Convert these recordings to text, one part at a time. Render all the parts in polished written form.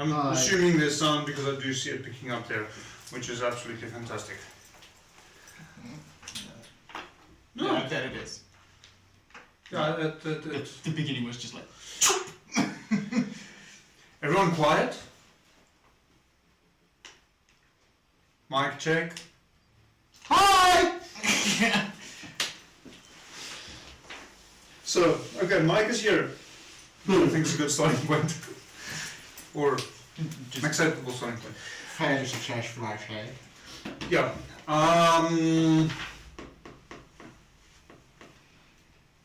I'm assuming there's sound because I do see it picking up there, which is absolutely fantastic. No, yeah, that it is. Yeah, the beginning was just like... Everyone quiet? Mic check. Hi! So, okay, Mike is here. I think it's a good starting point. Or an acceptable starting point. Fairly successful, I'd say. Yeah.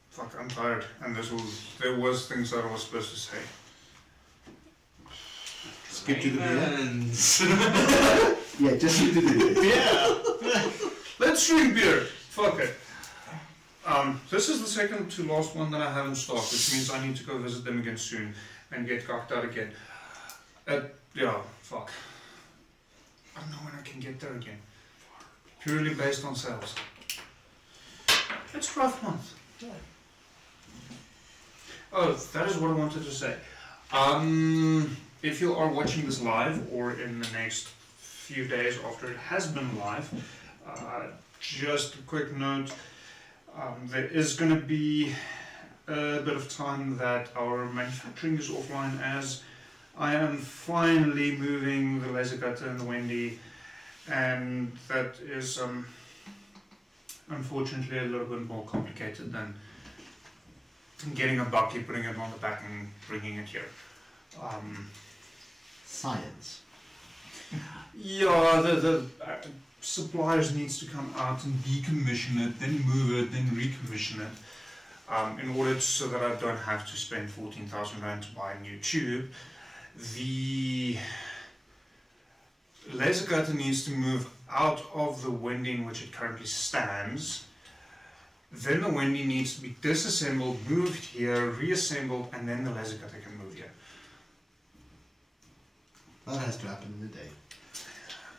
Fuck, I'm tired. And there was things that I was supposed to say. Skip to the beer. Yeah, just skip to the beer. Yeah. Let's drink beer. Fuck it. This is the second to last one that I have in stock, which means I need to go visit them again soon and get cocked out again. Yeah, fuck. I don't know when I can get there again. Purely based on sales. It's a rough month. Oh, that is what I wanted to say. If you are watching this live or in the next few days after it has been live, just a quick note, there is going to be a bit of time that our manufacturing is offline as I am finally moving the laser cutter and the Wendy, and that is unfortunately a little bit more complicated than getting a bucky, putting it on the back and bringing it here. Science. Yeah, the suppliers needs to come out and decommission it, then move it, then recommission it, in order so that I don't have to spend 14,000 rand to buy a new tube. The laser cutter needs to move out of the Wendy in which it currently stands. Then the Wendy needs to be disassembled, moved here, reassembled, and then the laser cutter can move here. That has to happen in a day.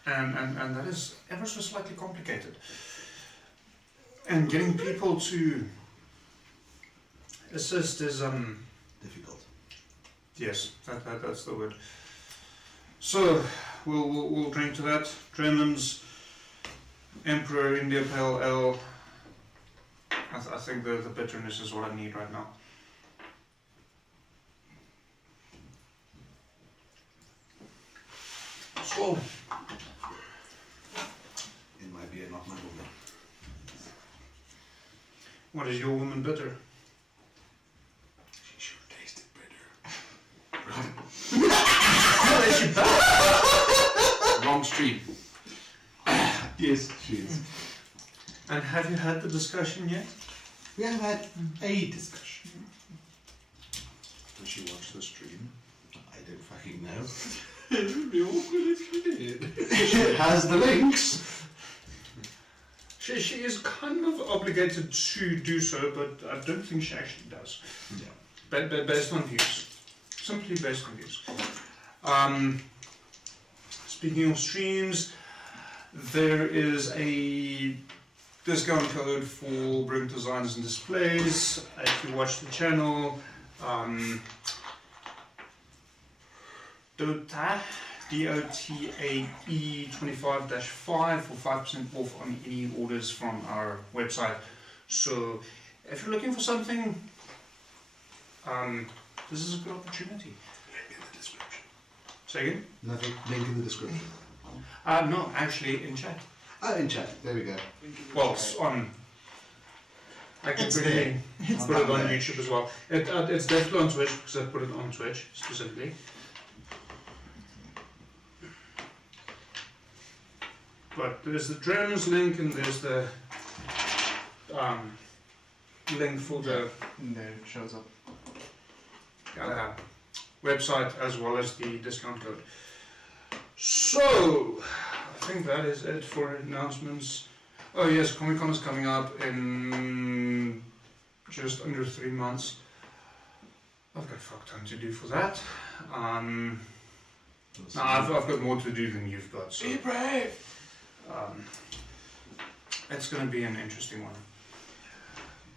And that is ever so slightly complicated. And getting people to assist is difficult. Yes, that's the word. So we'll drink to that. Dremons, Emperor, India Pale Ale. I think the bitterness is what I need right now. So It might be not my woman. what is your woman bitter? She sure tasted bitter. Wrong stream. Yes. She is. And have you had the discussion yet? We have had a discussion. Does she watch the stream? I don't fucking know. It would be awkward if she did. She has the links. She is kind of obligated to do so, but I don't think she actually does. Yeah. Based on views. Simply based on views. Speaking of streams, there is a discount code for Brink Designs and Displays. If you watch the channel, DOTAE, D-O-T-A-E 25-5 for 5% off on any orders from our website. So if you're looking for something, this is a good opportunity. Link in the description. Say again? Nothing. Link in the description. No, actually in chat. Oh, in chat. There we go. Well, it's on. I can It's put it there. put it on YouTube as well. It's definitely on Twitch because I put it on Twitch specifically. But there's the drones link and there's the link for the There it shows up. website as well as the discount code. So, I think that is it for announcements. Oh yes, Comic Con is coming up in just under 3 months. I've got fuck ton to do for that. No, I've got more to do than you've got. So, Be brave! it's going to be an interesting one.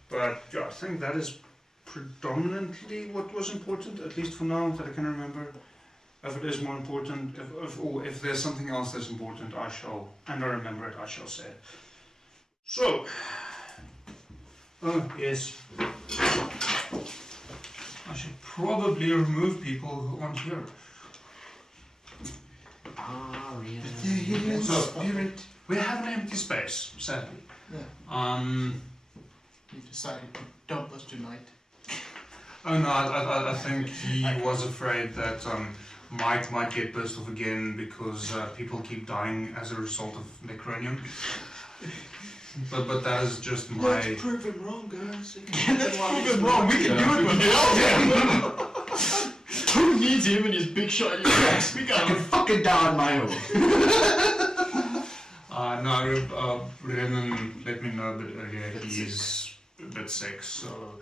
But yeah, I think that is predominantly what was important, at least for now, that I can remember. If it is more important, if there's something else that's important, I shall, and I remember it, I shall say it. So, yes, I should probably remove people who aren't here. So, Spirit. we have an empty space, sadly. Yeah. You decided to dump us tonight. Oh no, I think he was afraid that Mike might get pissed off again because people keep dying as a result of necronium. But that is just my... Let's prove him wrong, guys. Let's prove him wrong. We can do it without him. Who needs him and his big shiny axe? We I got can him. fucking die on my own. No, Brennan let me know a bit earlier he's a bit sick, so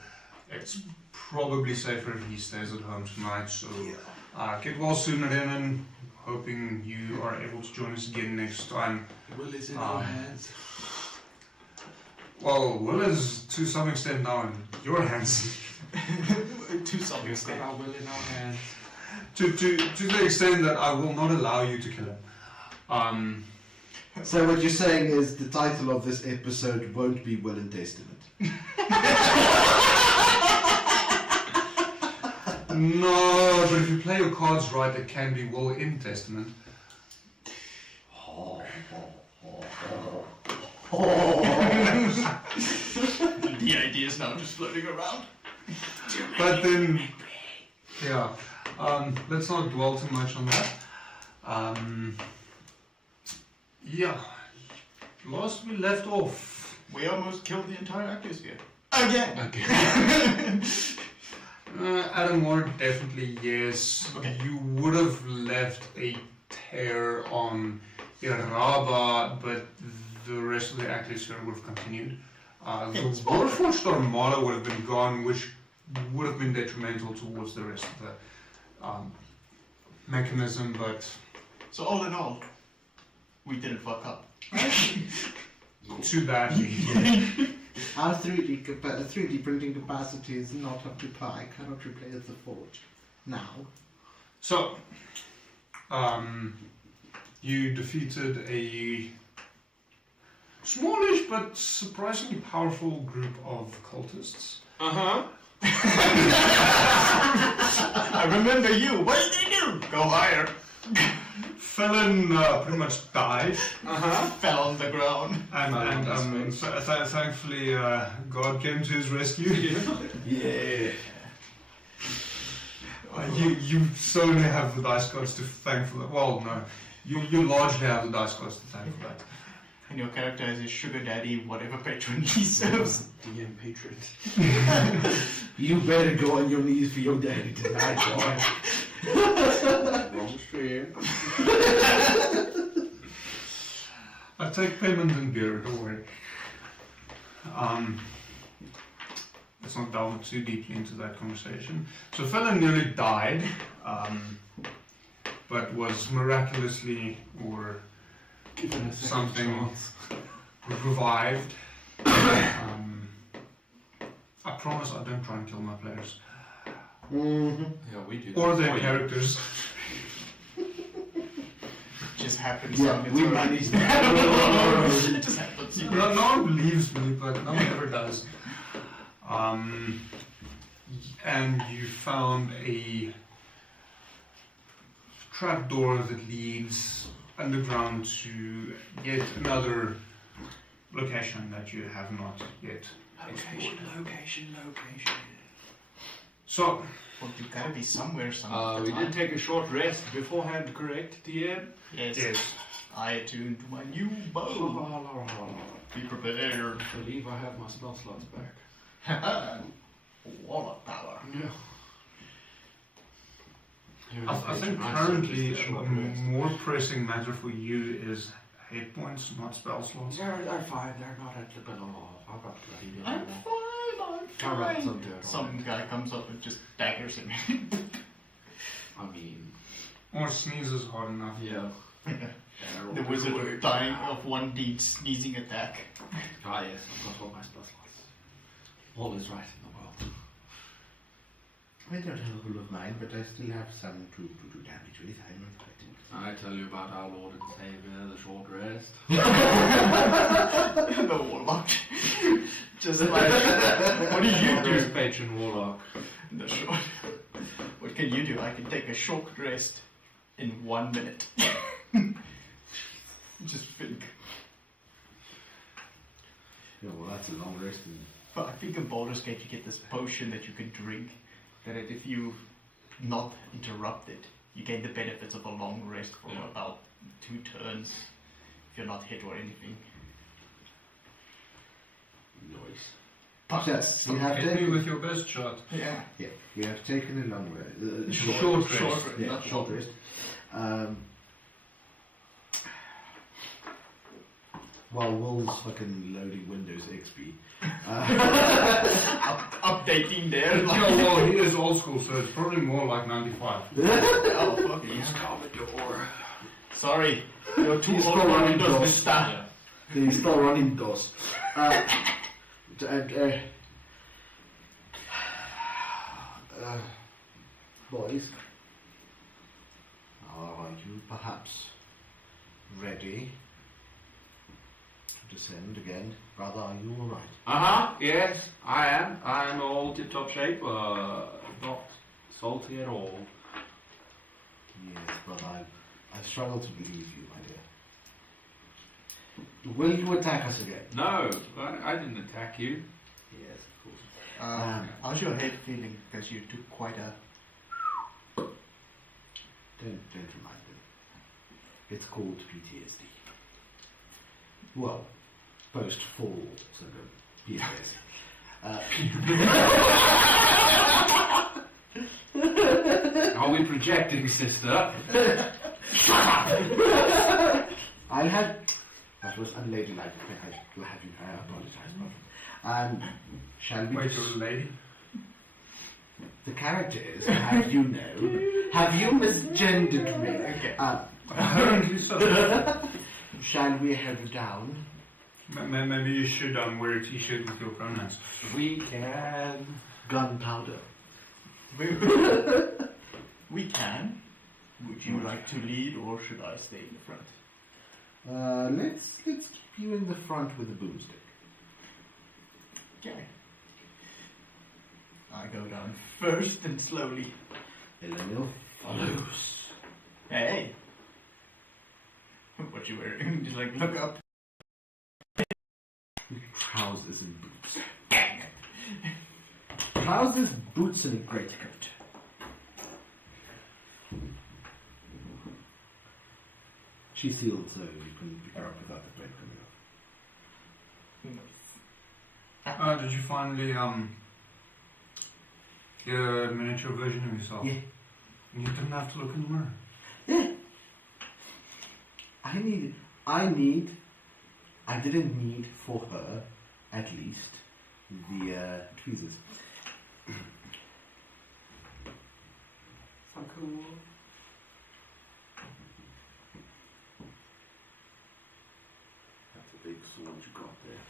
it's probably safer if he stays at home tonight. So get well soon, Brennan. Hoping you are able to join us again next time. Will is in our hands. Well, Will is to some extent now in your hands. To some extent. Our will in our hands. to the extent that I will not allow you to kill him. So what you're saying is the title of this episode won't be Will and Testament. No, but if you play your cards right, it can be Will in Testament. The idea is now just floating around. But then, yeah, let's not dwell too much on that. Yeah, last we left off, We almost killed the entire atmosphere. Again! Adomawyr, definitely yes. Okay. You would have left a tear on Iraba, but the rest of the atmosphere would have continued. The Warforged Armada would have been gone, which would have been detrimental towards the rest of the mechanism, but... So all in all, we didn't fuck up. Too badly. Our 3D printing capacity is not up to par. I cannot replace the forge now. So, you defeated a smallish but surprisingly powerful group of cultists. I remember you. What did they do? Go higher. Felon pretty much died, Fell on the ground. and thankfully God came to his rescue. Yeah. You solely have the dice gods to thank for that. Well, no, you largely have the dice gods to thank for that. And your character is his sugar daddy, whatever patron he serves. DM patron. You better go on your knees for your daddy tonight, boy. Wrong stream. I take payment in beer, don't worry. Let's not delve too deeply into that conversation. So Felon nearly died, but was miraculously or something revived. I promise I don't try and kill my players. Mm-hmm. Yeah, we do. Or that their for you. characters. Just happens. Yeah, on we its own. managed It just happens. No one believes me, but no one ever does. And you found a trapdoor that leads underground to yet another location that you have not yet explored. Location. So, Well, you gotta be somewhere. We did take a short rest beforehand, correct, DM? Yes. yes. I tuned my new bow. Be prepared. I believe I have my spell slots back. Wall of power. Yeah. I think currently a more pressing matter for you is hit points, not spell slots. They're fine, they're not at the below. I've got bloody I'm fine. I've got some dirt Some on it. guy comes up and just daggers him. I mean, Or sneezes hard enough. yeah. The wizard dying of one deed sneezing attack. Ah yes, I've got all my spell slots. All is right in the world. I don't have all of mine, but I still have some to do damage with. I'm not fighting. I tell you about our Lord and Savior, the short rest. The warlock. Just like, what do you do? Patron warlock. The short. What can you do? I can take a short rest in 1 minute. Just think. Yeah, well, that's a long rest. But I think in Baldur's Gate you get this potion that you can drink, that if you not interrupted, you gain the benefits of a long rest for about 2 turns, if you're not hit or anything. Noise. But Yes, you have Hit me taken. with your best shot. yeah. Yeah, you have taken a long rest. Short rest. Yeah, Not short rest. While Will's fucking loading Windows XP. Updating there. Like, Yeah, well, he is old school, so it's probably more like 95. oh fuck. He's Commodore. Sorry, you're too He's old still for running Windows DOS. Vista. He's still running DOS. Boys, are you perhaps ready to descend again? Brother, are you alright? Yes, I am. I'm all tip top shape, not salty at all. Yes, brother, I struggle to believe you, my dear. Will you attack us again? No, I didn't attack you. Yes, of course. How's your head feeling? Because you took quite a... Don't remind me. It's called PTSD. Well, post-fall syndrome. PTSD. Are we projecting, sister? I had... That was unladylike. I apologize, brother. Shall we... Wait, you're a lady? The character is, have you know, have you misgendered me? Okay. Apparently so. Shall we head down? Maybe you should wear a t-shirt with your pronouns. We can. Gunpowder. We can. Would you like to lead, or should I stay in the front? Let's keep you in the front with the boomstick. Okay. I go down first and slowly. Elenil follows. Hey! What you wearing? Just like, look up. Trousers and boots. Trousers, boots, and a greatcoat. She's sealed, so you can pick her up without the plate coming off. Did you finally get a miniature version of yourself? Yeah. And you didn't have to look in the mirror. Yeah. I didn't need for her, at least, the tweezers. So cool. That's a big sword you got there.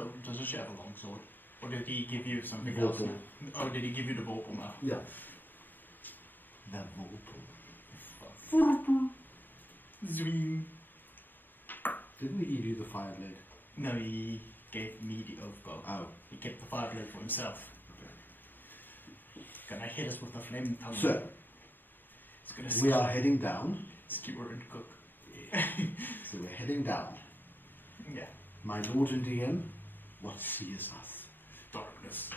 Oh, doesn't she have a long sword? Or did he give you something Vorpal. else? Oh, did he give you the Vorpal now? Yeah. The Vorpal. Zwing. Didn't he give you the fire blade? No, he gave me the oath bow. Oh. He kept the fire blade for himself. Gonna hit us with the flame tongue. So, It's gonna we are heading down. skewer and cook. So we're heading down. Yeah. My lord and DM, what sees us? Darkness.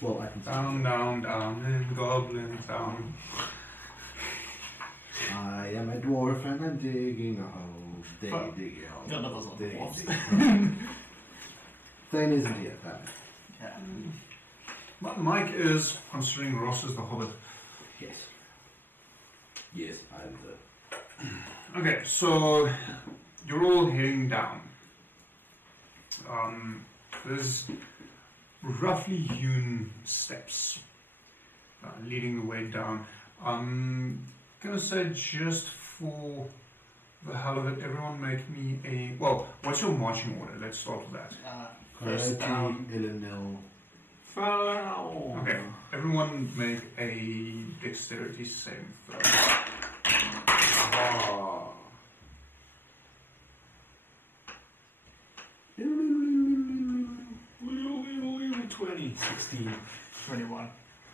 Well, I can see. Down, in Goblin Town. I am a dwarf and I'm digging a hole. Dig, Fuck. dig a hole. None of us are Dig, dwarves. dig a hole. Thane isn't here, damn it. Yeah. Mike is considering Ross as the Hobbit. Yes. Yes, I'm the... Okay, so you're all heading down. There's roughly hewn steps leading the way down. I'm gonna say, just for the hell of it, everyone make me a... Well, what's your marching order? Let's start with that. First down. Illinil, fell out. Okay, everyone make a dexterity saving throw. Ah. 20, 16. 21.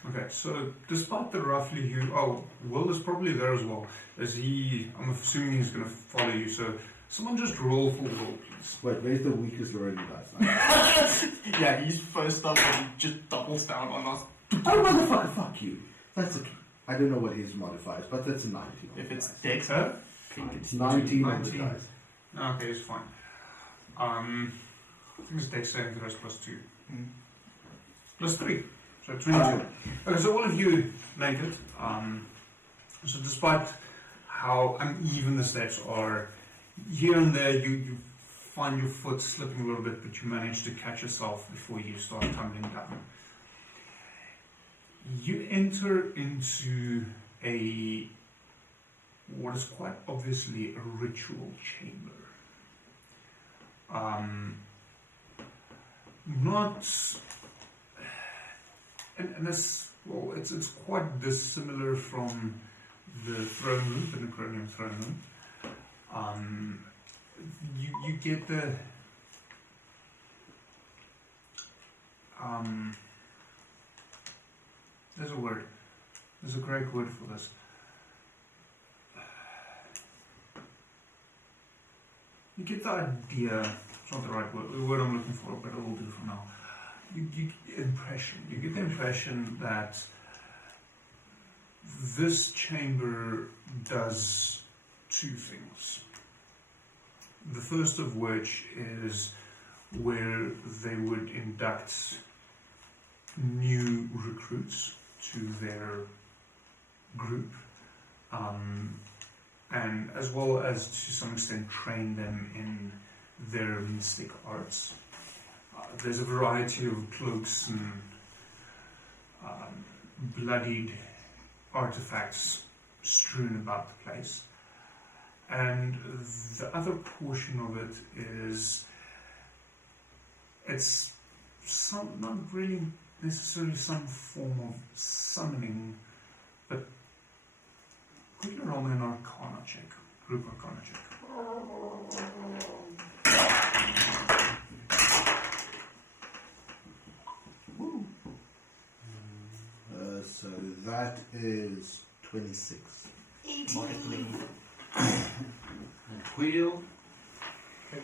Okay, so despite the roughly huge... Oh, Will is probably there as well. As he... I'm assuming he's going to follow you, so someone just roll for Will, please. Wait, where's the weakest rolling dice? Yeah, he's first up and he just doubles down on us. Oh, motherfucker, fuck you. That's a... I don't know what his modifiers, but that's a 19. on If the it's dice. Dex, Huh? I think it's 19 on the 19. dice. Okay, it's fine. I think it's dex saving throws plus 2. Mm. Plus 3. So 22. Okay, so all of you make it. So despite how uneven the steps are, here and there you find your foot slipping a little bit, but you manage to catch yourself before you start tumbling down. You enter into what is quite obviously a ritual chamber. And this, well, it's quite dissimilar from the throne room, the Necronium throne room. You get the there's a word. There's a great word for this. You get the idea. It's not the right word. The word I'm looking for, but I will do for now. You get the impression that this chamber does two things. The first of which is where they would induct new recruits to their group, and as well as to some extent train them in their mystic arts. There's a variety of cloaks and bloodied artifacts strewn about the place. And the other portion of it is, it's not really necessarily some form of summoning, but quickly roll me an Arcana check, group Arcana check. So that is 26. modestly. And wheel. I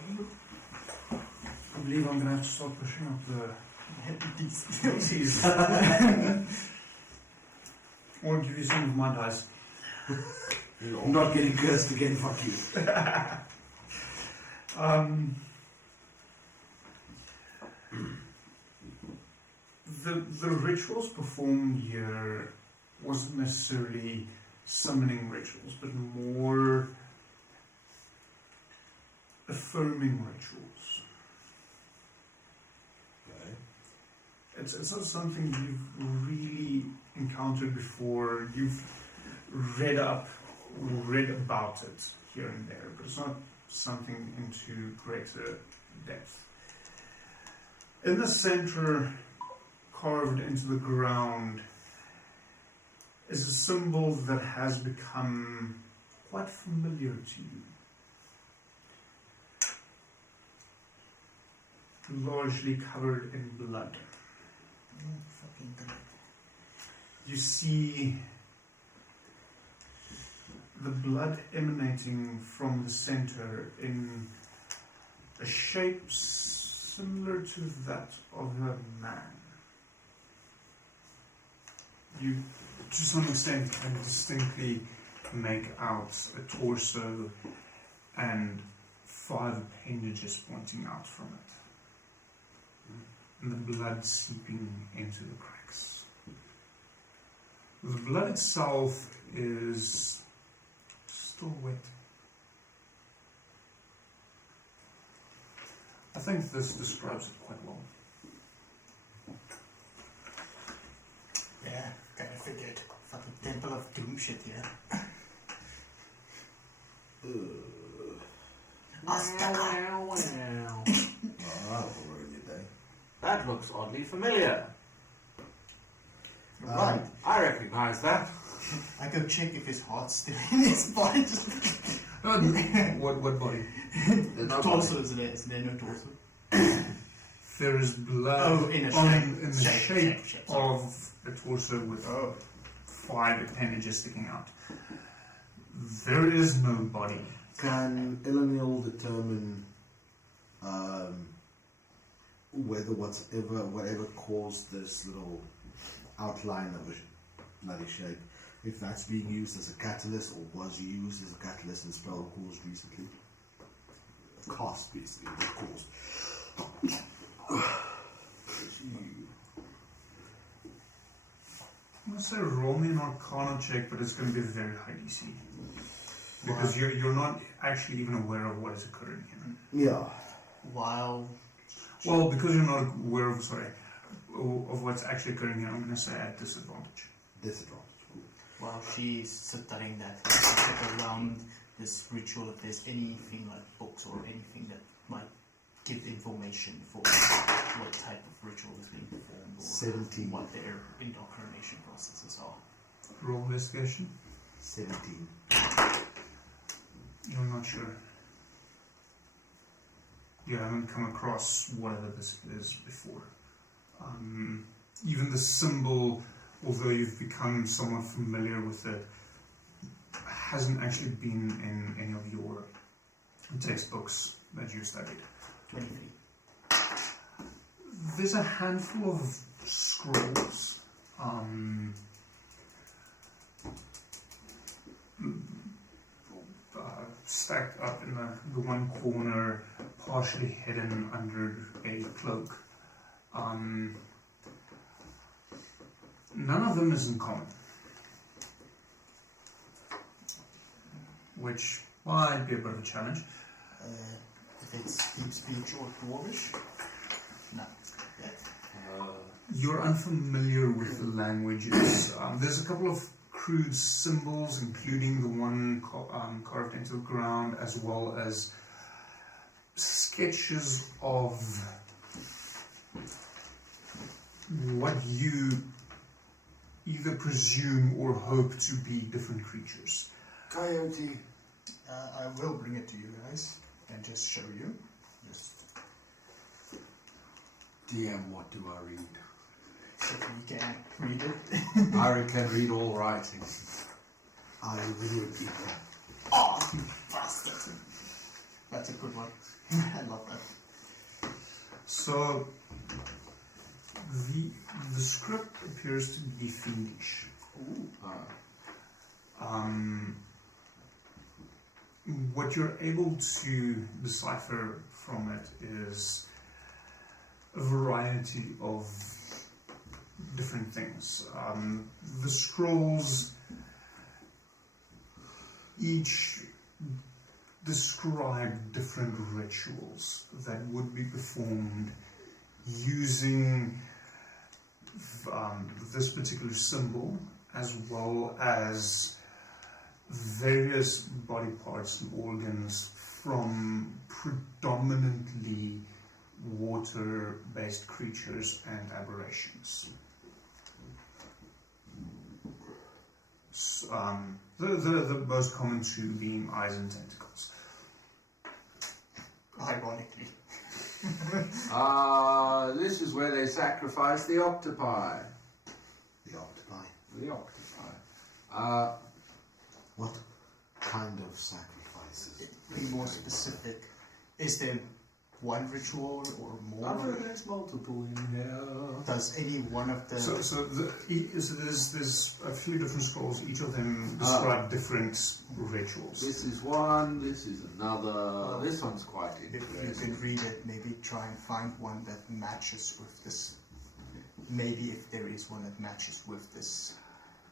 believe I'm going to have to start pushing up the DCs. or give you some of my dice. I'm not getting cursed again, fuck you. The rituals performed here wasn't necessarily summoning rituals, but more affirming rituals. Okay. It's not something you've really encountered before. You've read about it here and there, but it's not something into greater depth. In the center, carved into the ground, is a symbol that has become quite familiar to you. Largely covered in blood. You see the blood emanating from the center in a shape similar to that of a man. You, to some extent, can distinctly make out a torso and 5 appendages pointing out from it. And the blood seeping into the cracks. The blood itself is still wet. I think this describes it quite well. Yeah, kinda figured. Fucking Temple of Doom shit here. Oh, that'll ruin your day. That looks oddly familiar. Right, I recognise that. I go check if his heart's still in his body. What body? No Torso, is there no torso? There is blood in a in the shape shape of a torso with 5 appendages sticking out. There is no body. Can Elenil determine whether whatever caused this little outline of a bloody shape, if that's being used as a catalyst or was used as a catalyst in spell caused recently? Cast, basically, not caused. I'm going to say roll me an Arcana check, but it's going to be a very high DC. Because you're not actually even aware of what is occurring here. Yeah. While Well, because you're not aware of what's actually occurring here, I'm going to say at disadvantage. Disadvantage. Cool. while she's studying that, check around this ritual if there's anything like books or anything that might give information for what type of ritual is being performed or 17. what their indoctrination processes are. Roll investigation. 17. You're not sure. You haven't come across whatever this is before. Even the symbol, although you've become somewhat familiar with it, hasn't actually been in any of your textbooks that you studied. 23. There's a handful of scrolls. Stacked up in the one corner, partially hidden under a cloak. None of them is in common, which might be a bit of a challenge. If it's deep speech or dwarvish? No. You're unfamiliar with the languages. There's a couple of crude symbols, including the one carved into the ground, as well as sketches of what you either presume or hope to be different creatures. Coyote. I will bring it to you guys and just show you. Just DM, what do I read? if you can read it. I can read all writing. I will repeat that. Oh, you bastard! That's a good one. I love that. So the script appears to be fiendish. Ooh. What you're able to decipher from it is a variety of different things. The scrolls each describe different rituals that would be performed using this particular symbol, as well as various body parts and organs from predominantly water-based creatures and aberrations. The most common two being eyes and tentacles. Ironically. This is where they sacrifice the octopi. The octopi. The octopi. What kind of sacrifices? Be more specific. Is there one ritual or I've more? heard there's multiple in here. Does any one of the There's a few different scrolls. Each of them describe different rituals. This is one, this is another. This one's quite if you interesting. could read it, maybe try and find one that matches with this. Maybe if there is one that matches with this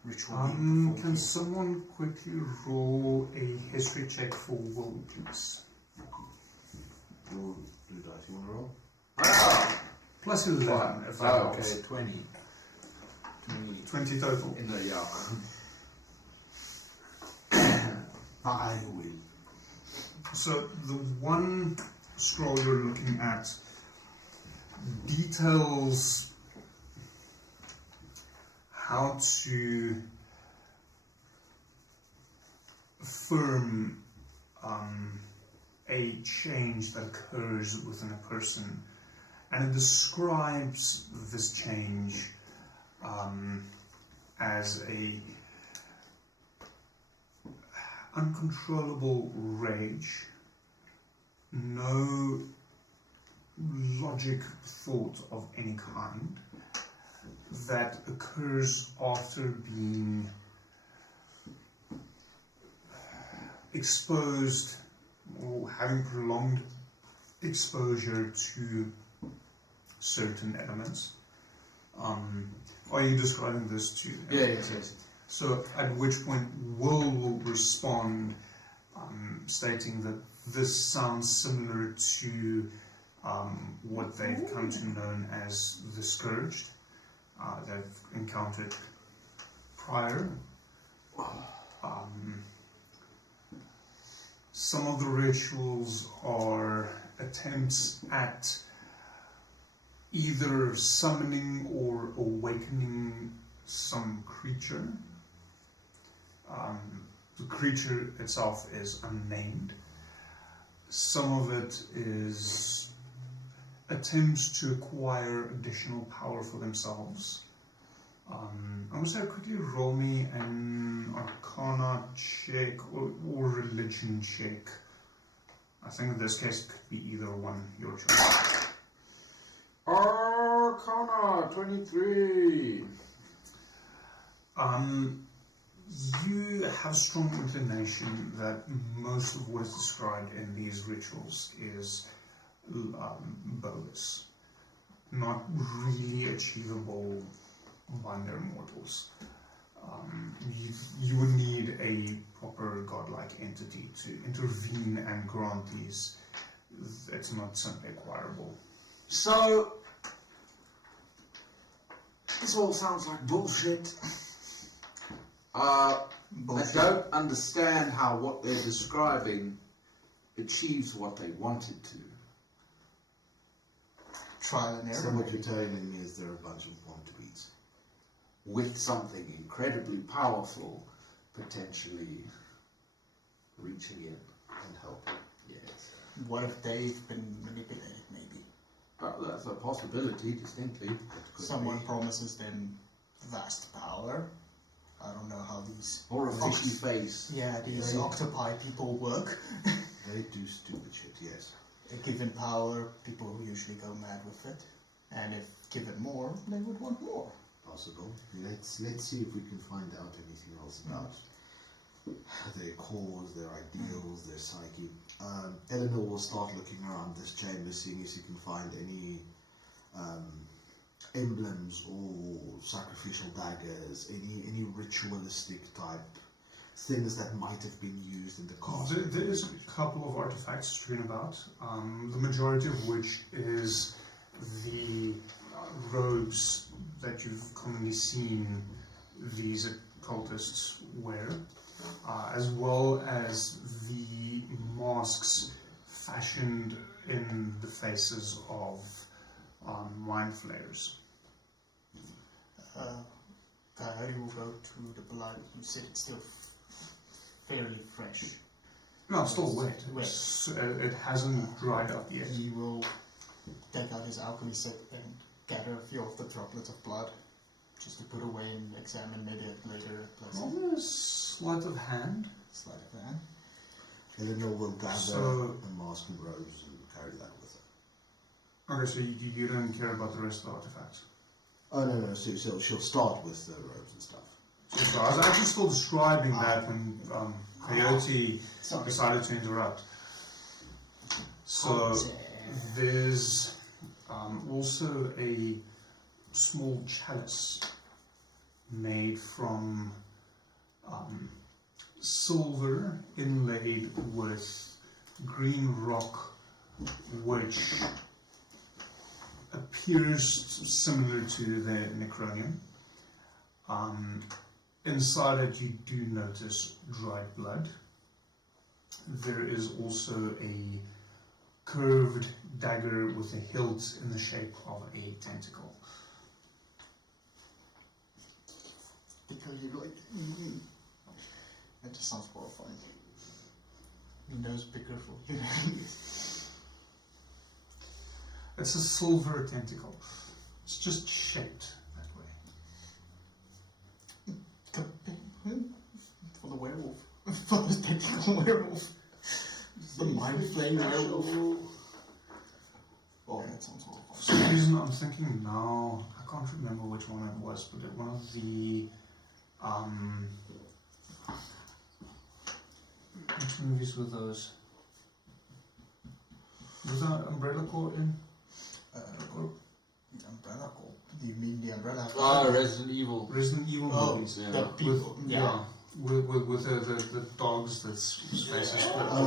ritual. being performed Can here. someone quickly roll a history check for will, please? You'll do that. You want to roll? Ah, Plus 11, if that okay, helps. 20. 20 total. In the yeah. I will. So the one scroll you're looking at how to affirm a change that occurs within a person, and it describes this change as a uncontrollable rage, no logic thought of any kind, that occurs after being exposed or having prolonged exposure to certain elements. Are you describing this to? Yes. So at which point will respond, stating that this sounds similar to what they've come to know as the Scourged, they've encountered prior. Some of the rituals are attempts at either summoning or awakening some creature. The creature itself is unnamed. Some of it is attempts to acquire additional power for themselves. I'm going to say quickly roll me an Arcana check or religion check. I think in this case it could be either one, your choice. Arcana 23. You have a strong inclination that most of what is described in these rituals is bogus, not really achievable by mere mortals. You would need a proper godlike entity to intervene and grant these. It's not simply acquirable. So, this all sounds like bullshit. I don't understand how what they're describing achieves what they wanted to. Trial and error. So what you're telling me is they're a bunch of wannabes. With something incredibly powerful, potentially reaching in and helping. Yes. What if they've been manipulated, maybe? That's a possibility, distinctly. Someone promises them vast power. I don't know how these... Or a fishy face. Yeah, these octopi people work. They do stupid shit, yes. If given power, people usually go mad with it. And if given more, they would want more. Possible. Let's see if we can find out anything else about their cause, their ideals, their psyche. Eleanor will start looking around this chamber, seeing if she can find any emblems or sacrificial daggers, any ritualistic type things that might have been used in the castle. There is a couple of artifacts strewn about, the majority of which is the robes that you've commonly seen these occultists wear, as well as the masks fashioned in the faces of mind flayers. Coyote will go to the blood. You said it's still fairly fresh. No, it's still wet. It hasn't dried up yet. He will take out his alchemy set and gather a few of the droplets of blood, just to put away and examine maybe at later place. Almost sleight of hand. Sleight of hand. Eleanor will gather a mask and robes and carry that with her. Okay, so you don't care about the rest of the artifacts? Oh no, so she'll start with the robes and stuff. So I was actually still describing that when Coyote decided to interrupt. So there's also a small chalice made from silver inlaid with green rock, which appears similar to the necronium. Inside it you do notice dried blood. There is also a curved dagger with a hilt in the shape of a tentacle. because you're like, that just sounds horrifying. The nose picker for It's a silver tentacle. It's just shaped that way. For the werewolf. For the tentacle werewolf. The mind flame werewolf. Oh, that sounds horrifying. For some reason, I'm thinking now, I can't remember which one it was, but one of the, which movies were those? Was that Umbrella Corps in? The Umbrella Corps. You mean the Umbrella Corps? Ah, Resident Evil. Resident Evil movies. yeah. The people. With the dogs that's faces split up.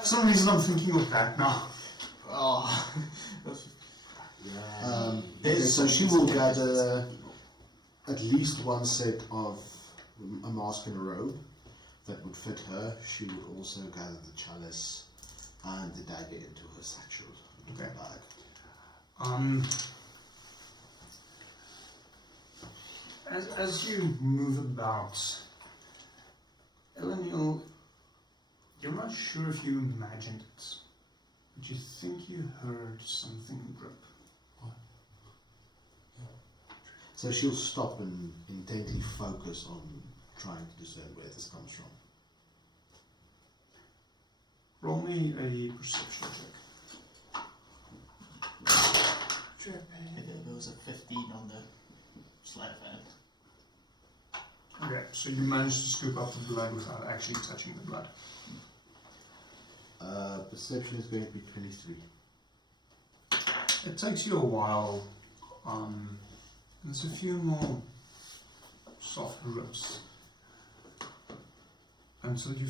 For some reason, I'm thinking of that now. Oh. Okay, so she will gather at least one set of a mask and a robe that would fit her. She would also gather the chalice and the dagger into her satchel. Okay. Bag. As you move about, Ellen, you're not sure if you imagined it, but you think you heard something drip. So she'll stop and intently focus on trying to discern where this comes from. Roll me a perception check. There was a 15 on the sleight of hand. Okay, so you managed to scoop up the blood without actually touching the blood. Perception is going to be 23. It takes you a while. There's a few more soft rips until you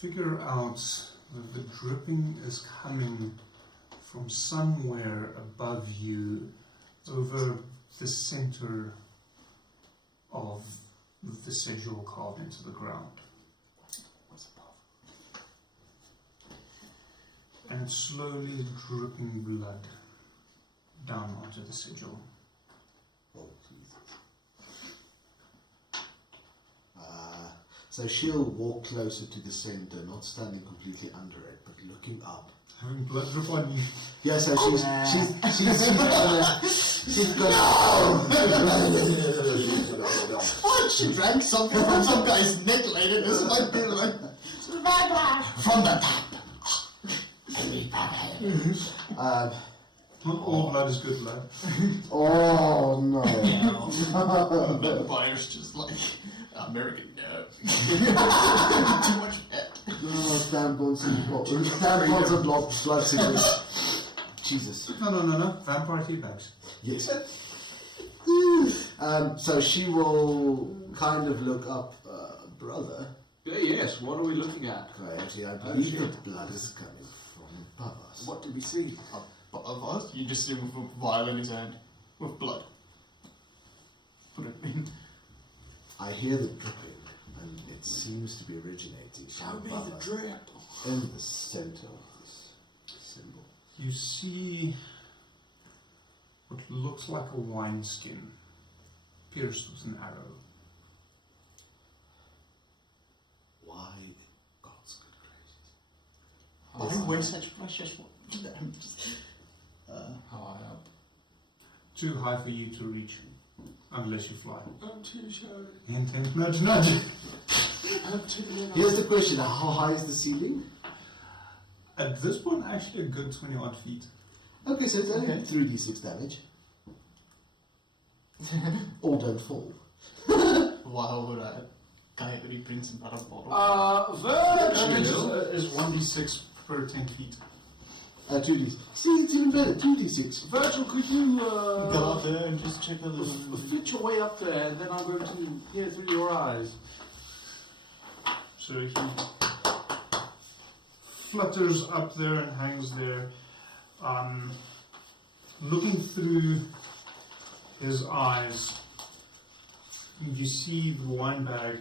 figure out that the dripping is coming from somewhere above you, over the center of the sigil carved into the ground. What's above? And it's slowly dripping blood down onto the sigil. Oh, Jesus. So she'll walk closer to the center, not standing completely under it, but looking up. Having blood drip on you. Yeah, so she's gonna. Oh, she drank something from some guy's neck later. This might be like from the top. Not all blood is good blood. Oh no! Vampires just like American no. Too much fat. Tampons and blood cigarettes. Jesus. No. Vampire tea bags. Yes. So she will kind of look up, brother. Yes, what are we looking at? Coyote, I believe that blood is coming from above us. What did we see? Above us? You just see him with a vial in his hand with blood. Put it in. I hear the dripping, and it seems to be originating from above us, in the center of this symbol. You see what looks like a wineskin pierced with an arrow. Why in God's good gracious? Why wear such precious How high up? Too high for you to reach, unless you fly. I'm too shy. Hint, hint, nudge, nudge. I'm too low. Here's the question, how high is the ceiling? At this point, actually a good 20 odd feet. Okay, so it's only 3d6 damage. Or don't fall. Why would I? Guy really brings him out of bottle. Virgil! Is 1d6 per 10 feet. 2d6. See, it's even better, 2d6. Virgil, could you Go out there and just check the little. flit your way up there, and then I'm going to peer through your eyes. So he flutters up there and hangs there, looking through his eyes. You see the wine bag.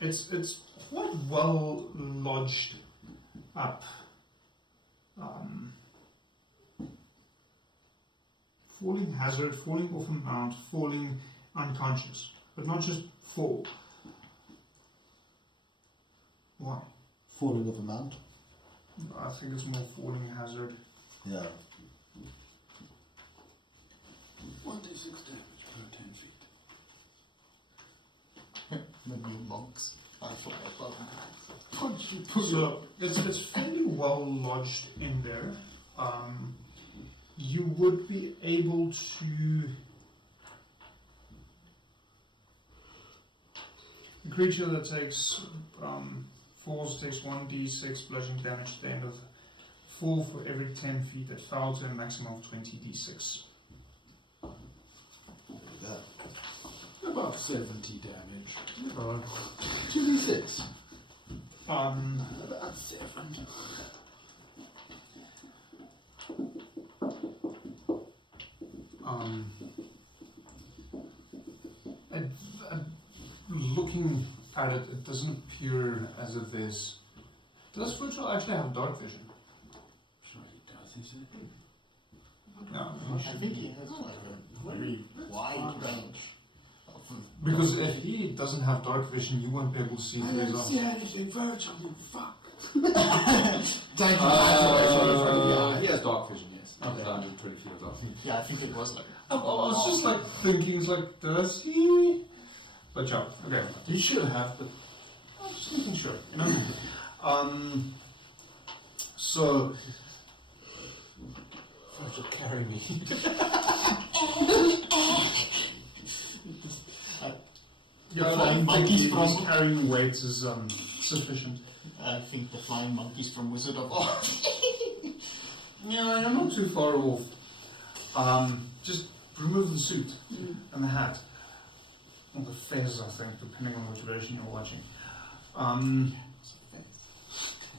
It's quite well lodged up. Falling hazard, falling off a mount, falling unconscious. but not just fall. Why? Falling of a mount. I think it's more falling hazard. Yeah. 1d6 damage per 10 feet. The new monks. I forgot about them. So it's fairly well lodged in there. You would be able to. The creature that takes falls takes 1d6 bludgeoning damage at the end of fall for every 10 feet that fell to a maximum of 20d6. Yeah. About 70 damage. 2d6. About 7. Looking at it, it doesn't appear as if there's. Does Virgil actually have dark vision? Sorry, does he say? No. I think he has like a very wide range. Because if he doesn't have dark vision, you won't be able to see I through his don't eyes. see anything, Virgil, you fuck. He has dark vision, yes. Okay. 120 feet of dark vision. Yeah, I think it was like. I was just like thinking, it's like, does he? But yeah, okay. He should have, but I was just making sure, you know? So, Virgil, carry me. yeah, flying I think monkeys his from. carrying weight is sufficient. I think the flying monkeys from Wizard of Oz. Yeah, you're not too far off. Just remove the suit and the hat. Or the fez, I think, depending on which version you're watching.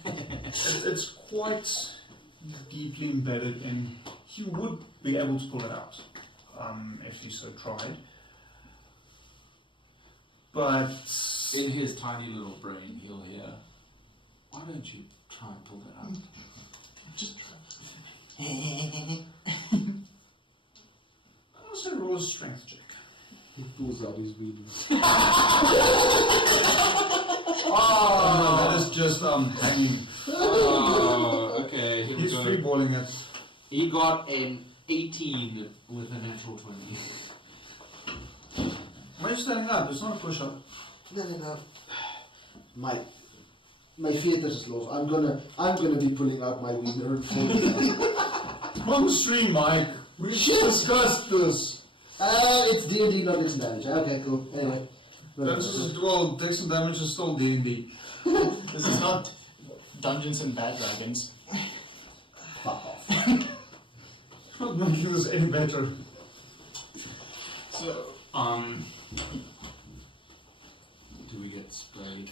It's quite deeply embedded in. You would be able to pull it out if you so tried. But In his tiny little brain, he'll hear, why don't you try and pull that out? Just I'll say roll a strength check. He pulls out his weakness. Oh, that is just hanging. Oh, okay. Here we He's go. freeballing it. He got an 18 with a natural 20. Why are you standing up? It's not a push-up. No. My theatre is low. I'm gonna be pulling out my wiener and falling. On the stream, Mike. We discussed this. It's D&D, not Dixon damage. Okay, cool. Anyway. Well, Dixon damage is still D&D. this is not Dungeons and Dragons. Fuck off. Not making this any better. So, Do we get sprayed?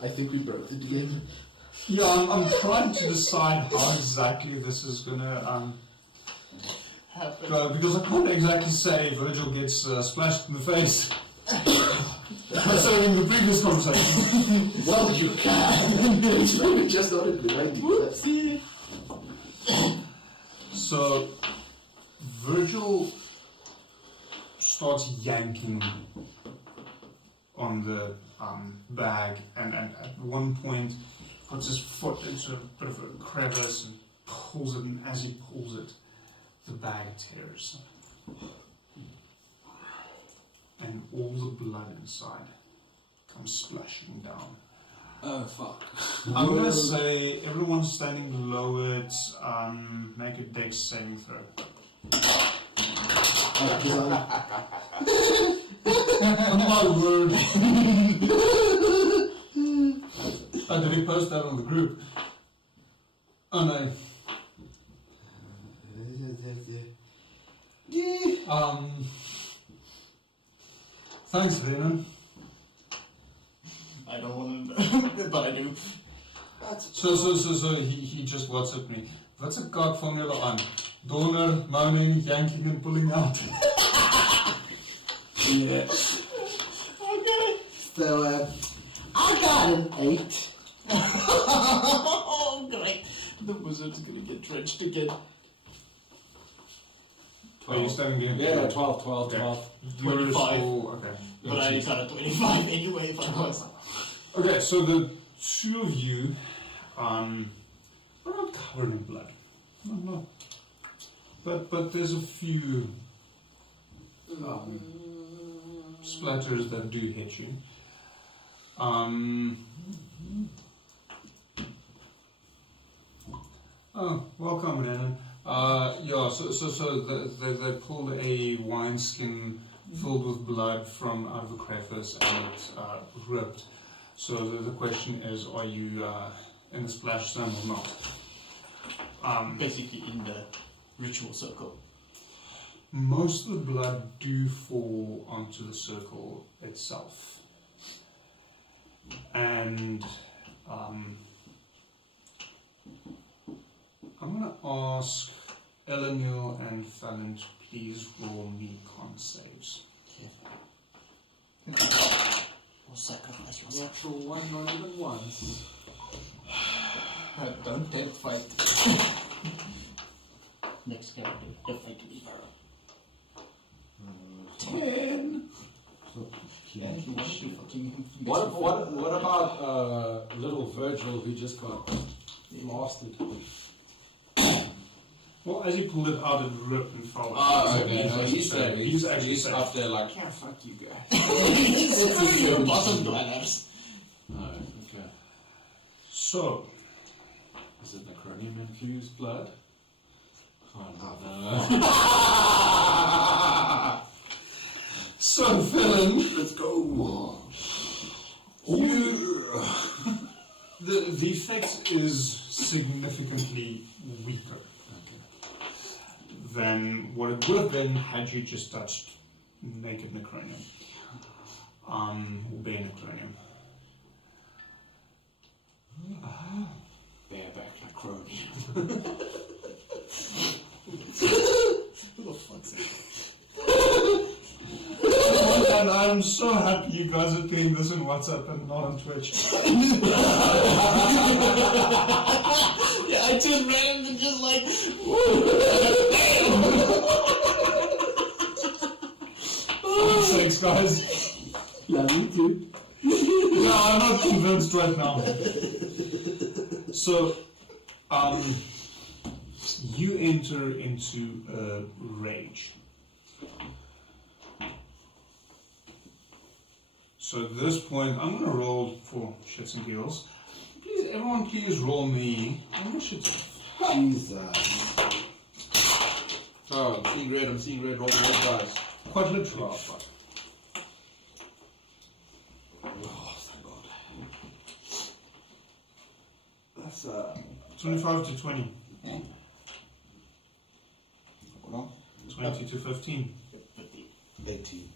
I think we broke the DM. Yeah, I'm trying to decide how exactly this is gonna happen. go, because I can't exactly say Virgil gets splashed in the face. So in the previous conversation. Well, you can. It's maybe just not a good idea. Whoopsie. So Virgil starts yanking on the bag, and at one point puts his foot into a bit of a crevice and pulls it, and as he pulls it, the bag tears. And all the blood inside comes splashing down. Oh, fuck. I'm gonna say everyone standing below it, make a dex saving throw. Oh my word. Oh, did he post that on the group? Oh no. Thanks, Lennon. I don't want to, but I do. So he just WhatsApped me. Wat 'n kaart van julle aan? Donor, moaning, yanking and pulling out. Yeah. Okay. So, I got an 8. Oh, great. The wizard's gonna get drenched again. Are you standing behind? Yeah, 12, 12, 12. You're 25. still- okay. But I got a 25 anyway if I was. Okay, so the two of you are not covered in blood. No. But there's a few splatters that do hit you. Oh, welcome, Renan. Yeah, so they pulled a wineskin filled with blood from out of a crevice and it ripped. So the question is, are you in the splash zone or not? Basically in the ritual circle. Most of the blood do fall onto the circle itself. And I'm going to ask Eleanor and Fallon to please roll me con saves. Or sacrifice yourself. Natural one, not even once. Don't tempt fight. Next character, definitely Pharaoh. 10! So, Yeah, he wants to fucking... What about little Virgil who just got blasted? Well, as he pulled it out, it ripped and fell. Oh, okay. No, he's safe. He's actually he's safe. up there like, yeah, fuck you guys. You're bottom dwellers. Oh, okay. So, Is it necronium infused blood? Oh, no. so Fallon, Let's go. the effect is significantly weaker than what it would have been had you just touched naked necronium, or bare necronium. Bareback necronium. Who the fuck's that? And I'm so happy you guys are doing this on WhatsApp and not on Twitch. Yeah, I just ran and just like... Thanks, guys. Love you too. No, I'm not convinced right now. So, you enter into a rage. So at this point, I'm going to roll for shits and giggles. Please, everyone, please roll me initiative. Jesus. Oh, I'm seeing red, roll the red dice. Quite literally. Oh, thank God. That's 25 to 20. Hold on. 20 to 15. 18.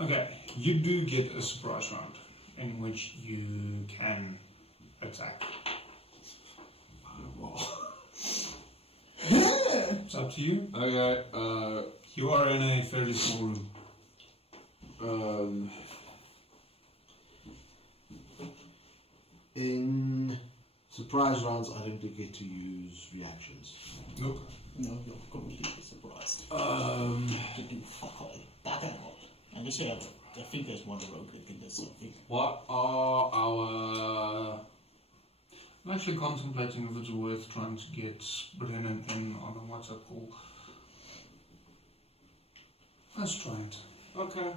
Okay, you do get a surprise round in which you can attack. It's up to you. Okay, You are in a fairly small room. In surprise rounds, I don't get to use reactions. Nope. No, you're completely surprised. You do fuck all. Back and all. And this year, I think there's one rogue that can do something. what are our... I'm actually contemplating if it's worth trying to get Brennan in on a WhatsApp call. Let's try it. Okay.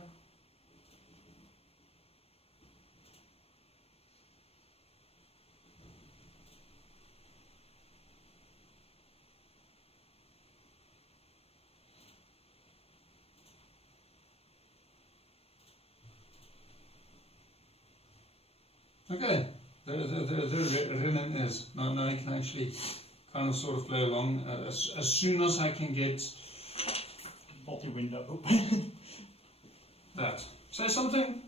Okay, there Renan is. Now I can actually kind of sort of play along. As soon as I can get Multi-window open. that. Say something.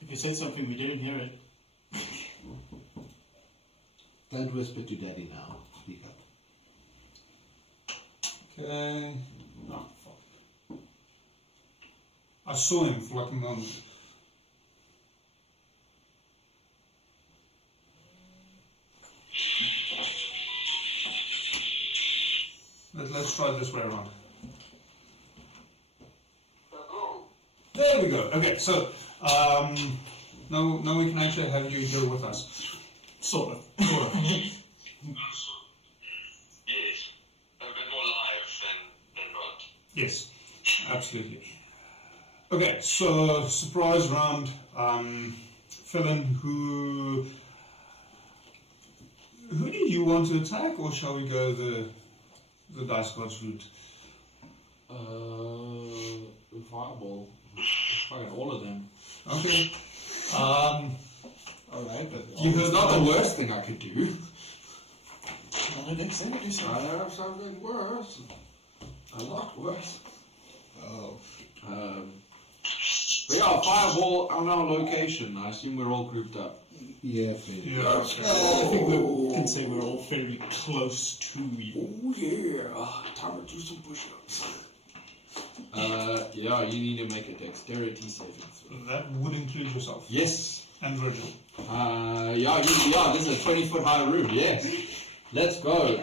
If you said something, we didn't hear it. Don't whisper to Daddy now. Speak up. Okay. No, fuck. I saw him for like a moment. Let's try it this way around. There we go. Okay, so now we can actually have you here with us. Sort of. Yes. A bit more live than not. Yes, absolutely. Okay, so surprise round. Fill-in, who do you want to attack, or shall we go the dice gods route? Fireball. Fucking all of them. Okay. Alright, but It's not the worst thing I could do. I think so. Do so. I have something worse. A lot worse. Oh. We got a fireball on our location. I assume we're all grouped up. Yeah, fair. Yeah. Okay. I think we can say we're all fairly close to you. Oh yeah. Time to do some push-ups. Yeah, you need to make a dexterity saving throw. That would include yourself. Yes. And Virgil. Yeah, this is a 20-foot high room, yes. Let's go.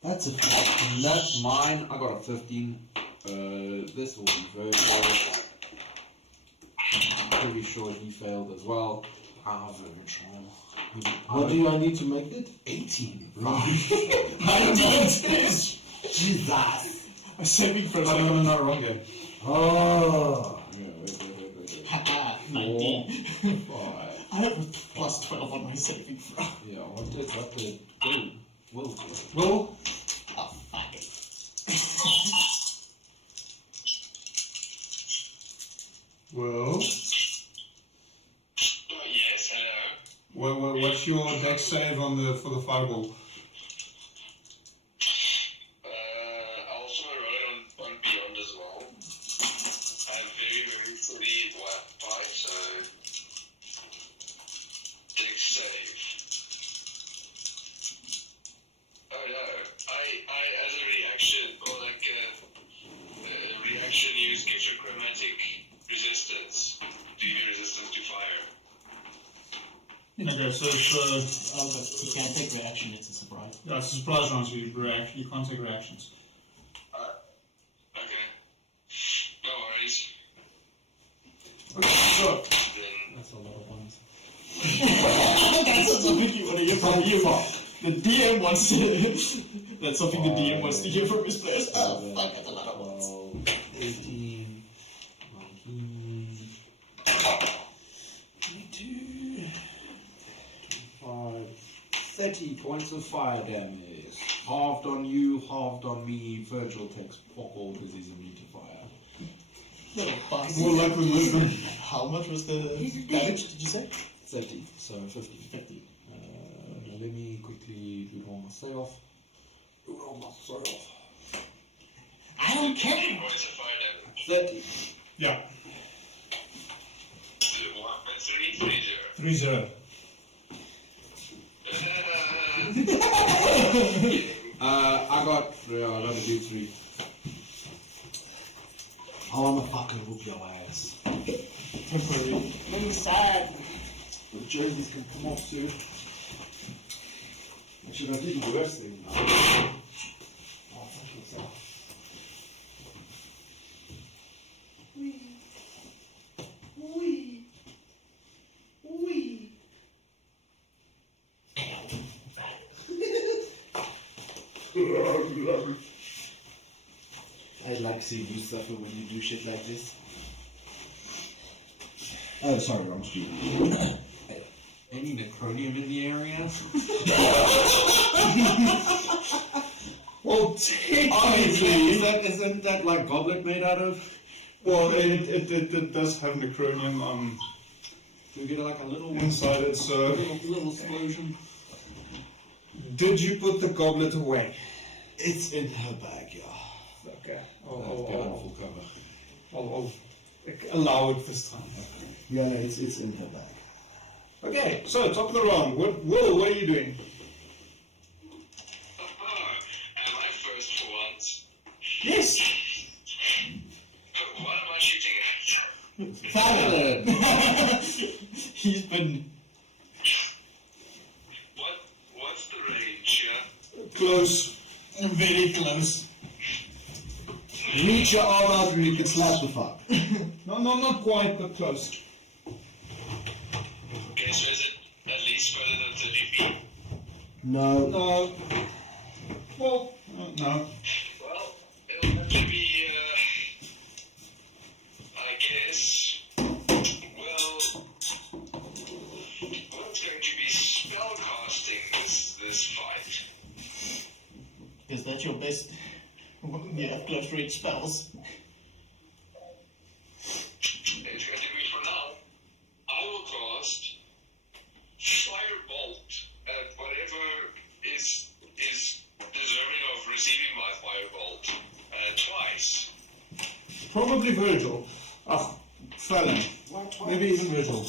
That's a fact. That's mine. I got a 15. This will be Virgil. Pretty sure he failed as well. Virgil. What do I need to make it? 18. Jesus. A saving throw. No, wrong again. Oh. Yeah, wait. Haha, 19. 5. I have a plus 12 on my saving throw. Yeah, what did Will do? Will? Oh, fuck it. Will? Yes, hello. What's your dex save for the fireball? I also roll it on Beyond as well. I'm very fully Wi-Fi, so dex save. Oh no, I as a reaction, or like a reaction use gives you chromatic resistance. Do you resistance to fire? Okay, so it's But you can't take reaction, it's a surprise. it's a surprise round, so you can't take reactions. Okay. No worries. Okay, so Then That's a lot of ones. That's something you want to hear from you. The DM wants to. That's something the DM wants to hear from his players. Oh, fuck, that's a lot of ones. 18, 19, 22, 25, 30 points of fire damage. Halved on you, halved on me. Virgil takes fuck all because he's immune to fire. Little bastard. more likely movement. How much was the damage, did you say? 30, so 50. 50. Let me quickly do it all myself. I don't care. points of fire damage. 30. Yeah, 3, 3-0. I got do 3. I wanna fucking whoop your ass. Temporary. I'm sad. The jerseys can come off soon. Actually, I did the worst thing now. Oh, fuck yourself. I like seeing you suffer when you do shit like this. Oh, sorry, wrong street. Any necronium in the area? Well, technically, Isn't that like goblet made out of? well, it does have necronium Do you get like a little one? inside it, so... Little explosion? Did you put the goblet away? It's in her bag, yeah. Okay, Let's get on full cover. I'll allow it this time. Yeah, no, it's in her bag. Okay, so top of the round. Will, what are you doing? Am I first for once? Yes. What am I shooting at? Fallon! He's been... What's the range, yeah? Close. very close. Reach your arm out and you can slap the fuck. No, not quite, but close. Okay, so is it at least further than 30 feet? No. No. Well, no. Well, it'll have to be, I guess, well, what's going to be spellcasting this fight? Is that your best? You have close range spells. It's going to be for now. I will cast Firebolt at whatever is deserving of receiving my Firebolt twice. Probably Virgil. Fallon. Maybe even Virgil.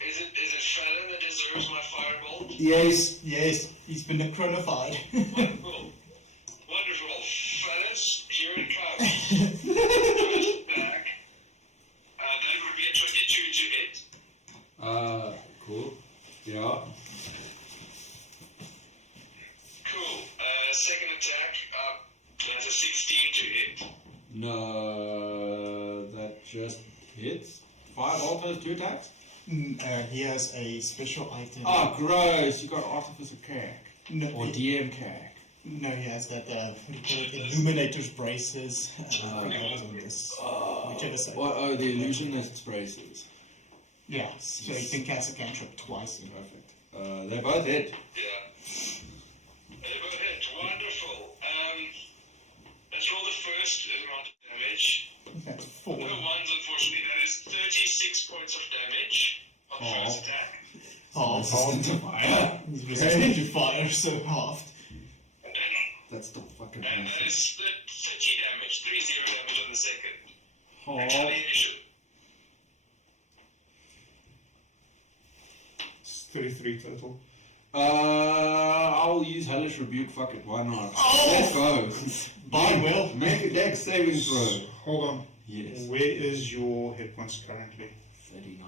Is it Fallon that deserves my Firebolt? Yes. Yes, he's been necronified. Wonderful. Wonderful. Fellas, here it comes. First back. That would be a 22 to hit. Cool. Yeah. Cool. Second attack. That's a 16 to hit. No, that just hits. 5 alters, 2 attacks? He has a special item. Ah, gross. You got Artificer Cack. No, Or DM Cack. no, he has that, what do you call it? Illuminator's braces. Whichever side. What? Oh, the Illusionist's braces. Yeah, so he can cast a cantrip twice. Perfect. They both hit. Yeah. They both hit. Wonderful. Let's roll the first amount of damage. That's 4. No ones, unfortunately. That is 36 points of damage on first attack. Resistant to fire. He's resistant to fire, so halved. That's the fucking And that massive. is 30 damage. 30 damage on the second. Oh. Actually, initial. It's 33 total. I'll use Hellish Rebuke. Fuck it, why not? Oh! Let's go. By will. Make a dex saving throw. Hold on. Yes. Where is your hit points currently? 39.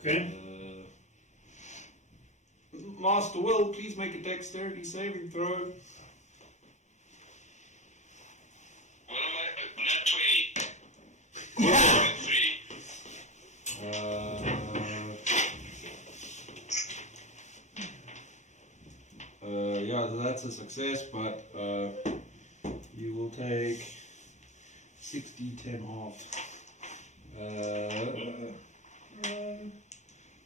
Okay. Master Will, please make a dexterity saving throw. What am I? Nat 20. Yeah. 3. Yeah, that's a success, but you will take 60-10 off.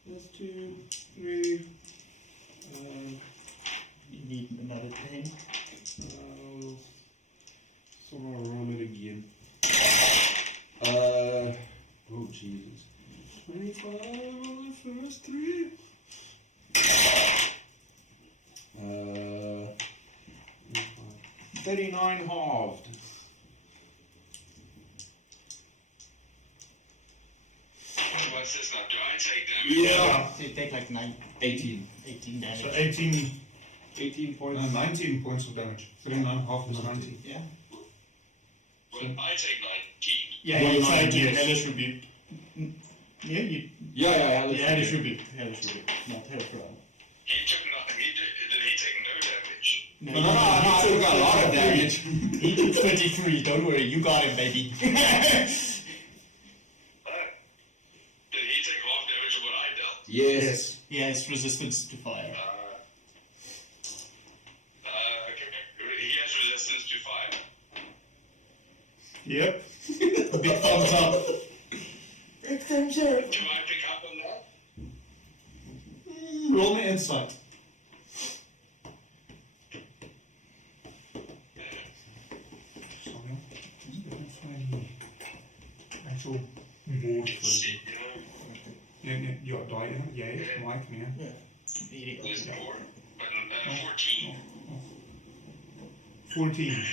That's 2, 3. You need another 10. So I'll roll it again. Oh Jesus. 25 on the first 3. 39 halved. What's this now? Do I take damage? Yeah. So you take like 18. 18 damage. So 18, 18 points. no, 19 points of damage. 39 half is 90. Yeah. Well, I take 19. Yeah, Well, you nine, tried to yes. hellish rebuke. Yeah, you. Yeah, Hellish rebuke. Hellish rebuke. Not hellish rebuke. He took not. Did he take no damage? No, No, I still got a lot of damage. He took 33. Don't worry, you got him, baby. Did he take half damage of what I dealt? Yes. He has resistance to fire. Okay. He has resistance to fire. Yep. Big thumbs up. Do I pick up on that? Roll me insight. Sorry. Didn't find the actual board for See, Ja, daai een, jy, Mike, nee. Yeah. Idiot. There's 4, but 14. 14.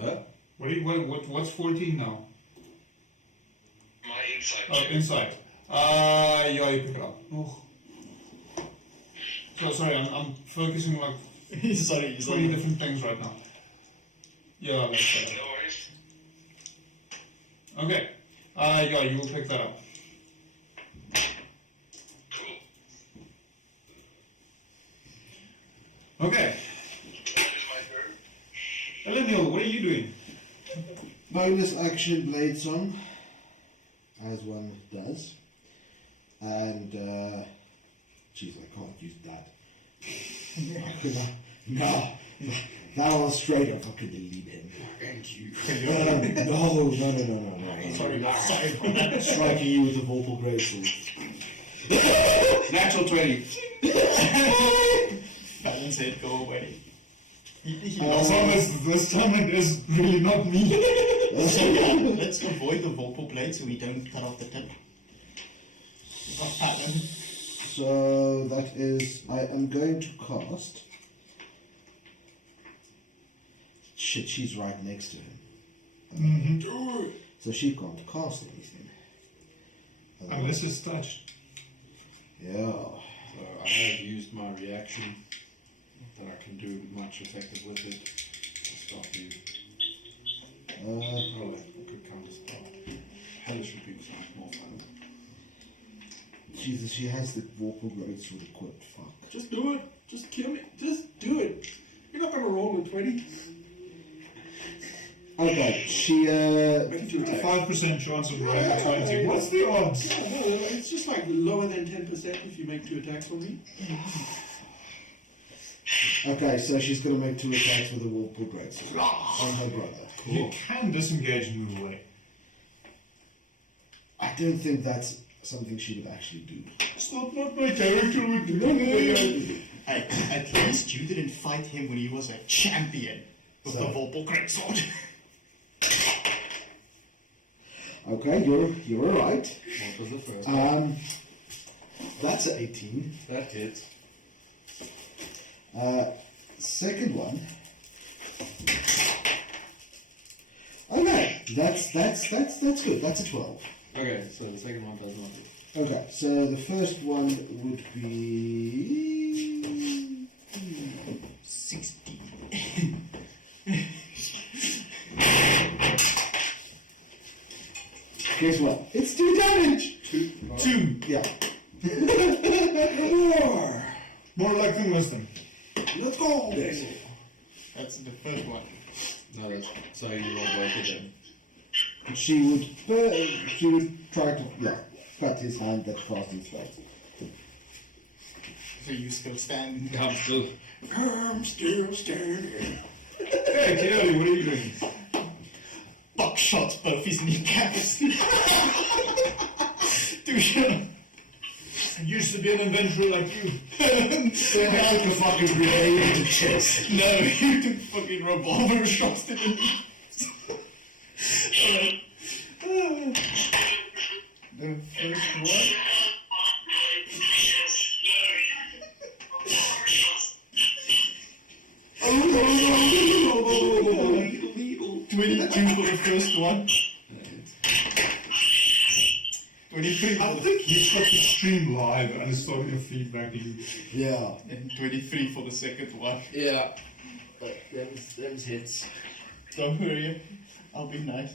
Huh? What's 14 now? My insight. Oh, insight. Yeah, you pick it up. Oh. So sorry, I'm focusing like Sorry, 20 different things right now. Yeah, that's No worries. okay. Yeah, you will pick that up. Cool. Okay. That is my turn. Eleniel, what are you doing? Bonus action blades on, as one does. And, jeez, I can't use that. No, that was straight up fucking delete him. Thank you. No. Sorry. Striking you with a Vorpal Greatsword. Natural 20. Balance it, go away. As long as this time it is really not me. So yeah, let's avoid the Vorpal blade so we don't cut off the tip. Of pattern. So that is, I am going to cast. Shit, she's right next to him. So she can't cast anything. Unless it's touched. Yeah. So I have used my reaction that I can do much effective with it. I'll stop you. Oh, I could counter spell. Hellish would be more fun. Jesus, she has the Vorpal Greatsword equipped. Fuck. Just do it. Just kill me. Just do it. You're not gonna roll with 20. Okay, she Make it to attack. 5% chance of rolling a 20. What's the odds? No, it's just like lower than 10% if you make 2 attacks on me. Okay, so she's gonna make 2 attacks with a Vorpal Greatsword on her brother. You can disengage and move away. I don't think that's something she would actually do. It's not what my character would do. At least you didn't fight him when he was a champion with the Vorpal Greatsword. Okay, you're right. What was the first one? That's an 18. That hits. Second one. Okay, that's good. That's a 12. Okay, so the second one does not hit. Okay, so the first one would be 60. Guess what? It's 2 damage. 2. Yeah. More luck than wisdom. Let's go. That's the first one. No, that's so you roll both of them. She would try to cut his hand that casting spells. So you still stand. I'm still. standing. Hey, Kelly, what are you doing? Buckshot both his kneecaps. Dude. I used to be an adventurer like you. They have to fucking grenade in the chest. No, you took fucking revolver shots to the knee. Alright. The first one. Oh, 22 for the first one. 23 I for the, think you got the stream live and it's starting to feedback to you. Yeah. and 23 for the second one. Yeah. But them's hits. Don't worry, I'll be nice.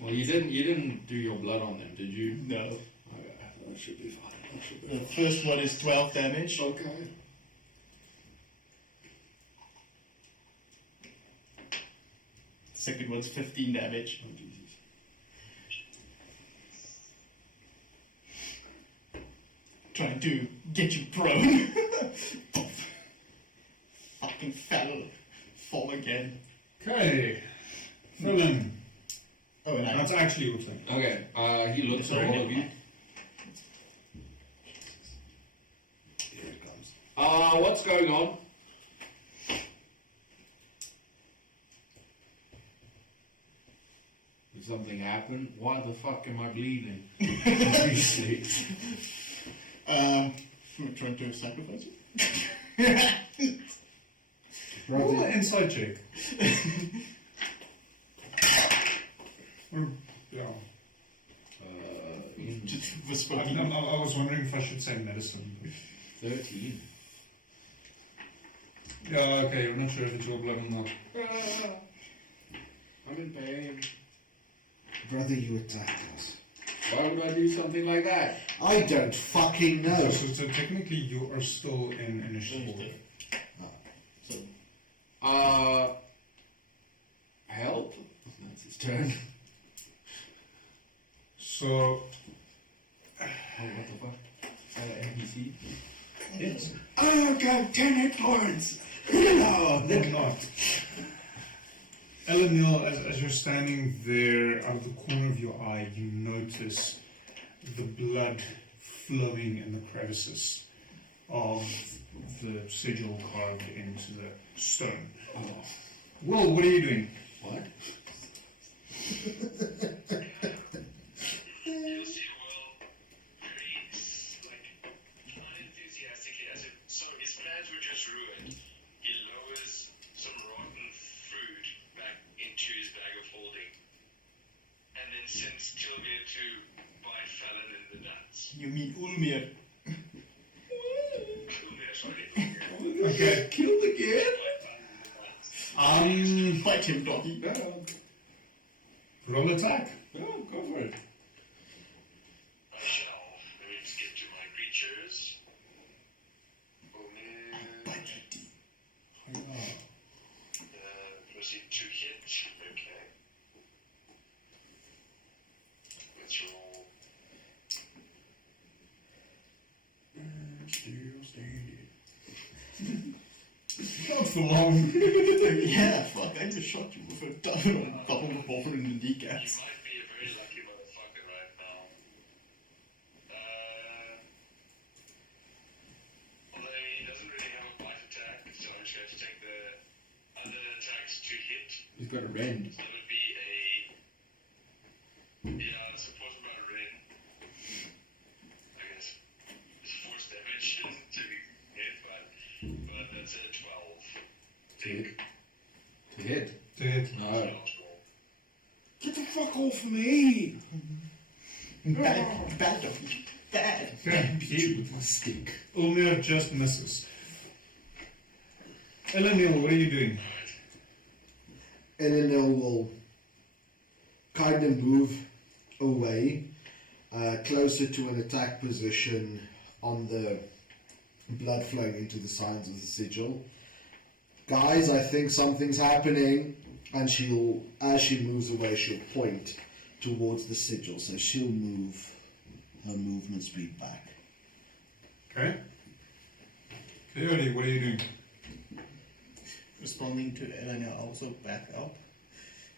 Well, you didn't do your blood on them, did you? No. Okay, that should be fine. That should be The first one is 12 damage. okay. Second one's 15 damage. Oh, Jesus. Trying to get you prone. Fucking fell. Fall again. Okay. Villain. Oh, and That's actually your thing. Okay, he looks at all of you. Here it comes. What's going on? Did something happen? Why the fuck am I bleeding? Seriously. we're trying to sacrifice you. Roll an inside check. Or, yeah. Just whisper. I was wondering if I should say medicine. 13. Yeah, okay, you're not sure if it's your blood or not. I'm in pain. Brother, you attacked us. Why would I do something like that? I don't fucking know. So technically you are still in initiative. Help? That's his turn. So, Oh, what the fuck? NPC? yes. I've got 10 hit points! No, they're not. Elenil, as you're standing there, out of the corner of your eye, you notice the blood flowing in the crevices of the sigil carved into the stone. Oh, Well, what are you doing? what? You'll see Will very, unenthusiastically as if, so his plans were just ruined. He lowers some rotten food back into his bag of holding, and then sends Tilmir to bite Fallon in the nuts. You mean Ulmir? Tilmir, sorry. Okay. Killed again? Fight him, doggy. Yeah, Roll attack. yeah, go for it. I shall. Let me just get to my creatures. Proceed to hit. Okay. Let's roll. Still standing. Not for long. Yeah, fuck, I just shot you with a double revolver in the You kneecaps. might be a very lucky motherfucker right now. Although he doesn't really have a bite attack, so I'm just going to take the other attacks to hit. He's got a rend. So that would be a. Yeah, suppose about a ring. I guess. It's force damage to hit, but that's a 12. To hit. To hit? Dead. No. Roll. Get the fuck off me! Bad doggy. Bad. Okay. Beat you with my stick. Ulmir just misses. Elenil, what are you doing? Elenil will kind of move away, closer to an attack position on the blood flowing into the signs of the sigil. Guys, I think something's happening, and she'll, as she moves away, she'll point towards the sigil, so she'll move her movement speed back. Okay. Coyote, what are you doing? Responding to Elena, also back up,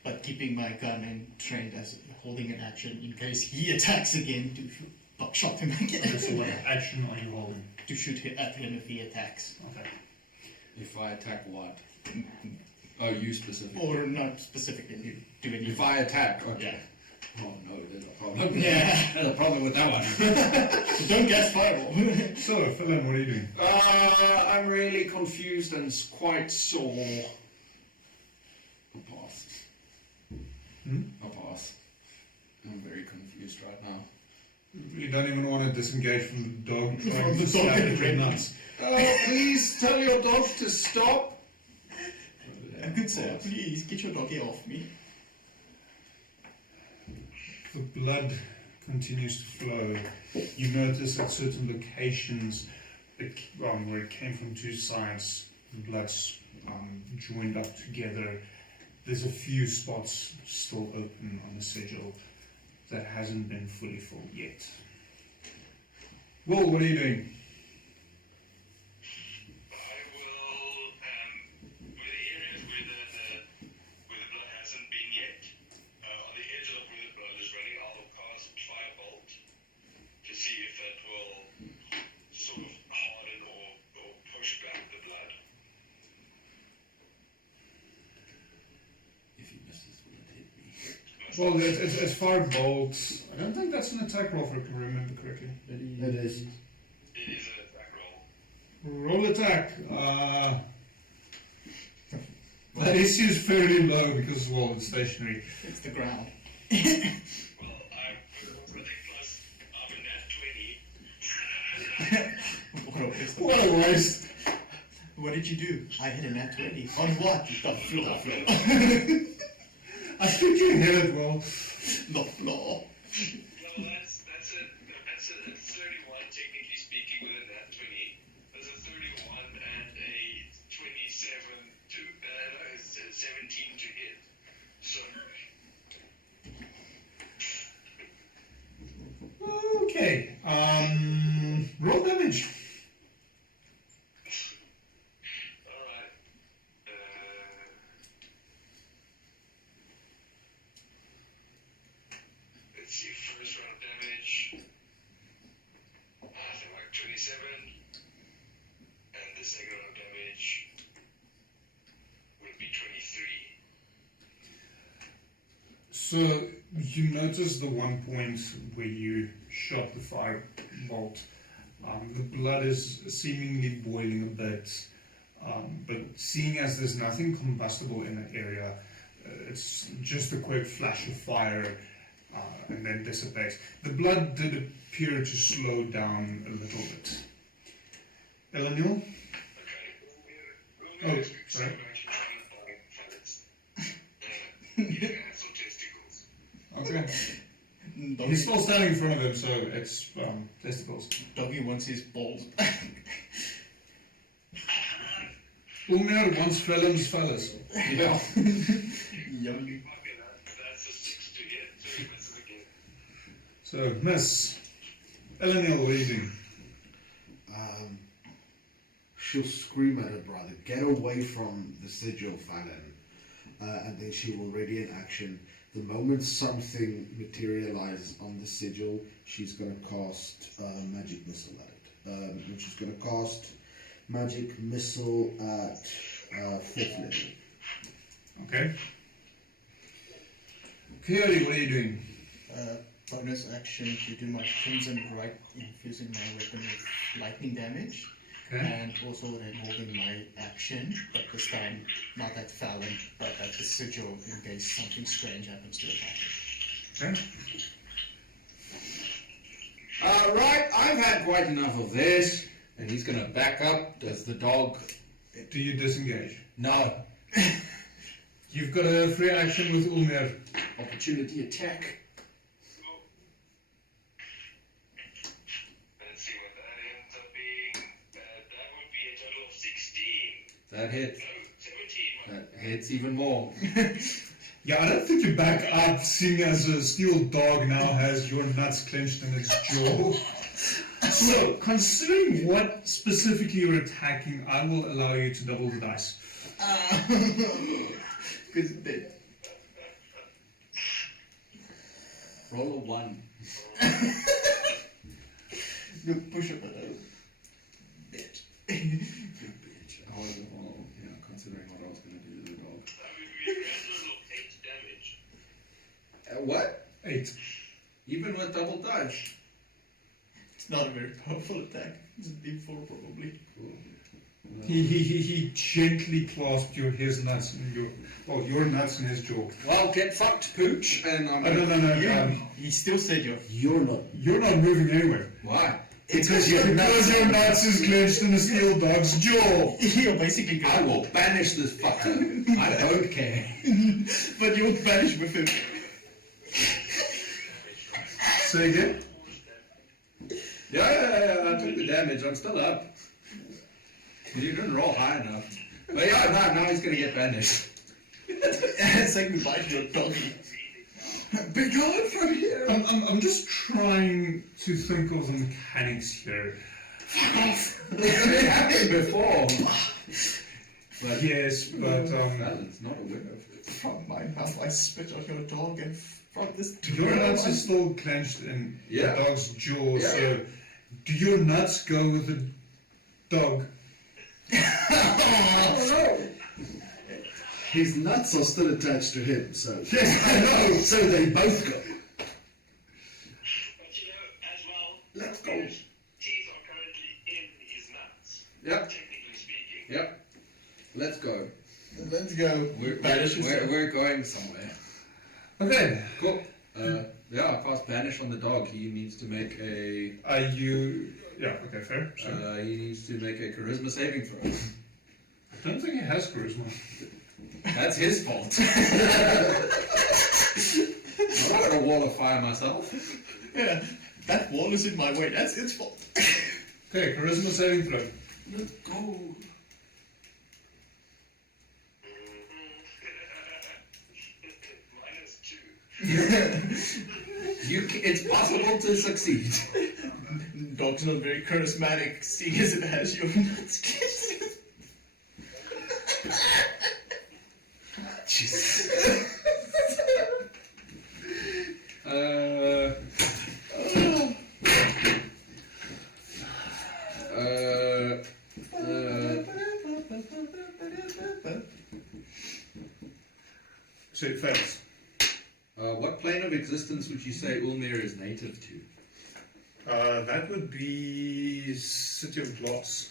but keeping my gun and trained as holding an action in case he attacks again to buckshot him So what again. action are you holding? To shoot at him if he attacks. Okay. If I attack what? Oh, you specifically. Or not specifically do anything. If I attack, okay. Yeah. Oh no, there's a problem. Yeah. There's a problem with that one. Don't gas fireball. So, Philip, what are you doing? I'm really confused and quite sore. I'll pass. I'll pass. I'm very confused right now. You don't even want to disengage from the dog trying From the to dog slap and at your nuts. Please tell your dog to stop. Good sir, please get your doggy off me. The blood continues to flow. You notice at certain locations where it came from two sides, the blood's joined up together. There's a few spots still open on the sigil that hasn't been fully filled yet. Will, what are you doing? I will, where the areas where the blood hasn't been yet, on the edge of where the blood is running, I'll cast Firebolt to see if that will sort of harden or push back the blood. If he misses, will it hit me? Well, it's firebolt. I don't think that's an attack roll, if I can remember correctly. It is. It is an attack roll. Roll attack. That issue is fairly low because, well, it's stationary. It's the ground. Well, I'm with a plus of a nat 20. What a waste. What did you do? I hit a nat 20. On what? The floor. I think you hit it well. The floor. Well, that's a 31 technically speaking with a nat 20. There's a 31 and a 27 to no, it's a 17 to hit. So Okay. Roll damage. alright. Let's see, first round of damage. Something like 27. And the second round of damage would be 23. So you notice the one point where you shot the firebolt. The blood is seemingly boiling a bit, but seeing as there's nothing combustible in the area, it's just a quick flash of fire and then dissipates. The blood did appear to slow down a little bit. Elanil? Okay. Oh, sorry. Okay. He's still standing in front of him, so it's testicles. Doggy wants his balls. Ulmer wants felons. Yeah. Yummy. That's a 6 to hit, so he misses again. So, miss. Elanil, what are you doing? She'll scream at her brother, get away from the sigil, Fallon. And then she will ready an action. The moment something materializes on the sigil, she's going to cast magic missile at it. And she's going to cast magic missile at 4th level. Okay. Coyote, what are you doing? Bonus action to do my crimson right, infusing my weapon with lightning damage. Okay. And also then holding my action, but this time not at Fallon, but at the sigil in case something strange happens to attack. Okay. Right, I've had quite enough of this. And he's gonna back up. Does the dog? Do you disengage? No. You've got a free action with Ulmer. Opportunity attack. Let's see what that ends up being. That would be a total of 16. That hits. No, 17. That hits even more. Yeah, I don't think you back up, seeing as a steel dog now has your nuts clenched in its jaw. So, considering what specifically you're attacking, I will allow you to double the dice. Because it did. Roll a 1. You push up a bitch. Good bitch. Oh, yeah, considering what I was gonna do to the dog. That would be a grand total of 8 damage. What? 8. Even with double dice. It's not a very powerful attack. It's a D4 probably. Cool. He gently clasped his nuts in your nuts in his jaw. Well, get fucked, Pooch. And I'm. No. He still said You're not. You're not moving anywhere. Why? Because your nuts is clenched in a steel dog's jaw. You're basically I will banish this fucker. I don't care. But you'll vanish with him. Say again? Yeah, I took the damage. I'm still up. You didn't roll high enough. But yeah, now he's gonna get banished. Say goodbye to your doggy. Be gone from here. I'm just trying to think of the mechanics here. Fuck off. It happened before. But Yes, but Fallon's not aware of it. From my mouth, I spit on your dog, and from this. your nuts are still clenched in Yeah. the dog's jaw, Yeah. so do your nuts go with the dog? I don't know. His nuts are still attached to him, so. Yes, I know. So they both go. But you know, as well, Let's go. his teeth are currently in his nuts. Yep. Technically speaking. Yep. Let's go. Let's go. We're going somewhere. Okay, Cool. Yeah, I cast Banish on the dog. He needs to make a. Yeah, okay, fair. So. He needs to make a charisma saving throw. I don't think he has charisma. That's his fault. I'm not gonna wall of fire myself. Yeah, that wall is in my way. That's its fault. Okay, charisma saving throw. Let's go. It's possible to succeed. Dog's not very charismatic, seeing as it has your nuts. Jesus. So it fails. What plane of existence would you say Ulmir is native to? That would be City of Glass.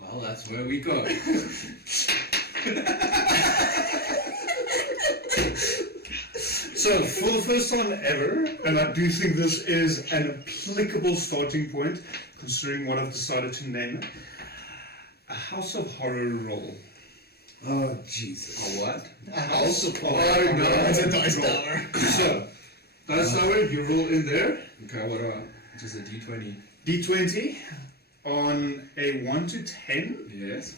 Well, that's where we go. So, for the first time ever, and I do think this is an applicable starting point, considering what I've decided to name it, a House of Horror roll. Oh, Jesus. A what? A House of Horror. Oh, no, It's a dice tower. So, Dice Tower, you roll in there. Okay, what do I? Just a d20. D20 on a 1 to 10. Yes.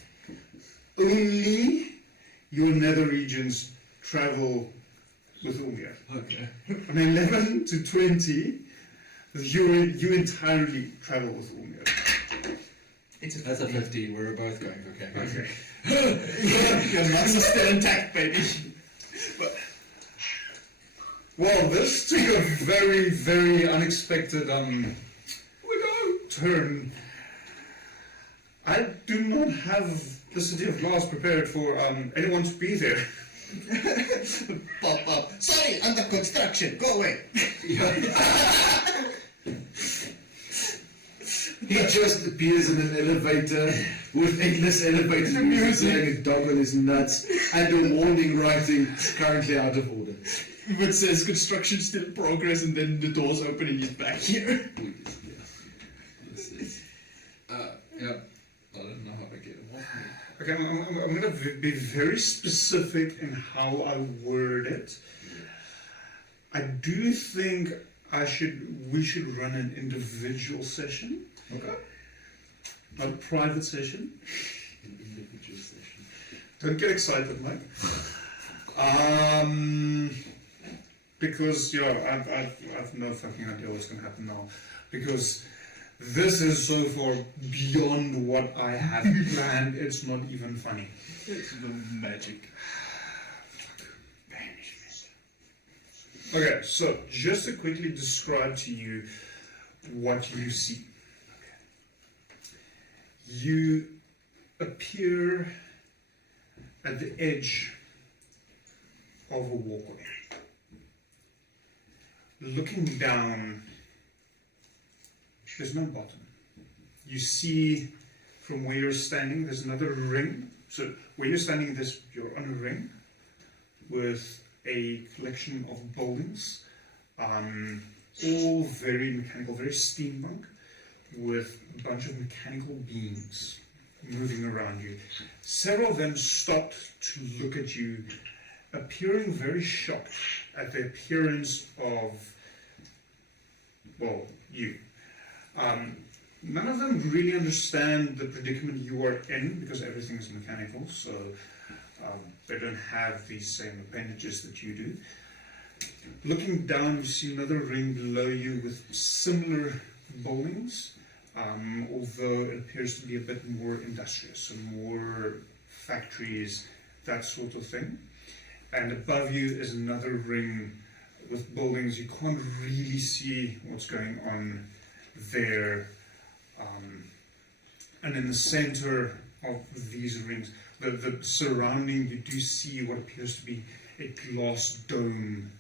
Only your nether regions travel with Ulmir. Okay. On 11 to 20, you entirely travel with Ulmir. That's a 15. We're both going. Okay. Okay. Your nuts are still intact, baby. Well, this took a very, very unexpected turn. I do not have the City of Glass prepared for anyone to be there. Pop up. Sorry, under construction. Go away. He just appears in an elevator with endless elevator music and a dog on his nuts and a warning writing currently out of order. It says construction still in progress, and then the doors open and he's back here. This is. Yeah. I don't know how to get him off me. Okay, I'm going to be very specific in how I word it. I do think we should run an individual session. Okay. Not a private session. An individual session. Don't get excited, Mike. Because I've no fucking idea what's going to happen now. Because this is so far beyond what I had planned. It's not even funny. It's the magic. Okay, so just to quickly describe to you what you see. You appear at the edge of a walkway. Looking down, there's no bottom. You see from where you're standing, there's another ring. So where you're standing, you're on a ring with a collection of buildings, all very mechanical, very steampunk, with a bunch of mechanical beams moving around you. Several of them stopped to look at you, appearing very shocked at the appearance of, well, you. None of them really understand the predicament you are in, because everything is mechanical, so they don't have these same appendages that you do. Looking down, you see another ring below you with similar buildings, although it appears to be a bit more industrious, so more factories, that sort of thing. And above you is another ring with buildings. You can't really see what's going on there. And in the center of these rings, the surrounding, you do see what appears to be a glass dome,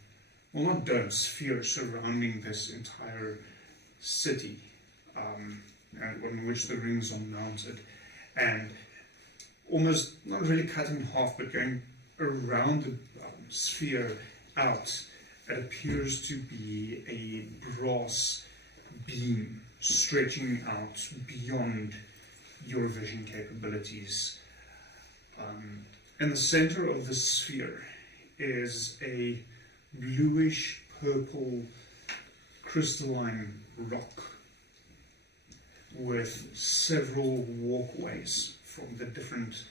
well, not dome, sphere surrounding this entire city, on which the rings are mounted, and almost not really cut in half, but going around the sphere out it appears to be a brass beam stretching out beyond your vision capabilities. In the center of the sphere is a bluish purple crystalline rock with several walkways from the different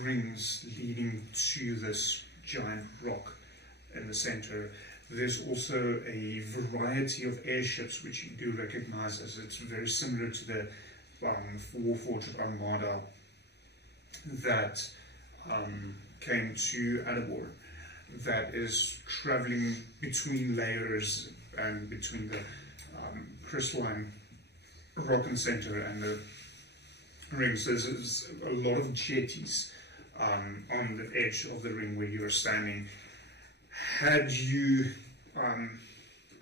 rings leading to this giant rock in the center. There's also a variety of airships which you do recognize as it's very similar to the Warforged Armada that came to Adomawyr, that is traveling between layers and between the crystalline rock and center and the rings. There's a lot of jetties on the edge of the ring where you are standing. Had you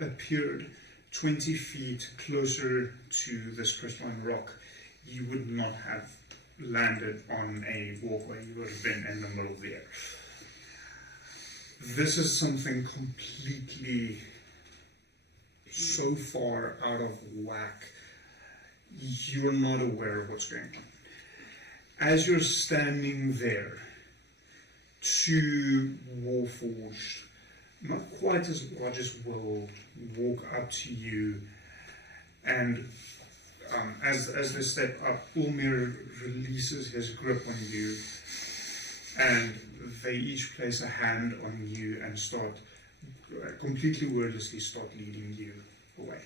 appeared 20 feet closer to this crystalline rock, you would not have landed on a walkway. You would have been in the middle there. This is something completely so far out of whack. You're not aware of what's going on. As you're standing there, two Warforged, not quite as large as Will, walk up to you, and as they step up, Ulmir releases his grip on you, and they each place a hand on you and start, completely wordlessly start leading you away.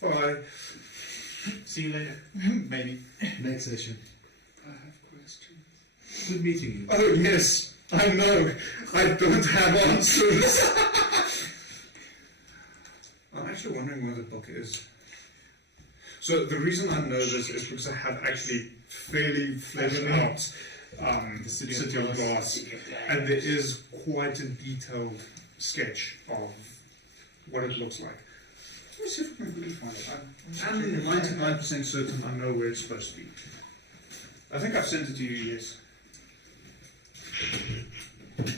Bye. See you later. Maybe. Next session. I have questions. Good meeting you. Oh yes, I know. I don't have answers. I'm actually wondering where the book is. So the reason I know this is because I have actually fairly fleshed out the City of Glass, and there is quite a detailed sketch of what it looks like. Let me see if I can really find it. I'm 99% certain I know where it's supposed to be. I think I've sent it to you, yes. Where do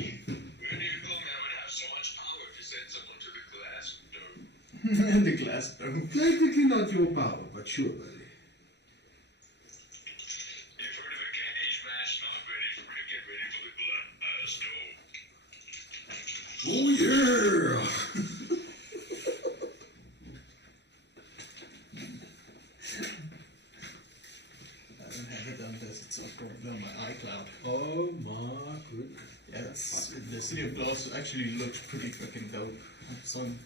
you go, man, would have so much power to send someone to the glass dome? The glass dome. Technically not your power, but sure, buddy. You've heard of a cage match not ready for to get ready for the glass dome. Oh yeah! I don't have it on this, it's on my iCloud. Oh my goodness. Yeah, the City of Glass actually looks pretty freaking dope. It's on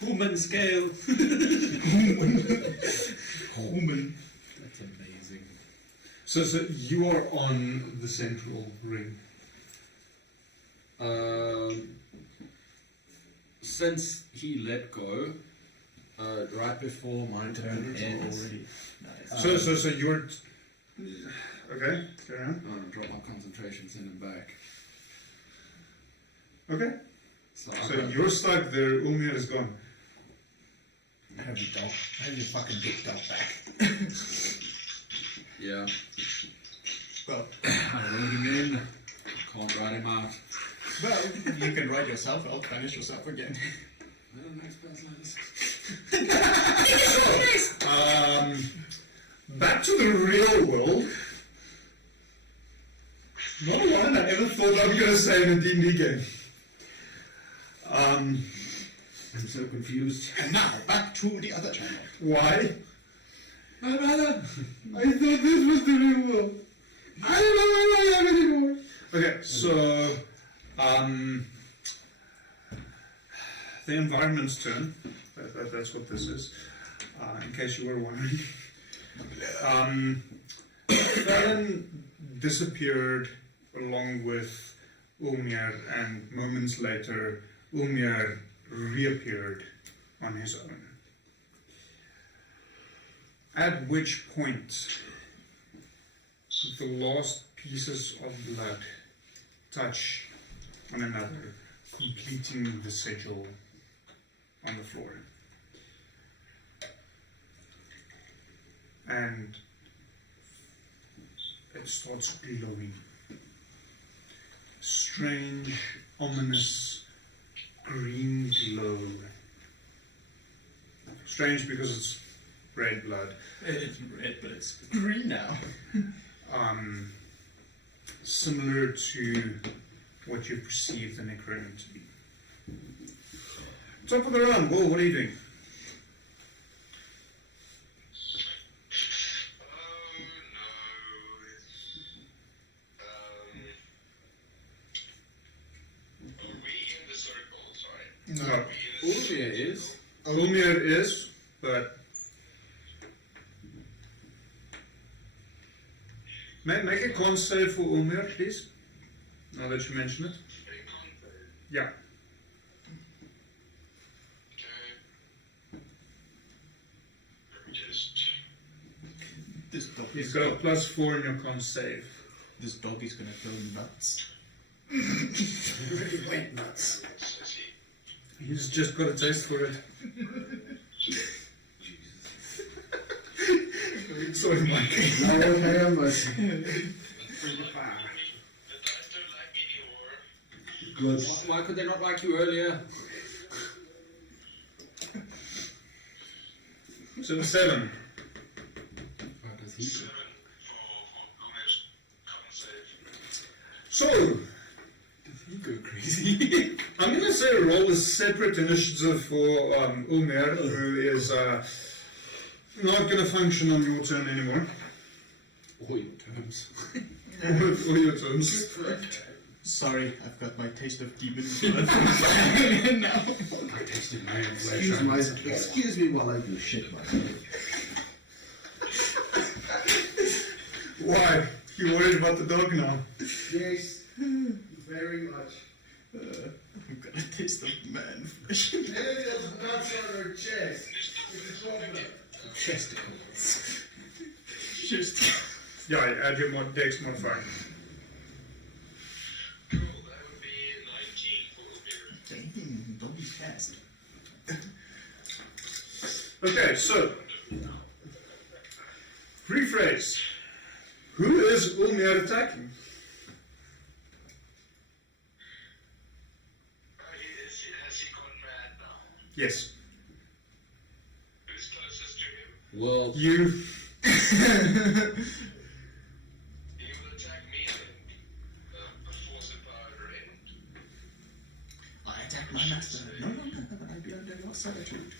human scale. Human. That's amazing. So you are on the central ring. Since he let go, right before my turn ends, Already. Nice. So you're okay. Carry on. I'm gonna drop my concentration, send him back. Okay. So, So you're stuck there. Ulmir is gone. Have your fucking big dog back. yeah, Well, I rode him in. Can't ride him out. well, you can write yourself out, punish yourself again. Well, next person is. Back to the real world. Not a line I ever thought I was going to say in a D&D game. I'm so confused. And now, back to the other channel. Why? My brother! I thought this was the real world. I don't know where I am anymore. Okay, so the environment's turn. That's what this is. In case you were wondering. Fallon disappeared along with Ulmir, and moments later, Ulmir reappeared on his own. At which point, the last pieces of blood touch one another, completing the sigil on the floor. And it starts glowing. strange, ominous green glow. Strange because it's red blood. It's red, but it's green now. Similar to what you perceive the necronium to be. Top of the round, Bull, what are you doing? No. Ulmir is. Ulmir is, but make a con save for Ulmir, please. Now that you mention it. Yeah. This dog He's got a +4 in your con save. This dog is gonna go nuts. Wait, nuts. He's just got a taste for it. Sorry, Mike. I am The dice don't like me anymore. good. Why could they not like you earlier? So 7. What does he do? 7 for Lumia's con save. So, He go crazy. I'm going to say roll a separate initiative for Ulmir, who is not going to function on your turn anymore. All your terms. Or your turns. Sorry, I've got my taste of demon blood now. I tasted my own flesh. Excuse me while I do shit myself. Why? You worried about the dog now? Yes, very much. I've got a taste of man flesh. Maybe there's nuts on her chest. It's a problem. Chesticles. Just Yeah, add your dex modifier. Cool, that would be 19 for Ulmir. dang, don't be fast. Okay, so rephrase. Who is Ulmir attacking? Has he gone mad now? Yes. Who's closest to him? Well, You. He will attack me then. A force of power end. I attack my master. No, but I be under your servitude.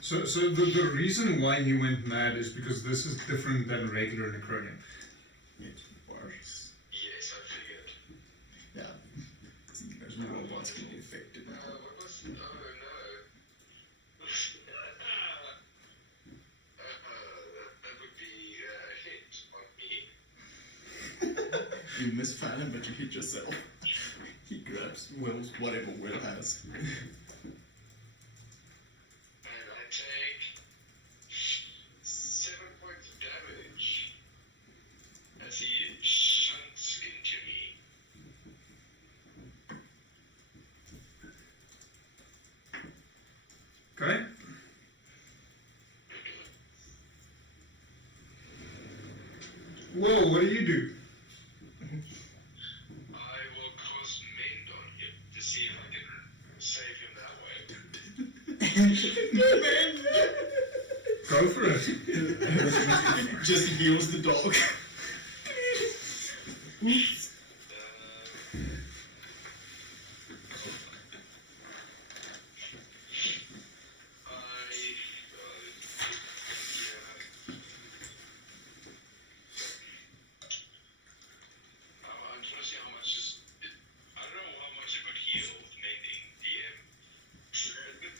So the reason why he went mad is because this is different than regular necronium. It's worse. Yes, I figured. Yeah. There's no robots can be affected. What was... Oh, no. That would be a hit on me. You miss Fallon, but you hit yourself. He grabs Will's whatever Will has. And I take 7 points of damage as he shunts into me. Okay? Well, what do you do? I will cast Mend on him to see if I can save him that way. Go for it. Just heals the dog. I'm trying to see how much is. I don't know how much it would heal with mending DM. It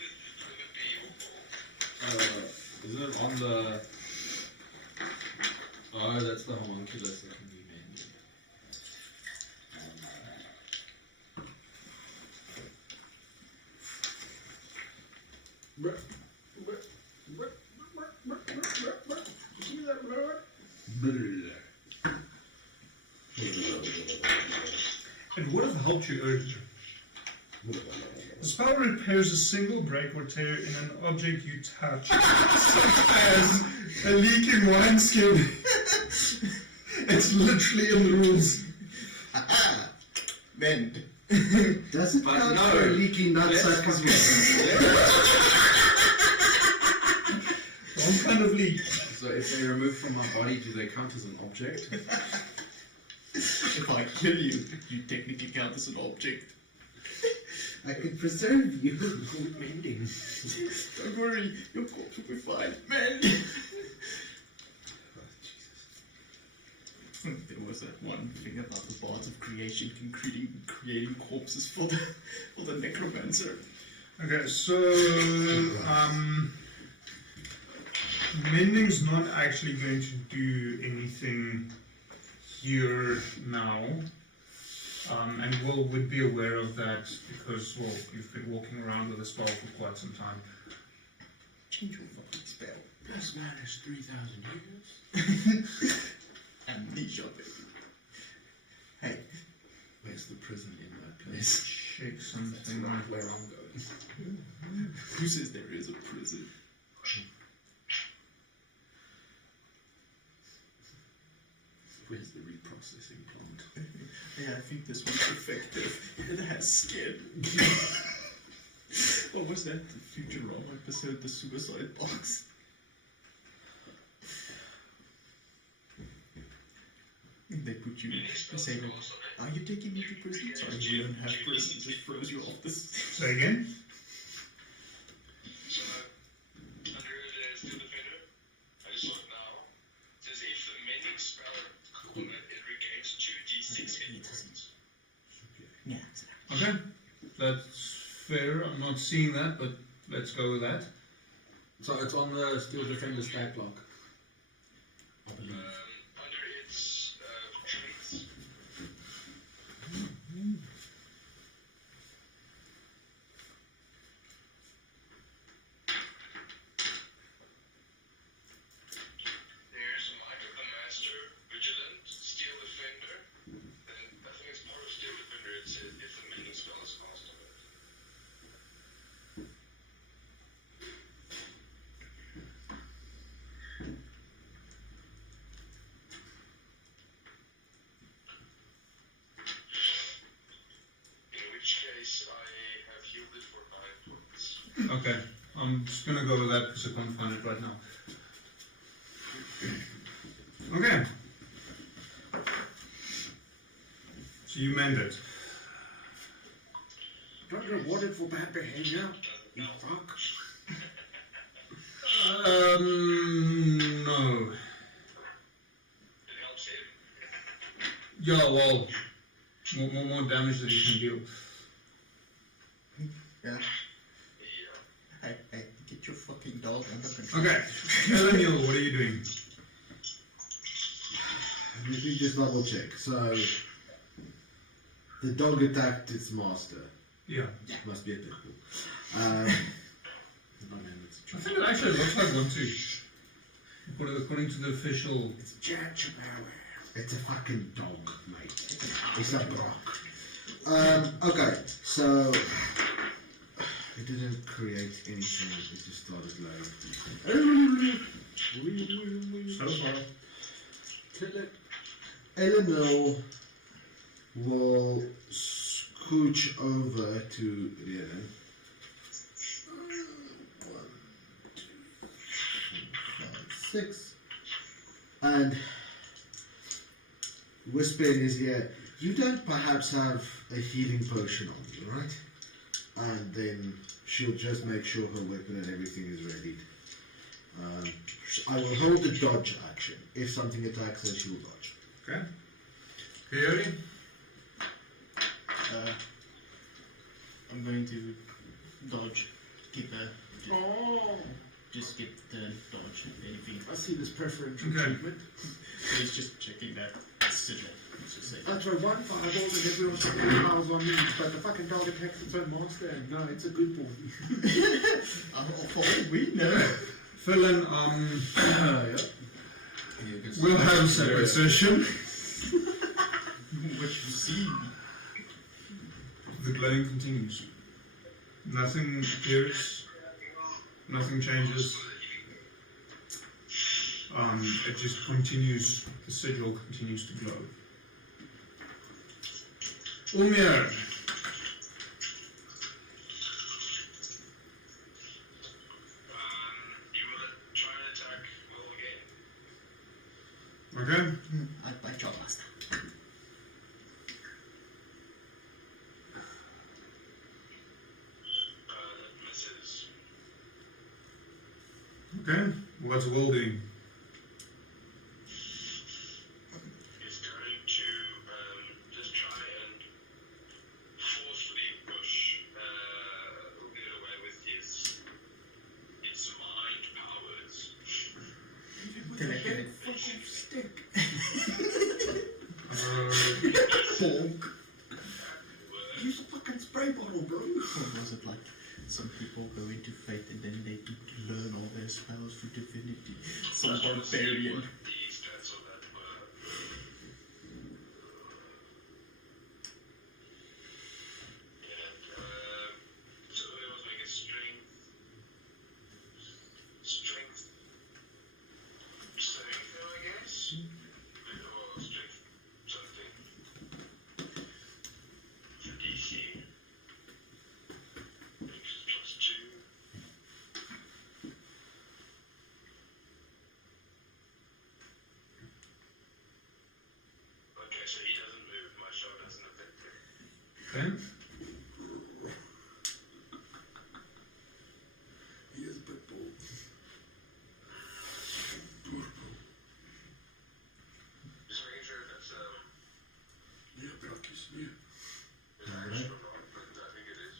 would be awful. isn't it on the... Oh, that's the homunculus that can be mended. It would have helped you earlier. The spell repairs a single break or tear in an object you touch, such as a leaking wineskin, a It's literally in the rules. Mend. Does it But count no, for a leaky nutsack as well? What kind of leak? So if they remove from my body, do they count as an object? If I kill you, you technically count as an object. I can preserve you. Mending. Don't worry, your corpse will be fine. Mend! There was that one thing about the bards of creation creating corpses for the necromancer. Okay, so mending's not actually going to do anything here now, and Will would be aware of that because, well, you've been walking around with a spell for quite some time. Change your fucking spell. Plus minus 3,000 years. Amnesia, baby. Hey, Where's the prison in that place? Check That's something. right where I'm going. who says there is a prison? Where's the reprocessing plant? Yeah, I think this one's effective. It has skin. What was that? The Futurama episode, the suicide box? They put you, they say like, are you taking me to prison? Sorry, we don't have prison, just throws you off this. Say again? So, under the Steel Defender, I just saw it now. It says if the mending spell it regains 2d6 hit points. Yeah. Okay, that's fair. I'm not seeing that, but let's go with that. So it's on the Steel Defender stat block, I believe. Under its traits. There's Might of the Master, Vigilant, Steel Defender. Then I think it's part of Steel Defender. It says if the mending spell is cast on it. In which case I have healed it for 9 points. Okay, I'm just gonna go with that because I can't find it right now. Okay. So you mend it. Don't reward it for bad behavior, you fuck. No. It helps him. Yeah, well, more damage that he can deal. Yeah. Yeah. Hey, get your fucking dog under control. Okay, Eleniel, what are you doing? Let me just double check. So, the dog attacked its master. Yeah. Must be a pit bull. I think it actually looks like one too. According to the official. It's Jack Chihuahua. It's a fucking dog, mate. It's a Brock. Okay, so it didn't create anything. It just started loading. So far. Kill it. Eleanor will scooch over to Rhiannon. 1, 2, 4, 5, 6. And whisper in his ear, you don't perhaps have a healing potion on you, right? And then she'll just make sure her weapon and everything is ready. I will hold the dodge action. If something attacks her, she'll dodge. Okay. Coyote? I'm going to dodge. Keep a. Just get the dodge, if anything. I see this preferential Okay. treatment. So he's just checking that sigil. Let's just say. I throw one fireball and everyone fucking piles on me, but the fucking dog attacks its own master, and no, it's a good boy. For all we know. Philin, we'll have a separate session. What you see. The glowing continues. Nothing appears. Nothing changes. It just continues, the sigil continues to glow. Umir. You will try and attack Will again. Okay. I shot last. That misses. Okay. What's Will doing? He's going to just try and forcefully push Ulmir away with his mind powers. Can I get it? Stick. Bonk. Use a fucking spray bottle, bro. Or was it like some people go into faith and then they learn all their spells for divinity? Some barbarian. The stats of that were. So it was like a strength saving throw, I guess. Or strength something. For DC. +2. Okay, so he doesn't move. My shot doesn't affect him. Okay. He is a pit bull. Just making sure that's Yeah, Belkis, yeah. his action or not, but I think it is.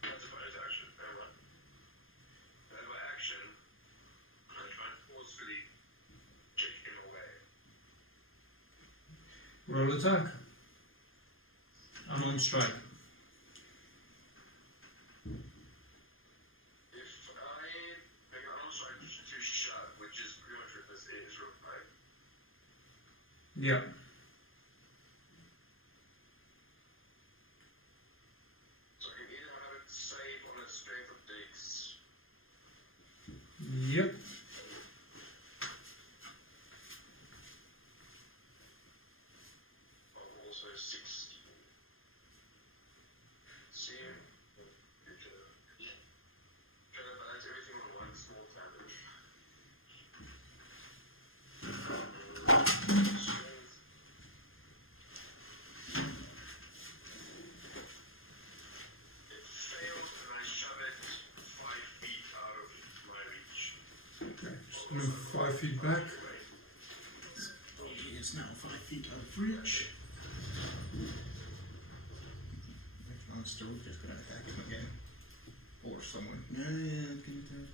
That's about his action. Hang on. And by action, I try and forcefully kick him away. Roll attack. Unarmed strike. If I make an arm strike to shot, which is pretty much what this is, right? Yeah. So I can either have it save on its strength of Dex. Yep. Also 6. See you. Yeah. Try to balance everything on one small tandem. Strength. It failed and I shove it 5 feet out of my reach. Okay. Just move 5 feet back. Oh, he is now 5 feet out of reach. I'm still just gonna attack him again. Or someone. Yeah, I can attack.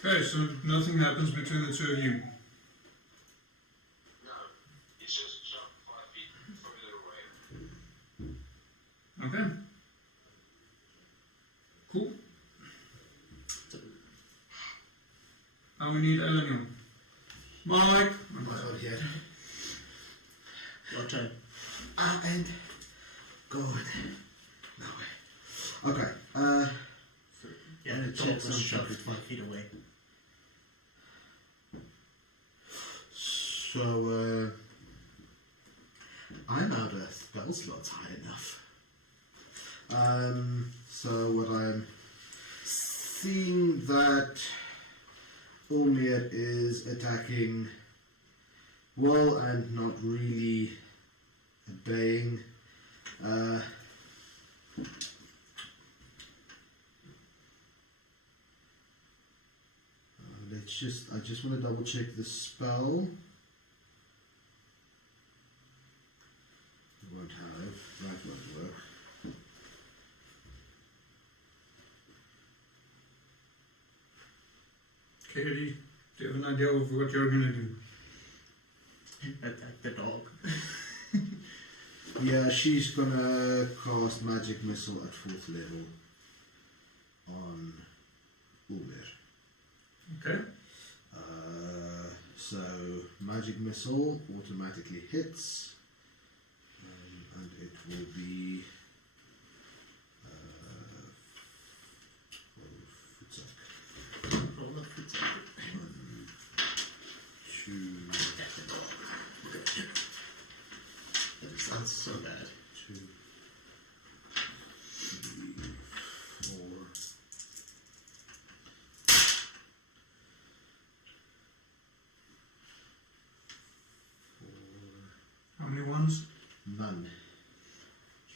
Okay, so nothing happens between the two of you. No, it's just shot 5 feet further away. Okay. Cool. Now we need Eleanor. Mike. Not yet. Your turn. And go that way. Okay. Yeah, I'm the gonna check dog was something shoved quickly. 5 feet away. So, I'm out of spell slots high enough. So what I'm seeing that Ulmir is attacking Will and not really obeying. I just want to double check the spell. It won't have, that won't work. Katie, do you have an idea of what you're gonna do? Attack the dog. Yeah, she's gonna cast Magic Missile at 4th level on Ulmer. Okay. So, Magic Missile automatically hits, and it will be 12 Roll a foot up. 1, 2, That sounds so bad. 2, 3, 4. How many ones? None.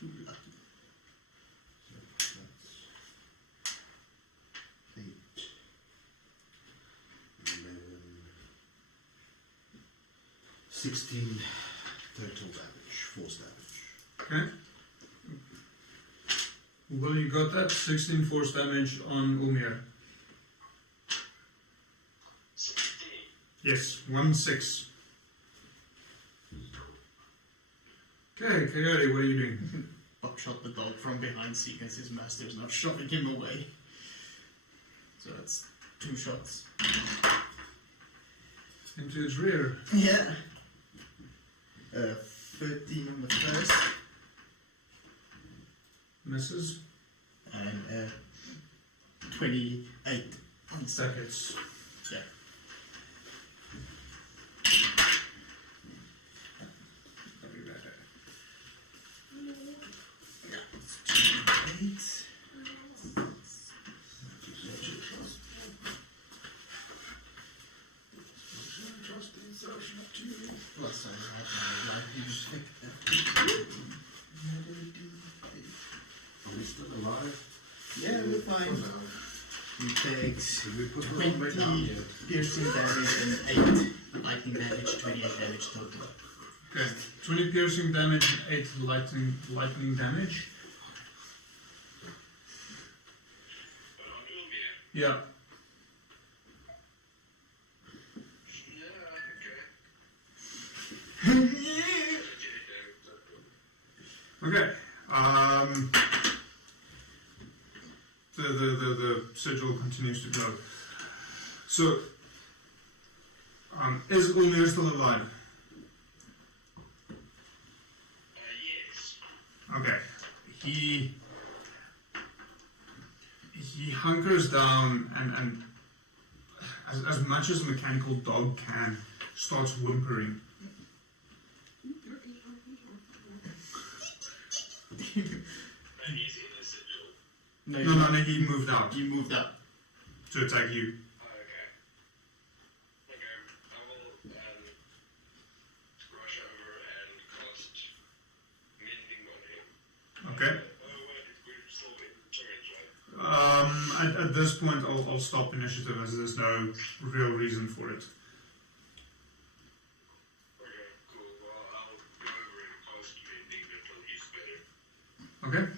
You lucky. So that's 8, 11, 16 total damage, force damage. Okay. Well, you got that 16 force damage on Ulmir. 16. Yes, 1-6. Okay, Coyote, what are you doing? Buckshot the dog from behind, seeing as his master is now shoving him away. So that's 2 shots. Into its rear. Yeah. 13 on the first, Misses. and 28 on the second. Seconds. Yeah. I'll be right back. Plus, I have my lightning stick. Are we still alive? Yeah, we're fine. He takes Did we put the one right down 20 yet? piercing damage and 8 lightning damage, 28 damage total. Okay, 20 piercing damage and 8 lightning damage. On Ulmir. Yeah. Yeah, okay. Okay. The sigil continues to glow. So, is Ulmir still alive? Yes. Okay. He hunkers down and as much as a mechanical dog can, starts whimpering. And he's in the sigil. No, No, he moved out you moved up. to attack you. Oh, okay. Okay, I will rush over and cast mending on him. Okay. Wait, we're still in turns, right? At this point, I'll stop initiative as there's no real reason for it. Okay, cool. Well, I'll go over and cast mending until he's better. Okay.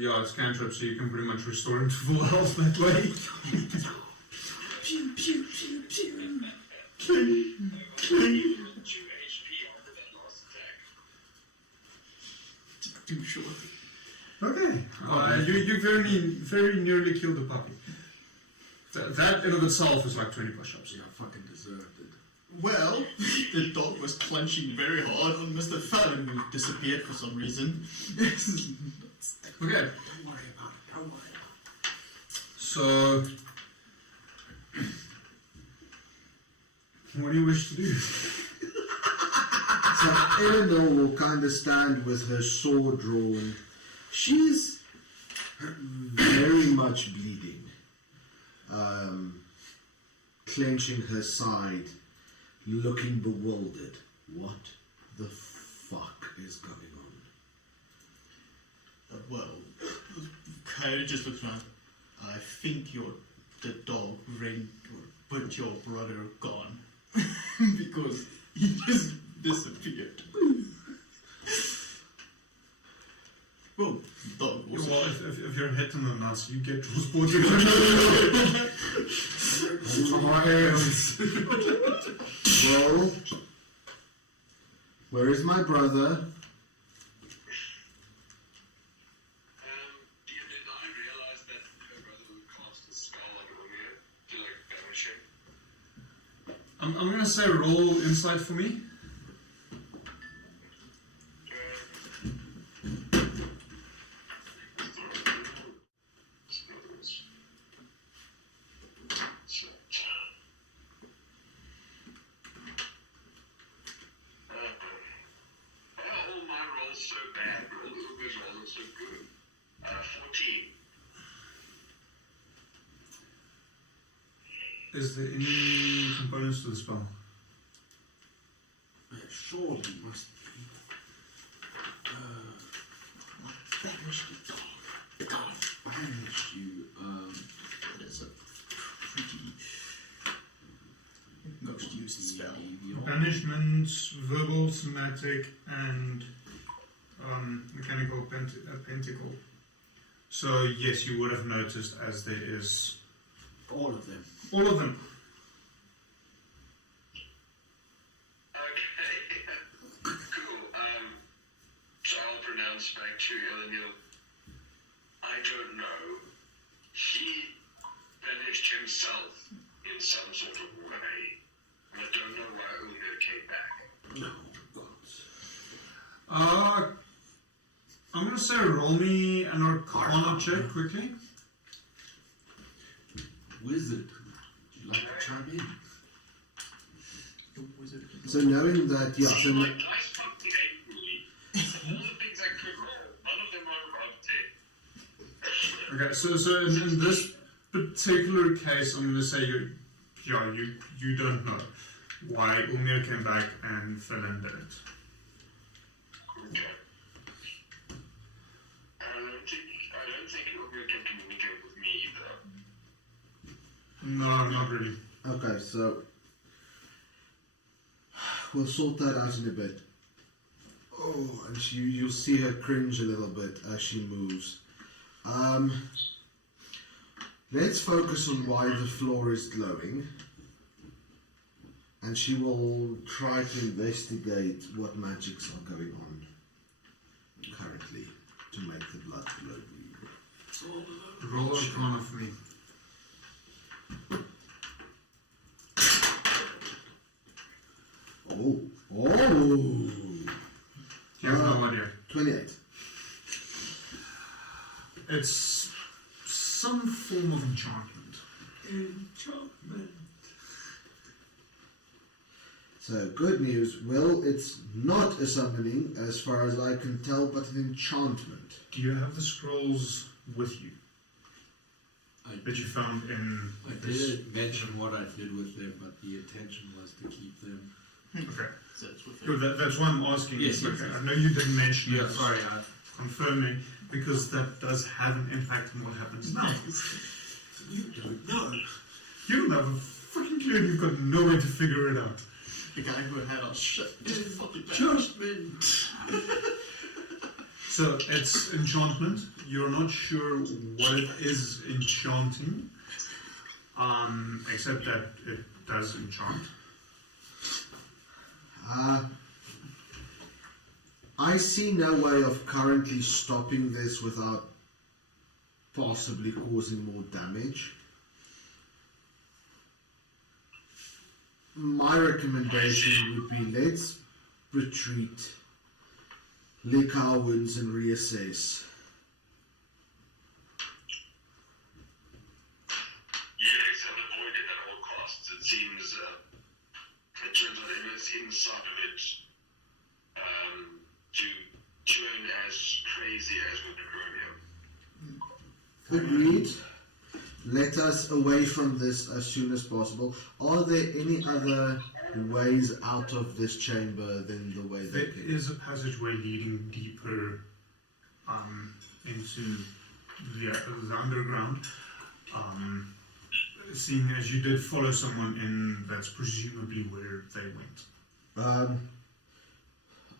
Yeah, it's cantrip, so you can pretty much restore him to full health that way. Pew, pew, pew, pew. He was 2 HP after that last attack. Too short. Okay. You very nearly killed the puppy. That in of itself is like 20 push-ups. Yeah, I fucking deserved it. Well, the dog was clenching very hard on Mr. Fallon, who disappeared for some reason. Okay. Don't worry about it. Don't worry about So, what do you wish to do? So Eleanor will kind of stand with her sword drawn. She's very much bleeding, clenching her side, looking bewildered. What the fuck is going on? Well, Kyle just looks around. I think the dog put your brother gone because he just disappeared. Well, the dog was. Well, if you're hitting the nuts, you get transported. Well, where is my brother? Did I realize that her brother would cast a spell on Adomawyr to like banish him? I'm gonna say roll insight for me. All my rolls so bad, but all the others rolls are so good. 14. Is there any components to the spell? Surely must be. Banish the dog. Banish you. That's a pretty most used spell. Banishment, verbal, somatic, and mechanical pentacle. So yes, you would have noticed as there is All of them. all of them. Okay. Cool. So I'll pronounce back to Eleniel. I don't know. He banished himself in some sort of way. And I don't know why Ulmir came back. No, God. I'm gonna say roll me an Arcana check quickly. Wizard, would you like to chime in? The wizard. So knowing that, yeah, See, so my dice fucking hate me. All the things I could roll, none of them are above 10. Okay, so in this particular case, I'm gonna say you don't know why Ulmir came back and fell and did it. Okay. I don't think Ulmir can communicate with me either. No, not really. okay, so we'll sort that out in a bit. Oh, and you'll see her cringe a little bit as she moves. Let's focus on why the floor is glowing. And she will try to investigate what magics are going on currently to make the blood glow green. Roll Arcana for me. Oh! You have no idea. 28. It's some form of enchantment. So, good news. Well, it's not a summoning as far as I can tell, but an enchantment. Do you have the scrolls with you that you found in I did mention what I did with them, but the intention was to keep them. Okay. So it's with Good, that's why I'm asking. Yes, Okay, yes. I know you didn't mention Yeah, it. sorry. Confirming, because that does have an impact on what happens now. You don't know. You don't have a freaking clue and you've got no way to figure it out. the guy who had us shut is fucking bad. Judgment! So it's enchantment. You're not sure what it is enchanting, except that it does enchant. I see no way of currently stopping this without possibly causing more damage. My recommendation would be let's retreat, lick our wounds and reassess. Yes, and avoid it at all costs. It seems, it turns out everyone's inside of it to turn as crazy as with the Agreed. Let us away from this as soon as possible. Are there any other ways out of this chamber than the way they There came. is a passageway leading deeper into the underground. Seeing as you did follow someone in, that's presumably where they went.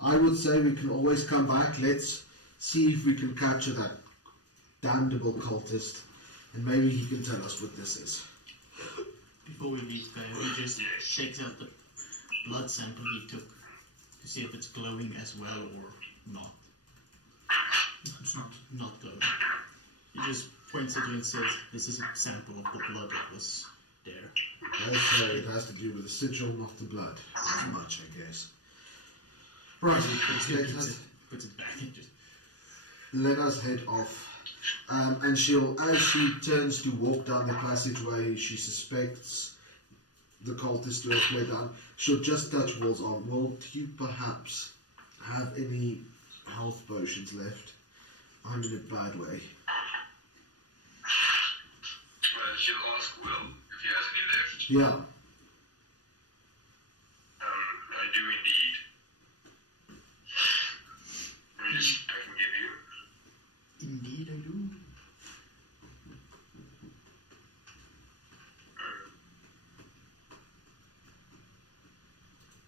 I would say we can always come back. Let's see if we can capture that damnable cultist, and maybe he can tell us what this is. Before we leave there, he just checks out the blood sample he took to see if it's glowing as well or not. It's not. Not glowing. He just points at you and says, "This is a sample of the blood that was there." Okay, it has to do with the sigil, not the blood. As much, I guess. Right, Puts it back and just... let us head off. And she'll, as she turns to walk down the passageway, she suspects the cultist to have fled down. She'll just touch Will's arm. Will you perhaps have any health potions left? I'm in a bad way. Well, she'll ask Will if he has any left. Yeah. I do indeed. Which I can give you. Indeed I do.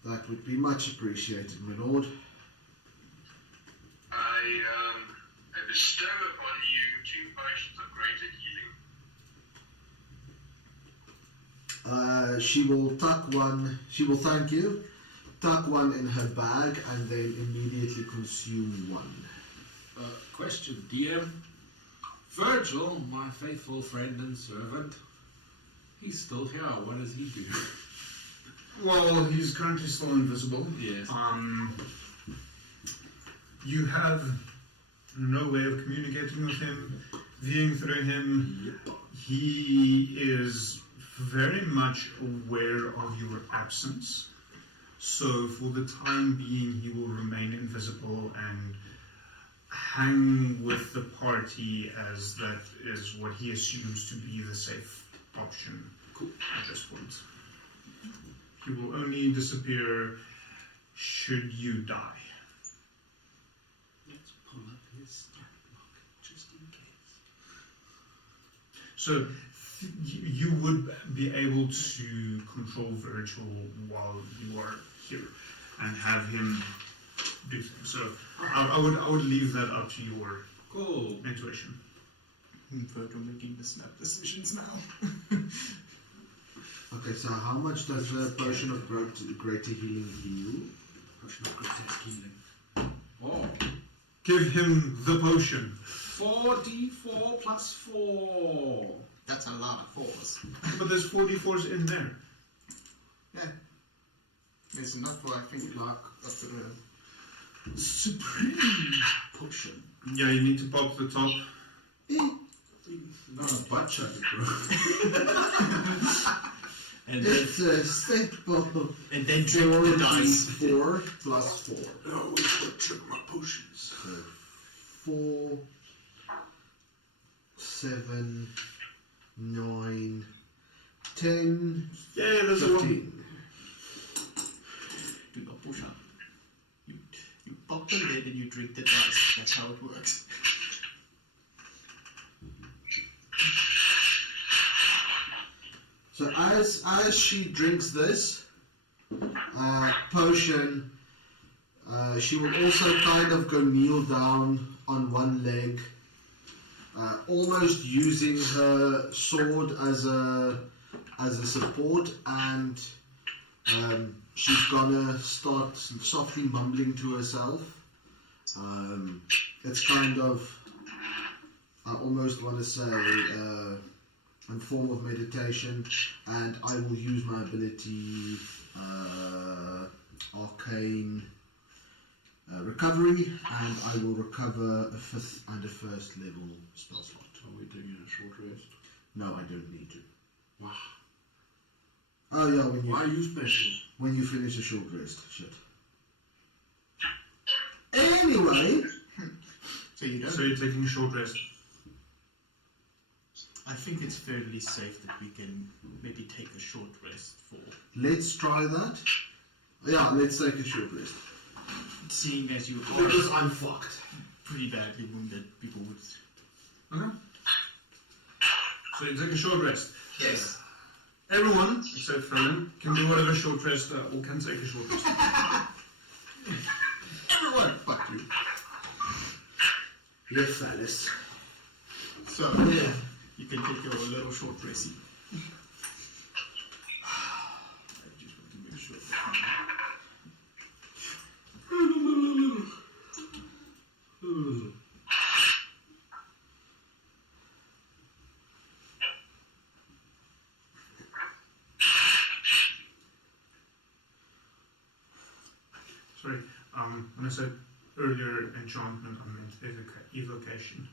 That would be much appreciated, my lord. I bestow upon you 2 potions of greater healing. She will tuck one, she will thank you, tuck one in her bag, and then immediately consume one. Question, DM. Virgil, my faithful friend and servant, he's still here. What does he do? Well, he's currently still invisible. Yes. You have no way of communicating with him, viewing through him. Yep. He is very much aware of your absence. So for the time being, he will remain invisible and hang with the party, as that is what he assumes to be the safe option at this point. He will only disappear should you die. Let's pull up his start block, just in case. So you would be able to control Virgil while you are here and have him do things. So I would leave that up to your Cool. intuition. Virgil making the snap decisions now. Okay, so how much does a potion of greater healing heal? Potion of greater healing. Oh. Give him the potion. 4d4 plus 4. That's a lot of 4s. But there's 44s in there. Yeah. There's enough for, I think, like, up to the... Supreme potion. Yeah, you need to pop the top. Not a butt shot, bro. And It's a simple. And then drink the dice. 4 plus 4. Oh, which would trigger my potions. So 4, 7, 9, 10, Yeah, there's a 15. Do not push up. You pop the lid and you drink the dice. That's how it works. So as she drinks this potion, she will also kind of go kneel down on one leg, almost using her sword as a support, and she's gonna start softly mumbling to herself. It's kind of, I almost want to say, a form of meditation, and I will use my ability Arcane Recovery, and I will recover a 5th and a 1st level spell slot. Are we doing a short rest? No, I don't need to. Wow. Oh yeah, Why are you special? when you finish a short rest. Shit. Anyway, So you don't. So you're taking a short rest. I I think it's fairly safe that we can maybe take a short rest for... Let's try that. Yeah, let's take a short rest. Seeing as you are Because I'm fucked. pretty badly wounded, people would... Okay. So you take a short rest. Yes. Everyone, except Frozen, can do whatever short rest or can take a short rest. Everyone, fuck you. Yes, Alice. So, Yeah. you can take your little short rest. I just want to make sure Sorry, when I said earlier enchantment, I meant evocation.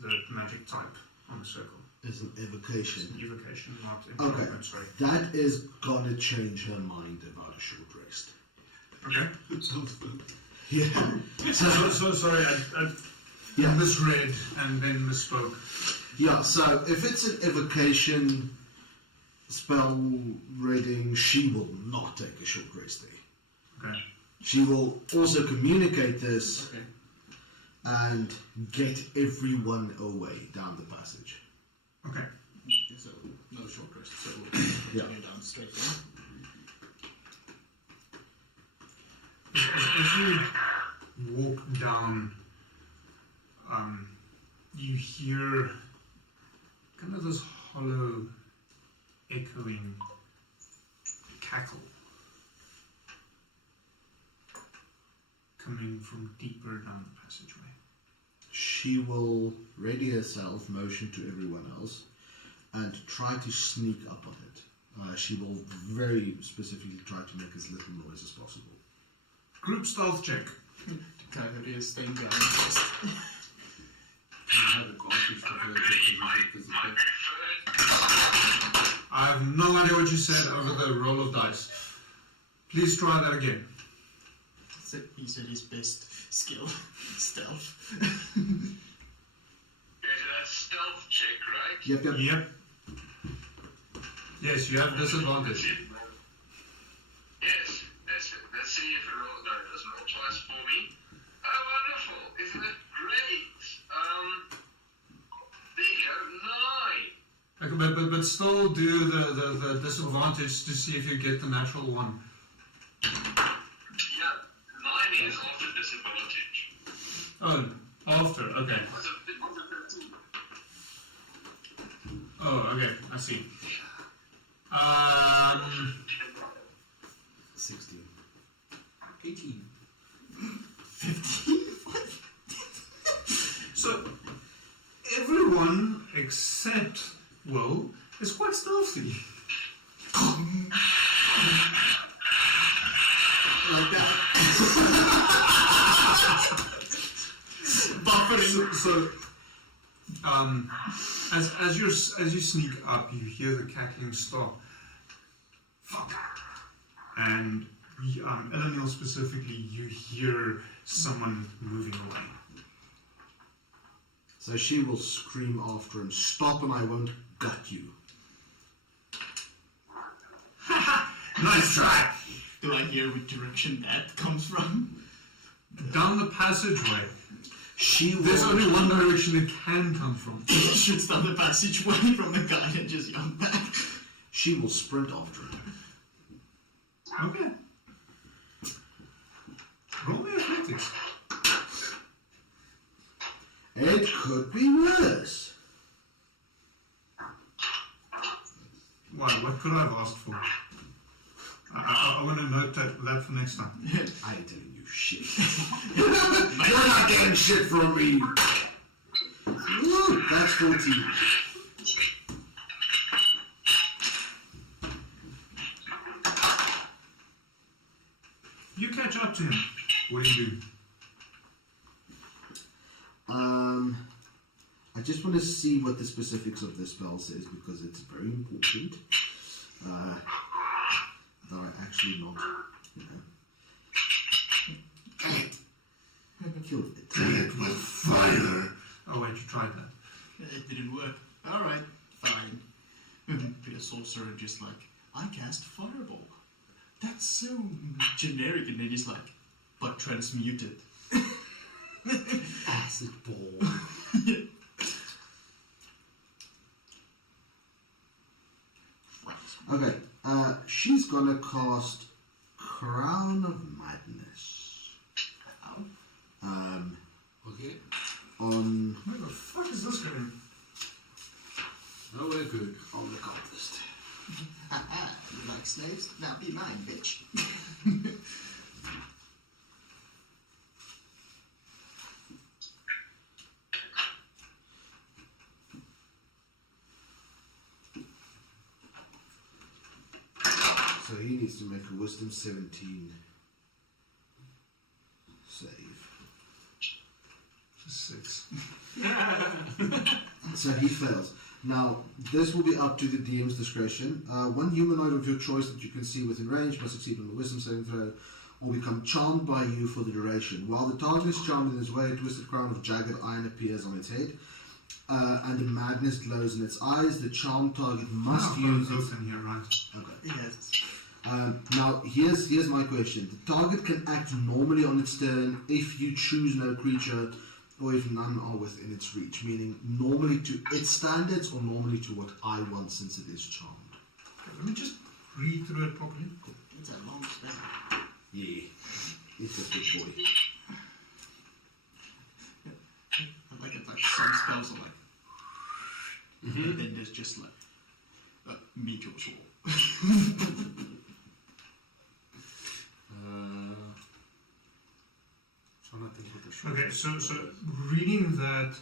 The magic type on the circle. Is an evocation. It's an evocation, not Okay. enchantment, sorry. That is gonna change her mind about a short rest. Okay. Sounds fun. Yeah. So sorry, I misread and then misspoke. Yeah, so if it's an evocation spell reading, she will not take a short rest there. Okay. She will also communicate this Okay. and get everyone away down the passage. Okay. so no short rest, so we'll Yeah. continue down straight in. As you walk down, you hear kind of this hollow, echoing cackle coming from deeper down the passageway. She will ready herself, motion to everyone else, and try to sneak up on it. She will very specifically try to make as little noise as possible. Group stealth check. Coyote is staying behind first. I have advantage for her because I have no idea what you said over the roll of dice. Please try that again. He said his best skill, stealth. Okay, so that's stealth check, right? Yep. Yep. Yes, you have disadvantage. Yes, that's it. Let's see if it rolls. No, it doesn't roll twice for me. Oh, wonderful. Isn't it great? There you go, 9. Okay, but still do the disadvantage to see if you get the natural one. Yeah, 9 is after disadvantage. Oh, after, okay. What's a 13? Oh, okay, I see. 16. 18. 15? So, everyone except Will is quite stealthy. Like that. Buffering. So, as you sneak up, you hear the cackling stop. Fuck. And Eleanor specifically, you hear someone moving away. So she will scream after him, "Stop and I won't gut you." Nice try. Do I hear which direction that comes from? Down the passageway. There's will. only one direction it can come from. Shoots down the passageway from the guy and just yawn back. She will sprint after him. Okay. Roll me athletics. It could be worse. Why? What could I have asked for? I want to note that for next time. I ain't telling you shit. You're not getting shit from me. Woo, that's 14. You catch up to him. What do you do? I just want to see what the specifics of this spell says because it's very important. That I actually not, kill it. Kill it with fire. Oh wait, you tried that. It didn't work. Alright, fine. Be a sorcerer just like, I cast Fireball. That's so generic, and then he's like, but transmuted. Acid ball. Yeah. Okay, she's gonna cast Crown of Madness. Okay. On. Where the fuck is this going? Oh, we're good. On the card list. Haha, you like slaves? Now be mine, bitch. So he needs to make a Wisdom 17 save. Just 6. So he fails. Now, this will be up to the DM's discretion. One humanoid of your choice that you can see within range must succeed on the Wisdom saving throw or become charmed by you for the duration. While the target is charmed in this way, a twisted crown of jagged iron appears on its head, and a madness glows in its eyes. The charmed target must use its... in here, right? Okay. Yes. Now, here's my question. The target can act normally on its turn if you choose no creature or if none are within its reach, meaning normally to its standards or normally to what I want since it is charmed. Okay, let me just read through it properly. It's a long spell. Yeah, it's a big boy. I like it, like some spells are like, and then there's just like, meteor sword. Okay, so reading that,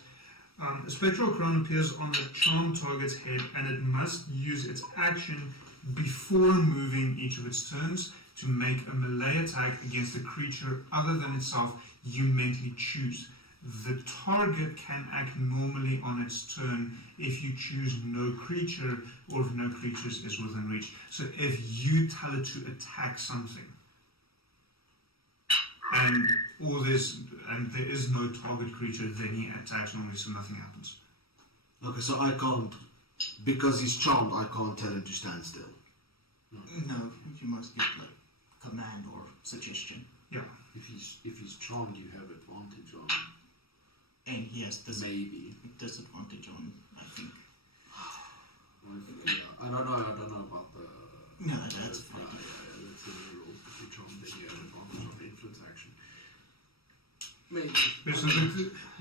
a spectral crown appears on the charmed target's head, and it must use its action before moving each of its turns to make a melee attack against a creature other than itself you mentally choose. The target can act normally on its turn if you choose no creature or if no creatures is within reach. So if you tell it to attack something, and there is no target creature, then he attacks normally, so nothing happens. Okay, so I can't, because he's charmed, I can't tell him to stand still. No, you must get like command or suggestion. Yeah. If he's charmed, you have advantage on. And he has Maybe. disadvantage on, I think. Yeah, I don't know about the. No, that's fine. Yeah, that's the new rules. If you're charmed, then you have advantage on the influence action. Maybe. Okay, so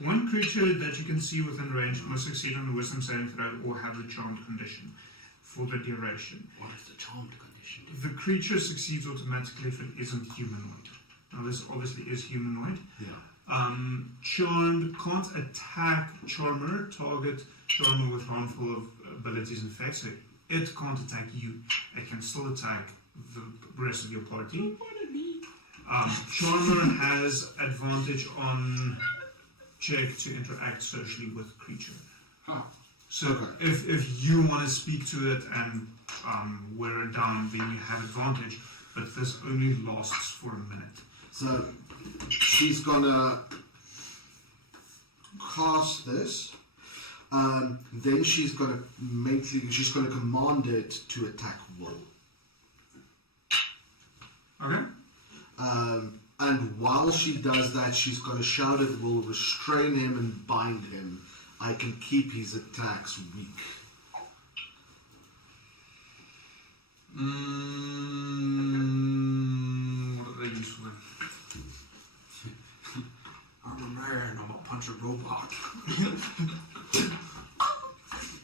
one creature that you can see within range must succeed on the Wisdom saving throw or have the charmed condition for the duration. What is the charmed condition? The creature succeeds automatically if it isn't humanoid. Now this obviously is humanoid. Yeah. Charmed can't attack Charmer, target Charmer with harmful abilities and effects. So it can't attack you. It can still attack the rest of your party. Charmer has advantage on check to interact socially with creature. Huh. So if you want to speak to it and wear it down, then you have advantage. But this only lasts for a minute. So she's gonna cast this. Then she's gonna command it to attack Will. Okay. And while she does that, she's gonna shout at Will, restrain him and bind him. I can keep his attacks weak. What are they useful in? I'm a man, I'm a punch a robot.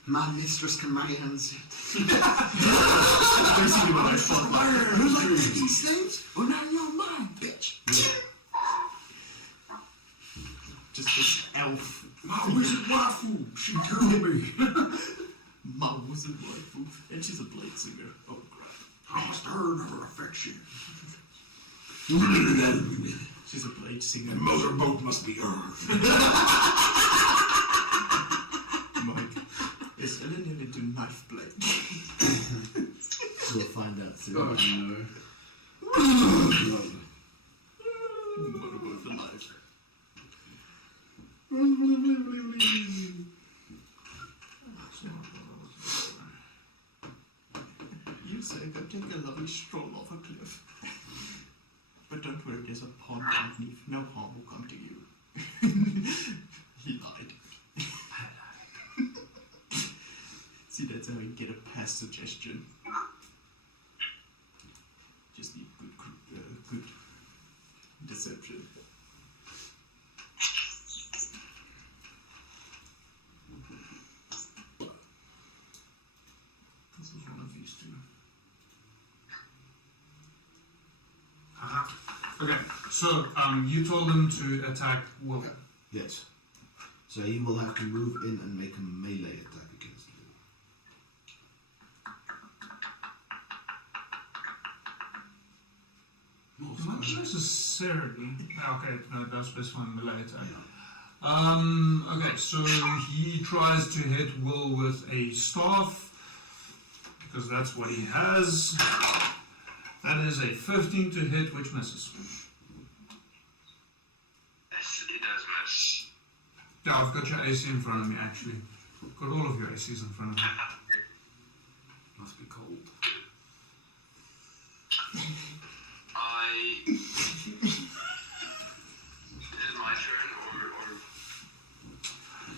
My mistress commands it. Basically what I thought, like, Who's like these slaves? Oh, now you're mine, bitch. just this elf. My wizard waifu, she told me. My wizard waifu, and she's a blade singer. Oh crap. I must earn her affection. She's a blade singer. The motorboat must be earned. Mike, is Ellen into knife blade? We'll find out soon. Oh no. What about the knife? take a lovely stroll off a cliff. But don't worry, there's a pond underneath. No harm will come to you. He lied. See, that's how you get a past suggestion. Just need good deception. This is one of these two. Aha. Okay, so you told him to attack Will. Yes. So he will have to move in and make a melee attack against you. Not necessarily. Okay, no, that's specifying melee attack. Okay, so he tries to hit Will with a staff, because that's what he has. That is a 15 to hit, which misses. Yes, it does miss. Yeah, I've got your AC in front of me, actually. I've got all of your ACs in front of me. Must be cold. Is it my turn or?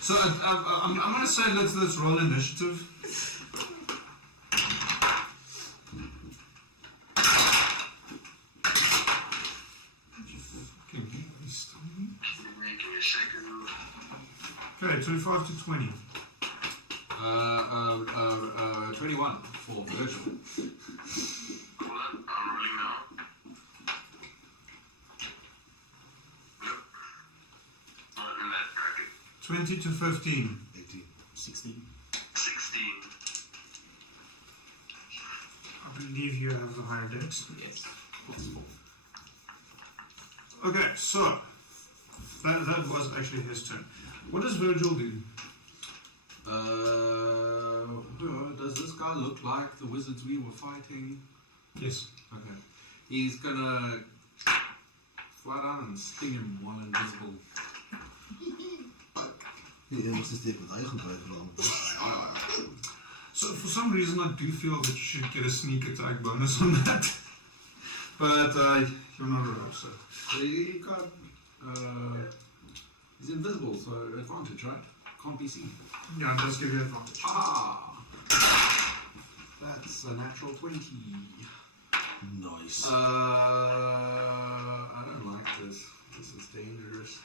So I'm gonna say let's roll initiative. Give me a second. Okay, 25 to 20. 21 for Virgil. Hold on, I'm rolling now. Nope. Not in that bracket. 20 to 15. 18. 16. 16. I believe you have the higher dex. Yes. +4. Okay, so that was actually his turn. What does Virgil do? Does this guy look like the wizards we were fighting? Yes. Okay. He's gonna fly down and sting him while invisible. Ja, moest de steek wat eigen blijven dan. So for some reason I do feel that you should get a sneak attack bonus on that. But you're not allowed, so. He got he's invisible, so advantage, right? Can't be seen. Yeah, it does give you advantage. Ah! That's a natural 20. Nice. I don't like this. This is dangerous.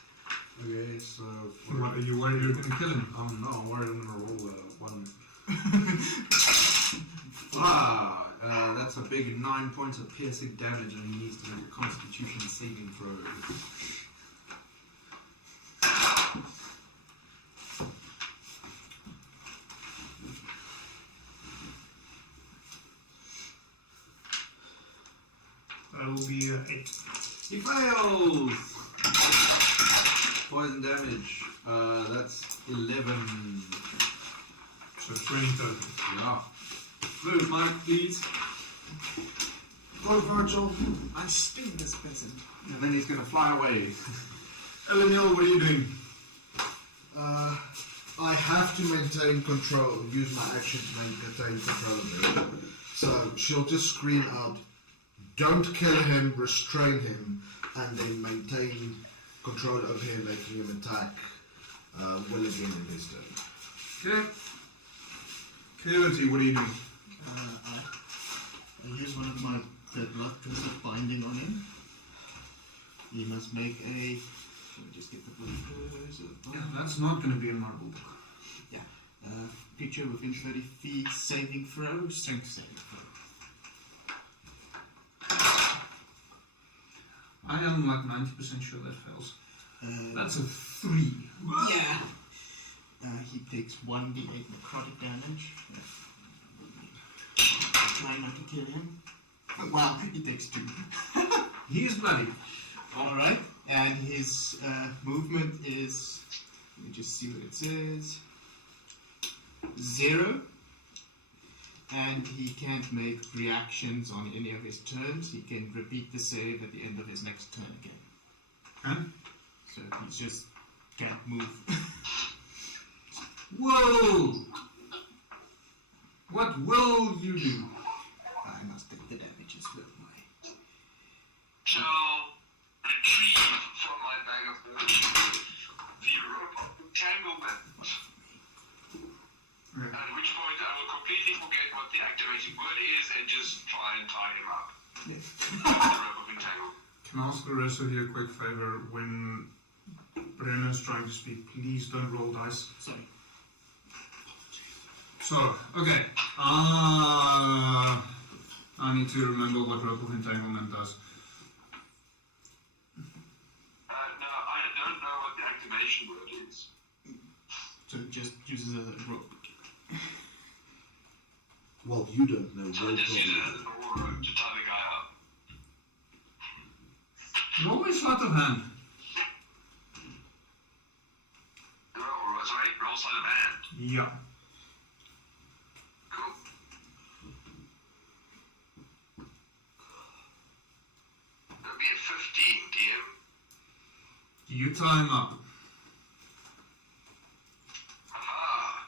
Okay, so... What, are you worried you're going to kill him? No, I'm worried I'm going to roll a 1. That's a big 9 points of piercing damage, and he needs to make a constitution saving throw. That will be 8. He fails! Poison damage. That's 11. So 20 total. Yeah. Move, Mike, please. Go, Virgil. I sting this peasant. And then he's going to fly away. Eleanor, what are you doing? I have to maintain control, use my action to maintain control of her. So she'll just scream out, "Don't kill him, restrain him," and then maintain control over him, making him attack Will again in his turn. Okay. Clarity, what are you doing? I use one of my blood crystal binding on him. He must make a. Let me just get the book. Yeah, that's not going to be in my book. Yeah. Creature within 30 feet, saving throw, strength saving throw. I am like 90% sure that fails. That's a 3. Yeah. He takes 1d8 necrotic damage. Try not to kill him. Wow, he takes 2. He is bloody. Alright, and his movement is, let me just see what it says, 0, and he can't make reactions on any of his turns. He can repeat the save at the end of his next turn again. Huh? So he just can't move. Whoa! What will you do? I must take completely forget what the activation word is and just try and tie him up. The rope of entangle. Can I ask the rest of you a quick favor? When Brennan's trying to speak, please don't roll dice. Sorry. So, okay. I need to remember what rope of entanglement does. No, I don't know what the activation word is. So it just uses it as a rope. Well, you don't know. So I just use it as a normal rope to tie the guy up. Roll a sleight of hand. Roll sleight of hand. Yeah. Cool. That'll be a 15, DM. You tie him up. Aha.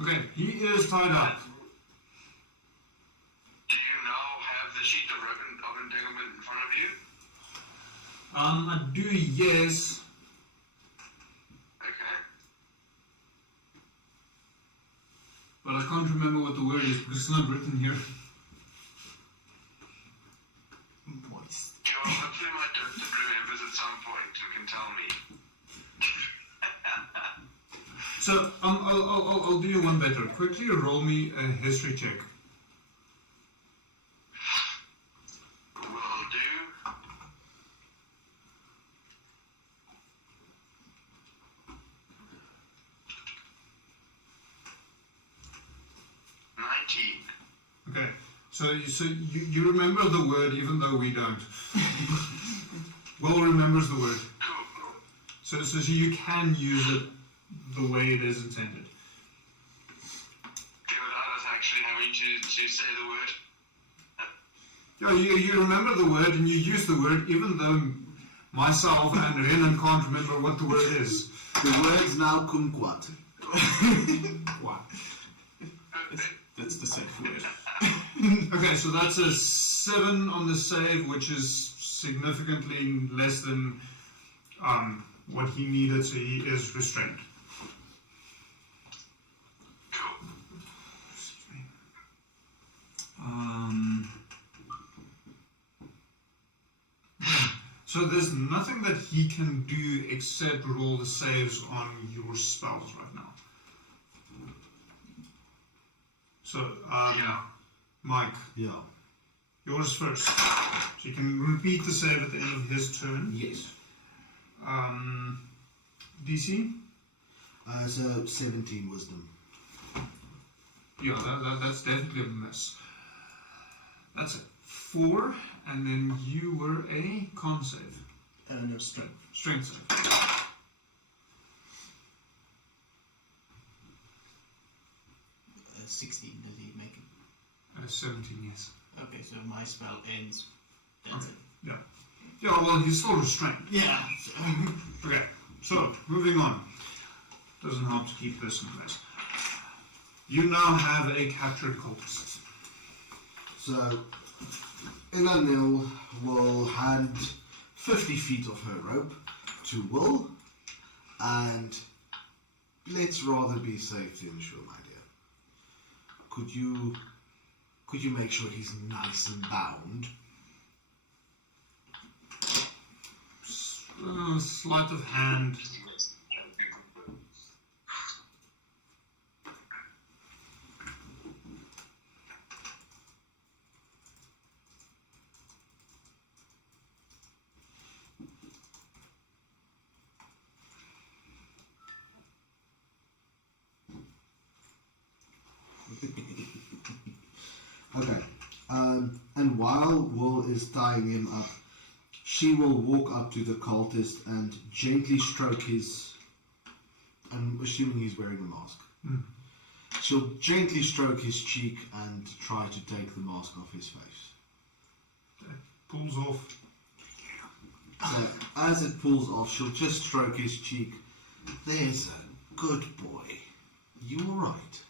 Okay, he is tied up. Do you now have the sheet of rope of entanglement in front of you? I do, yes. Okay. But I can't remember what the word is because it's not written here. Moist. Sure, hopefully my Dr. Brew members at some point who can tell me. So, I'll do you one better. Quickly roll me a history check. Will do. Okay, so you remember the word even though we don't. Will remembers the word. So you can use it the way it is intended. Without us actually having to say the word. Yeah, you remember the word and you use the word even though myself and Renan can't remember what the word is. The word's now kumquat. Wow. That's the safe word. Okay, so that's a 7 on the save, which is significantly less than what he needed, so he is restrained. So there's nothing that he can do except roll the saves on your spells right now. So, Mike, Yeah. yours first. So you can repeat the save at the end of his turn. Yes. DC? So 17 wisdom. Yeah, that's definitely a miss. That's it. 4, and then you were a con save. No strength. Strength save. 16, does he make it? 17, yes. Okay, so my spell ends. That's it. Yeah. Yeah, well, he's still restrained. Yeah. Okay, so, moving on. Doesn't help to keep this in place. You now have a captured cultist. So, Ilanil will hand 50 feet of her rope to Will, and let's rather be safe than sure, my dear. Could you make sure he's nice and bound? Sleight of hand. Okay. And while Will is tying him up, she will walk up to the cultist and gently stroke his... I'm assuming he's wearing a mask. She'll gently stroke his cheek and try to take the mask off his face. Okay. Pulls off. So as it pulls off, she'll just stroke his cheek. There's a good boy. You all right?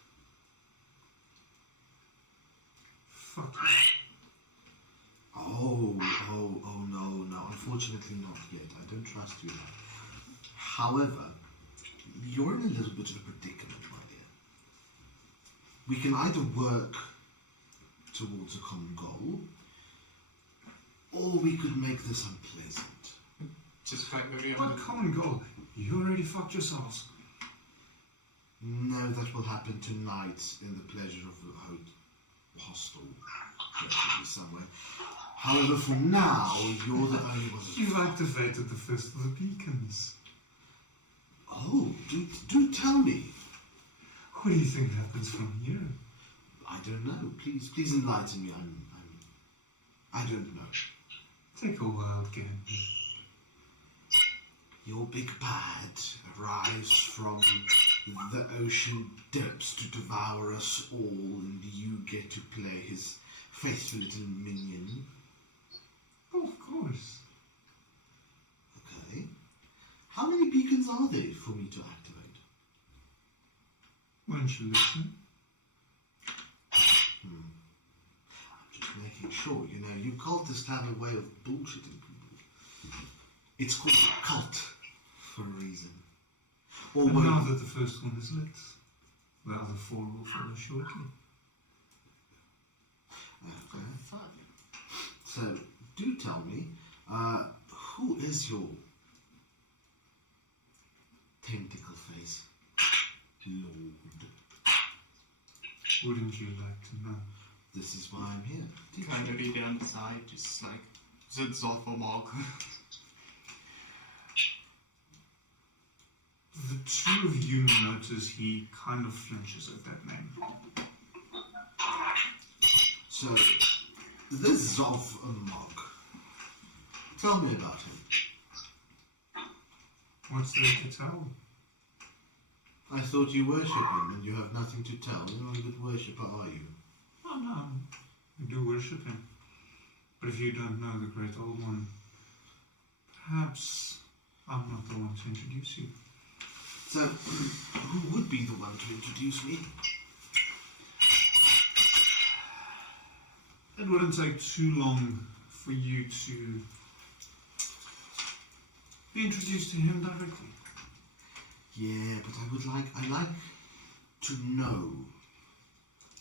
Fuck. Oh, no. Unfortunately not yet. I don't trust you now. However, you're in a little bit of a predicament, my dear. We can either work towards a common goal, or we could make this unpleasant. Just like maybe What common goal? You already fucked yourselves. No, that will happen tonight in the pleasure of the hostel, definitely somewhere. However, for now, you're the only one. You've activated the first of the beacons. Oh, do tell me. What do you think happens from here? I don't know. Please enlighten me. I don't know. Take a wild gamble. Your big bad arrives from the ocean depths to devour us all, and you get to play his faithful little minion. Oh, of course. Okay. How many beacons are there for me to activate? Won't you listen? I'm just making sure, you cultists have a way of bullshitting people. It's called a cult for a reason. And now that the first one is lit, the other 4 will follow shortly. Okay, fine. So, do tell me, who is your tentacle face lord? Wouldn't you like to know? This is why I'm here. kind of be down the side, just like Zolfomog. The two of you notice he kind of flinches at that name. So, this Zolfomog, tell me about him. What's there to tell? I thought you worship him and you have nothing to tell. You're not a good worshipper, are you? Oh no, I do worship him. But if you don't know the Great Old One, perhaps I'm not the one to introduce you. So, who would be the one to introduce me? It wouldn't take too long for you to be introduced to him directly. Yeah, but I like to know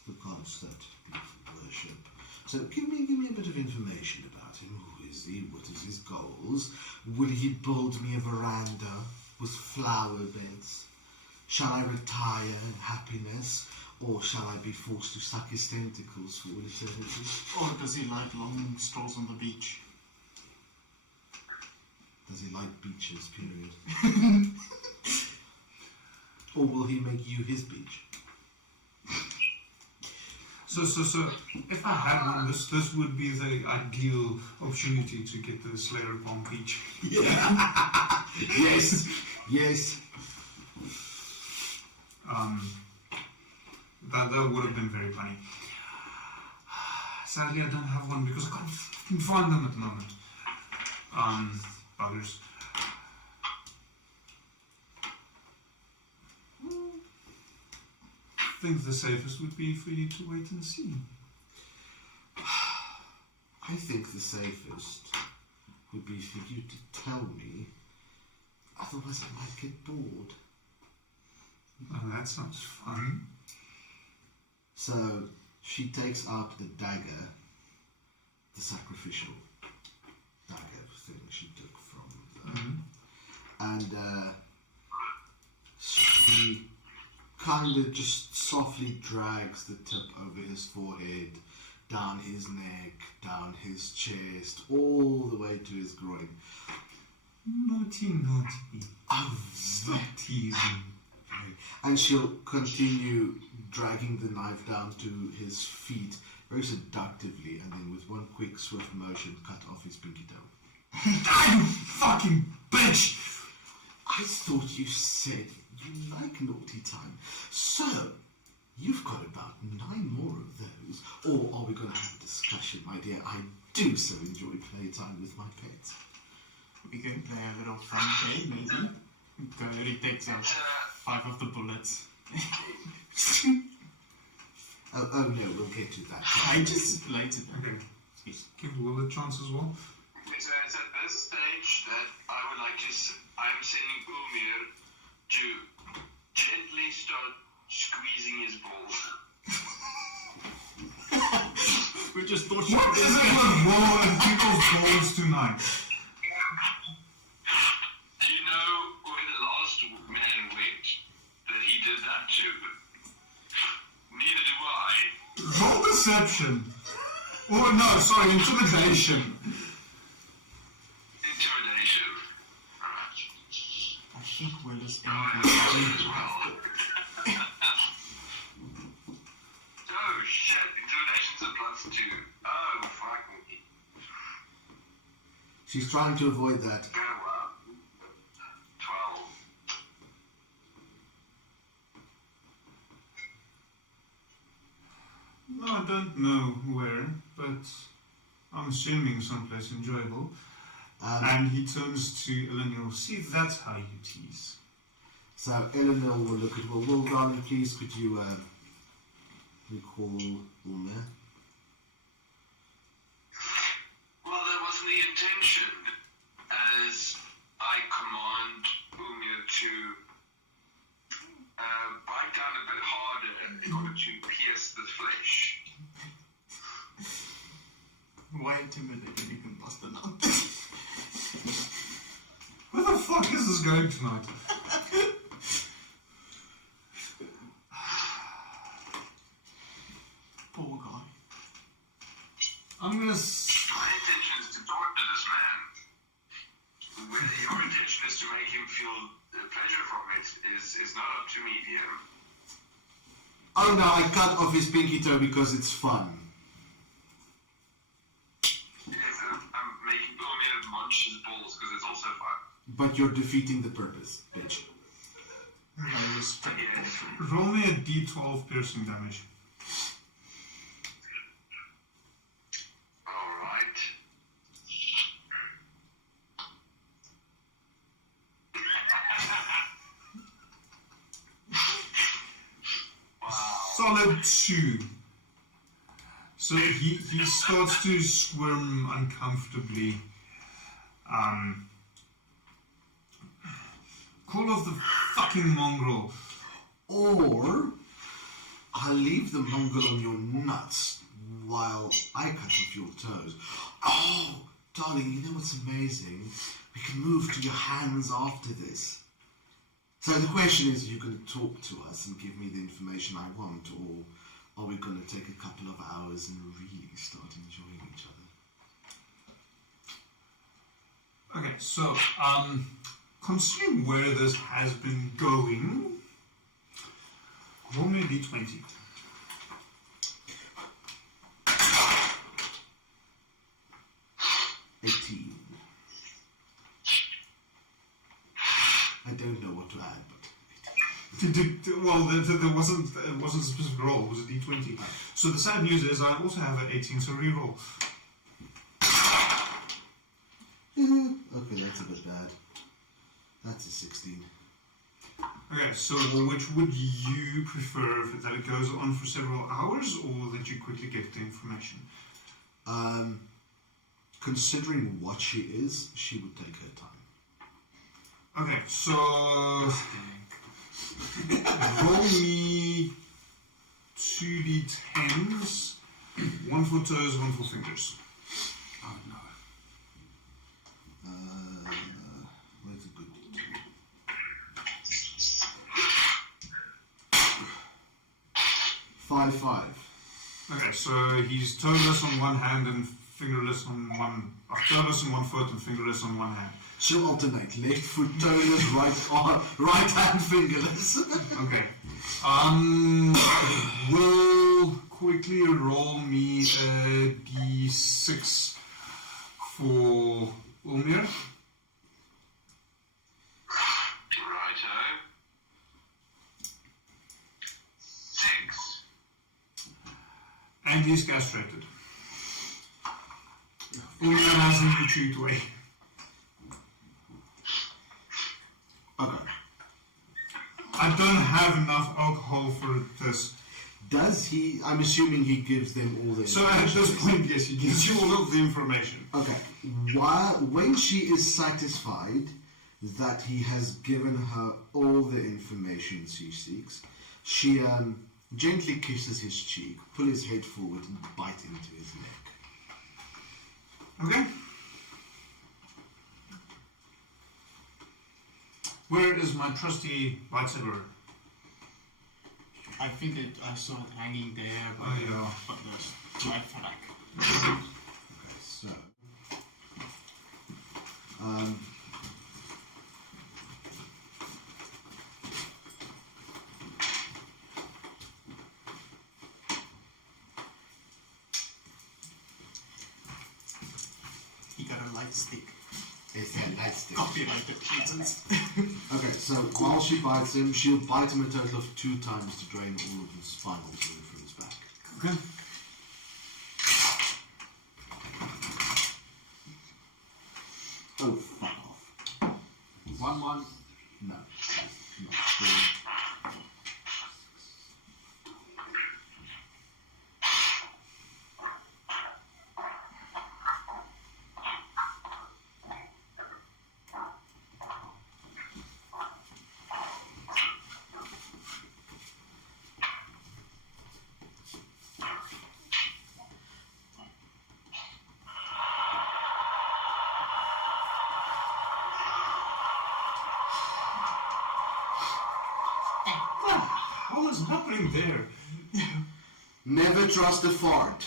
the gods that people worship. So give me a bit of information about him. Who is he? What is his goals? Will he build me a veranda with flower beds? Shall I retire in happiness, or shall I be forced to suck his tentacles for all eternity? Or does he like long strolls on the beach? Does he like beaches, period? Or will he make you his beach? So, if I had one, this would be the ideal opportunity to get the Slayer upon Beach. Yeah. yes. That would have been very funny. Sadly, I don't have one because I can't fucking find them at the moment. Buggers. I think the safest would be for you to wait and see. I think the safest would be for you to tell me, otherwise I might get bored. Oh, that sounds fun. So, she takes out the dagger, the sacrificial dagger thing she took from and she kind of just softly drags the tip over his forehead, down his neck, down his chest, all the way to his groin. Naughty. Oh, Stop teasing. and she'll continue dragging the knife down to his feet very seductively, and then with one quick swift motion cut off his pinky toe. You fucking bitch! I thought you said you like naughty time. So, you've got about 9 more of those. Or are we going to have a discussion, my dear? I do so enjoy playtime with my pets. We can play a little fun game, maybe. He takes out 5 of the bullets. Oh no, we'll get to that. I just lighted them. Okay. Give Will a chance as well. So it's at this stage that I would like to I'm sending Ulmir to gently start squeezing his balls. We just thought What is it with rolling people's balls tonight? Do you know where the last man went that he did that to? Neither do I. Roll deception. Oh no, sorry, intimidation. Intimidation. Alright. I think we're just I have as well. Oh shit, intimidation's a +2. Oh fuck me. She's trying to avoid that. Go up. 12. No, I don't know where, but I'm assuming someplace enjoyable. And he turns to Eleanor. See, that's how you tease. So Eleanor will look at, well, Will Garland, please, could you recall Ulmer? Well, that wasn't the intention, as I command Umir to bite down a bit harder in order to pierce the flesh. Why intimidate when you can bust a nut? Where the fuck is this going tonight? Poor guy. I'm gonna. My intention is to talk to this man. Whether your intention is to make him feel pleasure from it is not up to me, DM. Oh no, I cut off his pinky toe because it's fun. Yes, I'm making Umir munch his balls because it's also fun. But you're defeating the purpose, bitch. No respect. Yes. Roll me a d12 piercing damage. Alright. Solid 2. So he starts to squirm uncomfortably. Call off the fucking mongrel. Or I'll leave the mongrel on your nuts while I cut off your toes. Oh, darling, you know what's amazing? We can move to your hands after this. So the question is, are you going to talk to us and give me the information I want, or are we going to take a couple of hours and really start enjoying each other? Okay, so, considering where this has been going, roll me a d20. I don't know what to add, but Well, there wasn't a specific roll, it was a d20. So the sad news is I also have an 18, so re-roll. okay, that's a bit bad. That's a 16. Okay, so which would you prefer, that it goes on for several hours, or that you quickly get the information? Considering what she is, she would take her time. Okay, so roll me 2d10s, one for toes, one for fingers. Oh no. Where's a good d10? 5. Okay, so he's toeless on one hand and fingerless on one. Toeless on one foot and fingerless on one hand. She'll alternate left foot toeless, right hand fingerless. Okay. Will quickly roll me a d6 for Ulmir. Righto. 6. And he's castrated. Ulmir has him retreat away. Okay. I don't have enough alcohol for this. Does he? I'm assuming he gives them all the So at this point, yes, he gives you all of the information. Okay. When she is satisfied, that he has given her all the information she seeks. She gently kisses his cheek, pull his head forward and bite into his neck. Okay. Where is my trusty lightsaber? I think I saw it hanging there by the drive track. Okay, so He got a light stick. it's that light stick. Copyrighted reasons. Okay, so while she bites him, she'll bite him a total of 2 times to drain all of his spinal fluid from his back. Okay. Oh, fuck off. 1-1. No. No. What is happening there? Never trust a fart.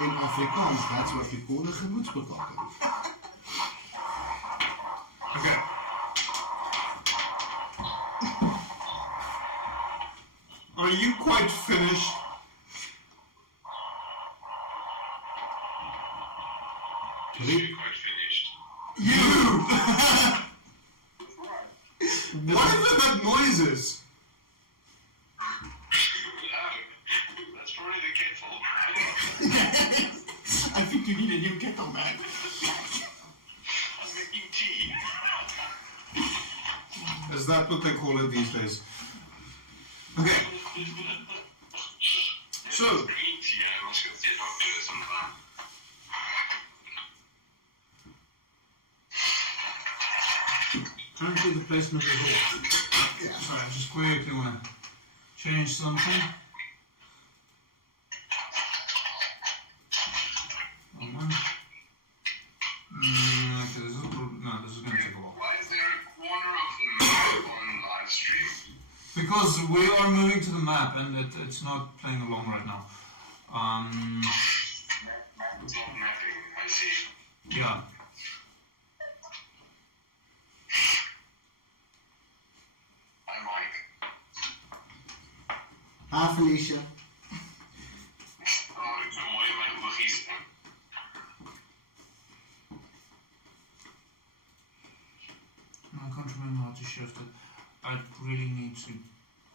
In Afrikaans, that's what we call a gemoedsbekakking. Okay. Are you quite finished? Quite finished. You! What are that noises? That's probably the kettle. I think you need a new kettle, man. I'm making tea. Is that what they call it these days? Okay. So, Green tea, I was going to say doctor or something. currently the placement is off. Sorry, I just quickly want to change something. Okay, this is going to take a while. Why is there a corner of the map on live stream? Because we are moving to the map and it's not playing along right now. It's not mapping, I see. Yeah. Hi, Mike. Hi, Felicia. Oh, ik ben mooi in mijn vergissing. I can't remember how to shift it. I really need to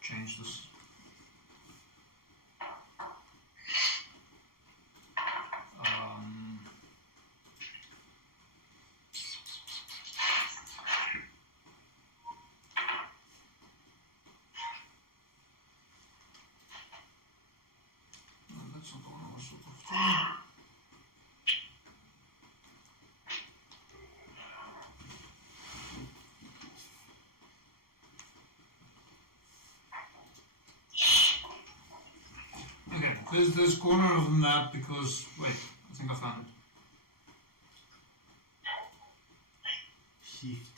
change this. No, that's not the one I was looking for. Okay, there's this corner of the map because, wait, I think I found it. Shift.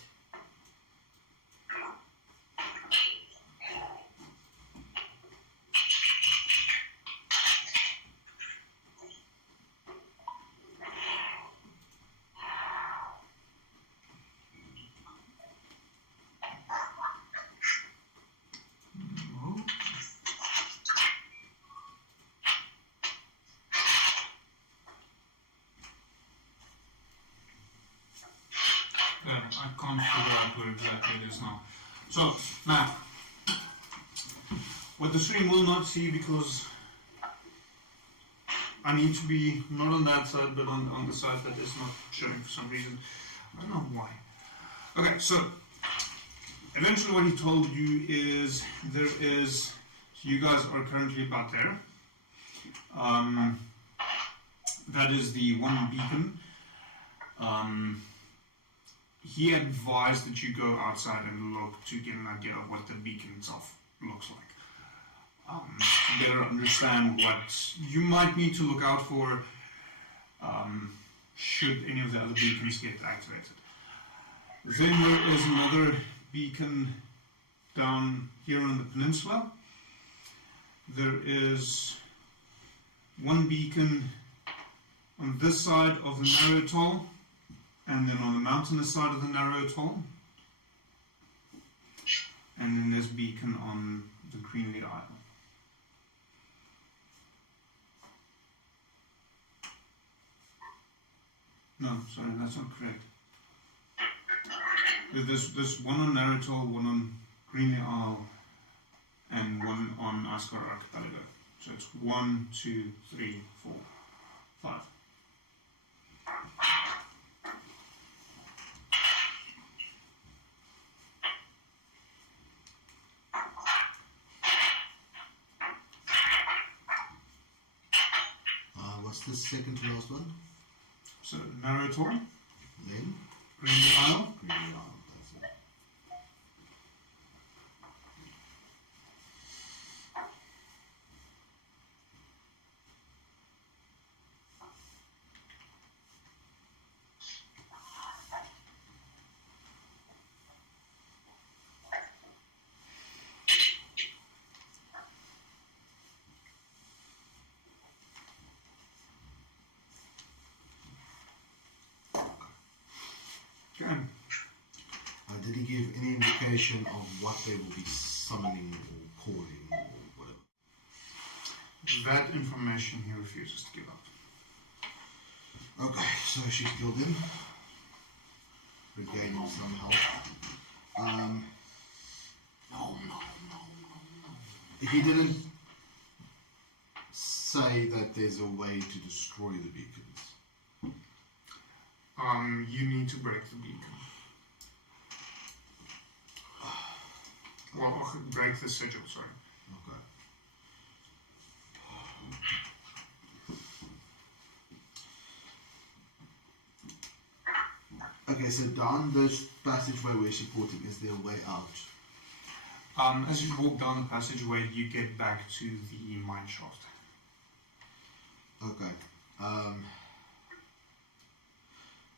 No. Yeah, I can't figure out where exactly it is now. So, map. What the stream will not see because I need to be not on that side but on the side that is not showing for some reason. I don't know why. Okay, so Eventually what he told you is you guys are currently about there. That is the one beacon. He advised that you go outside and look to get an idea of what the beacon itself looks like. To better understand what you might need to look out for should any of the other beacons get activated. Then there is another beacon down here on the peninsula. There is one beacon on this side of the narrow atoll, and then on the mountainous side of the narrow atoll, and then there's beacon on the Greenly Isle. No, sorry, that's not correct. There's one on Narrow Atoll, one on Greenly Isle, and one on Asgard Archipelago. So it's 1, 2, 3, 4, 5. What's the second to last one? So Narrow Atoll, Then? Greenly Isle, Greenly Isle, that's it. okay. Did he give any indication of what they will be summoning or calling or whatever? That information he refuses to give up. Okay, so she's killed him. Regaining some health. No. He didn't say that there's a way to destroy the beacons. You need to break the beacon. Well, break the sigil, sorry. Okay. Okay, so down this passageway we're supporting, is there a way out? As you walk down the passageway, you get back to the mine shaft. Okay.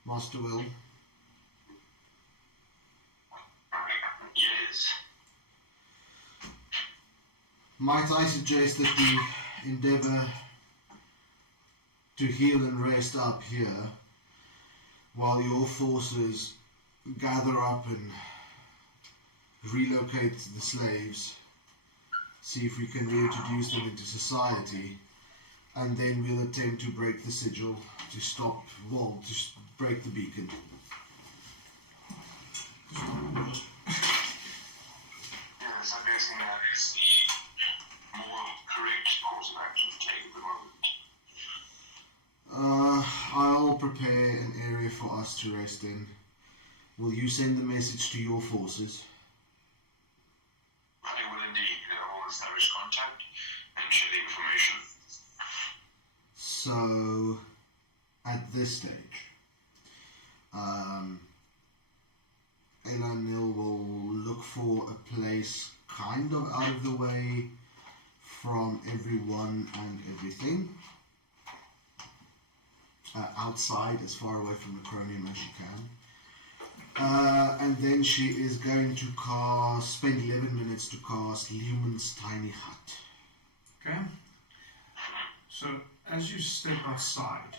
Master Will? Yes. Might I suggest that we endeavour to heal and rest up here while your forces gather up and relocate the slaves, see if we can reintroduce them into society, and then we'll attempt to break the sigil to stop, well, to break the beacon. Yes, I'm guessing that is the more correct course of action to take at the moment. I'll prepare an area for us to rest in. Will you send the message to your forces? I will indeed. I will establish contact and share the information. So, at this stage, Elanil will look for a place kind of out of the way from everyone and everything. Outside, as far away from the Cronium as she can. And then she is going to spend 11 minutes to cast Lumen's Tiny Hut. Okay? So, as you step outside,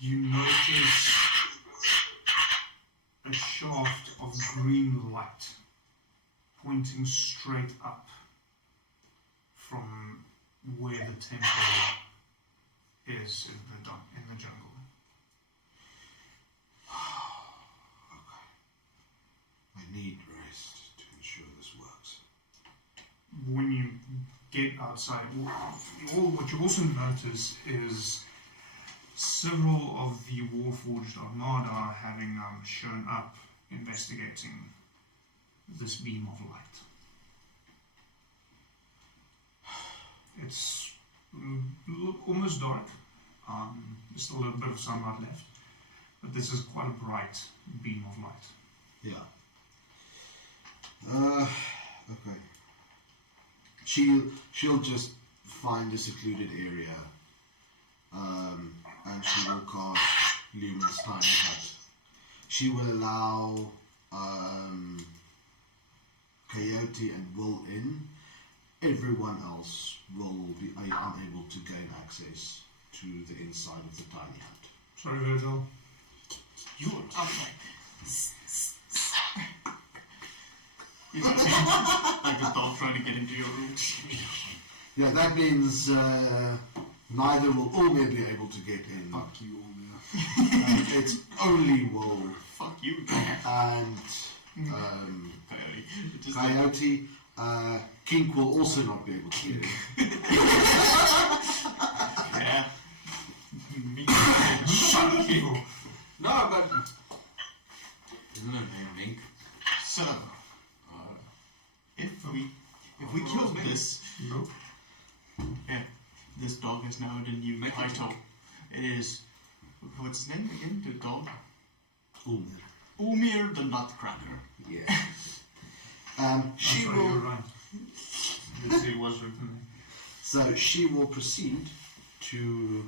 you notice a shaft of green light pointing straight up from where the temple is in the jungle. Okay. I need rest to ensure this works. When you get outside, what you also notice is several of the Warforged Armada having shown up investigating this beam of light. It's almost dark. There's still a little bit of sunlight left, but this is quite a bright beam of light. Yeah. Okay. She'll just find a secluded area, and she will cast Luminous Tiny Hut. She will allow Coyote and Will in. Everyone else will be unable to gain access to the inside of the tiny hut. Sorry, Virgil. You're out of my... like a dog trying to get into your room. Yeah, that means neither will Ulmir be able to get in. Fuck you, Ulmir. It's only Will Fuck you. and Coyote. Just Coyote. Kink will also not be able to get in. yeah. Me. No, but isn't it Brink? So, if we kill this, Nope. yeah, this dog has now the new title. It is, what's his name again? The dog? Ulmir. Ulmir the Nutcracker. Yeah. She You're will. right. It was written. So she will proceed to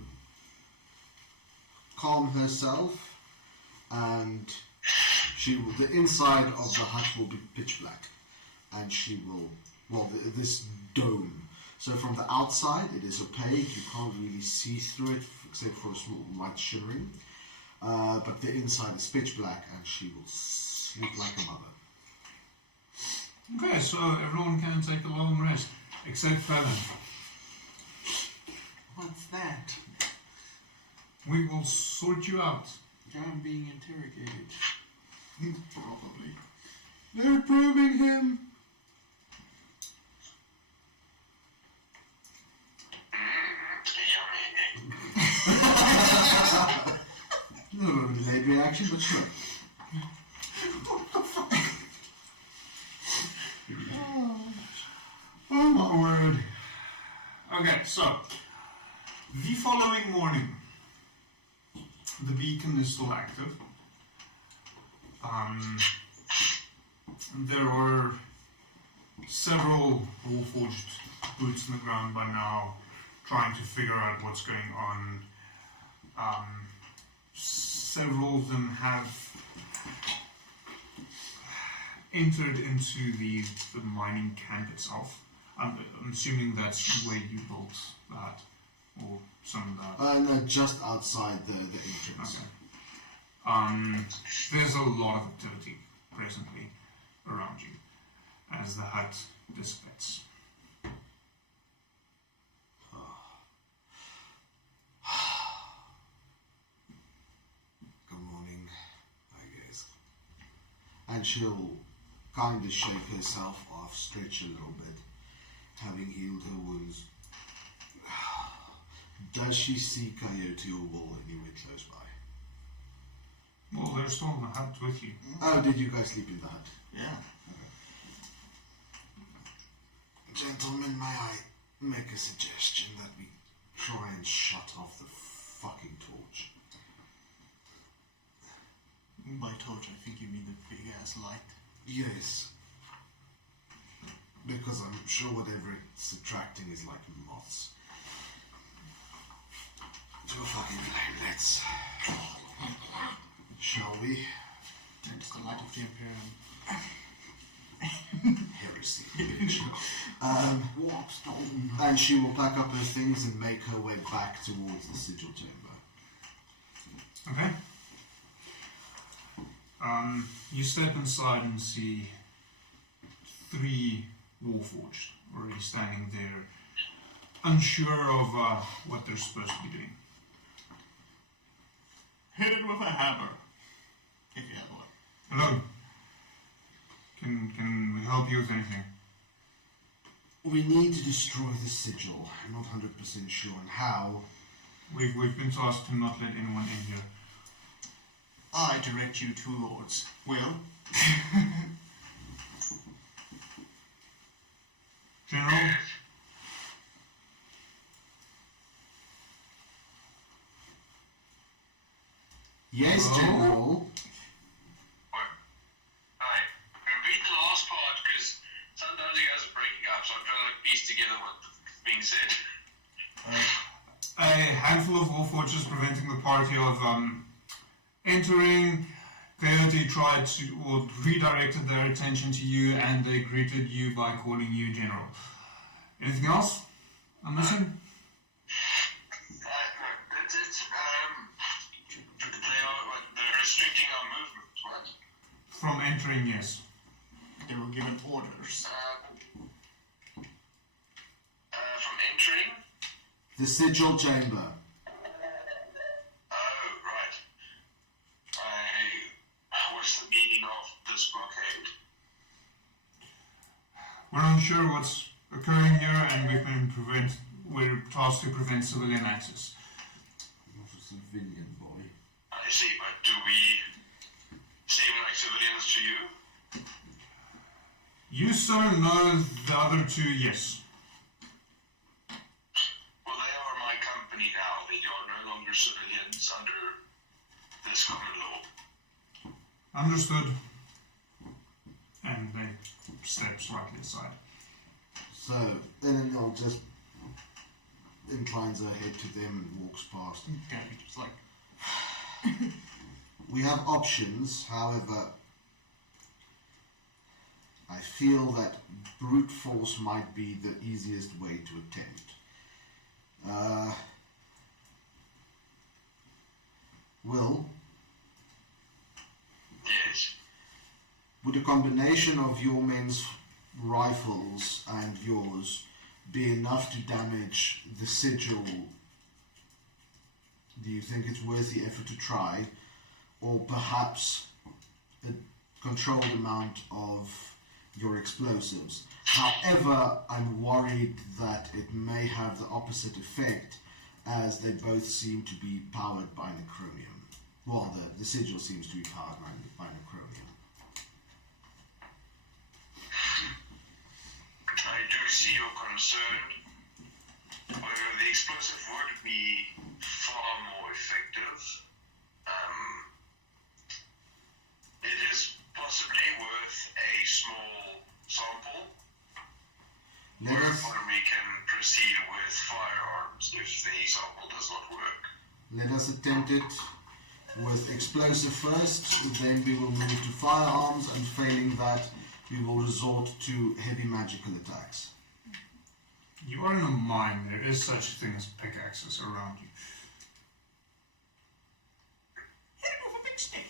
calm herself, and she will. The inside of the hut will be pitch black, and she will. Well, this dome. So from the outside, it is opaque. You can't really see through it, except for a small light shimmering. But the inside is pitch black, and she will sleep like a mother. Okay, so everyone can take a long rest, except Felon. What's that? We will sort you out. I'm being interrogated. Probably. They're probing him. A little bit of a delayed reaction, but sure. Oh my word. Okay, so the following morning, the beacon is still active. There were several Warforged boots in the ground by now, trying to figure out what's going on. Several of them have entered into the mining camp itself. I'm assuming that's where you built that, or some of that. No, just outside the entrance. Okay. There's a lot of activity presently around you as the hut dissipates. Good morning, I guess. And she'll kind of shake herself off, stretch a little bit, having healed her wounds. Does she see Coyote or Wall anywhere close by? Well, they're still in the hut with you. Oh, did you guys sleep in the hut? Yeah. Gentlemen, may I make a suggestion that we try and shut off the fucking torch? By torch, I think you mean the big ass light. Yes. Because I'm sure whatever it's attracting is like moths. To a fucking flame, let's. Shall we? It's the light of the Imperium. Heresy, bitch. And she will pack up her things and make her way back towards the sigil chamber. Okay. You step inside and see 3 Warforged already standing there, unsure of what they're supposed to be doing. Hit it with a hammer, if you have one. Hello. Can we help you with anything? We need to destroy the sigil. I'm not 100% sure on how. We've been tasked to not let anyone in here. I direct you to Lords. Will? being said? A handful of warforgers preventing the party of entering. Coyote tried to, or redirected their attention to you, and they greeted you by calling you General. Anything else I'm missing? That's it. They're restricting our movement, right? From entering, yes. They were given orders. From entering? The sigil chamber. Oh, right. What's the meaning of this blockade? We're unsure what's occurring here, and we're tasked to prevent civilian access. Not a civilian boy. I see, but do we seem like civilians to you? You, sir, know the other two, yes. Well, they are my company now. They are no longer civilians under this common law. Understood. And they step slightly aside. So, Elenil just inclines her head to them and walks past. Okay, just like We have options, however, I feel that brute force might be the easiest way to attempt. Will, Yes. would a combination of your men's rifles and yours be enough to damage the sigil? Do you think it's worth the effort to try? Or perhaps a controlled amount of your explosives? However, I'm worried that it may have the opposite effect, as they both seem to be powered by necromium. Well, the sigil seems to be powered by necromium. I do see your concern. However, the explosive would be far more effective. It is possibly worth a small sample, whereupon we can proceed with firearms if the sample does not work. Let us attempt it with explosive first, then we will move to firearms, and failing that, we will resort to heavy magical attacks. You are in a mine. There is such a thing as pickaxes around you. hit him with a big stick.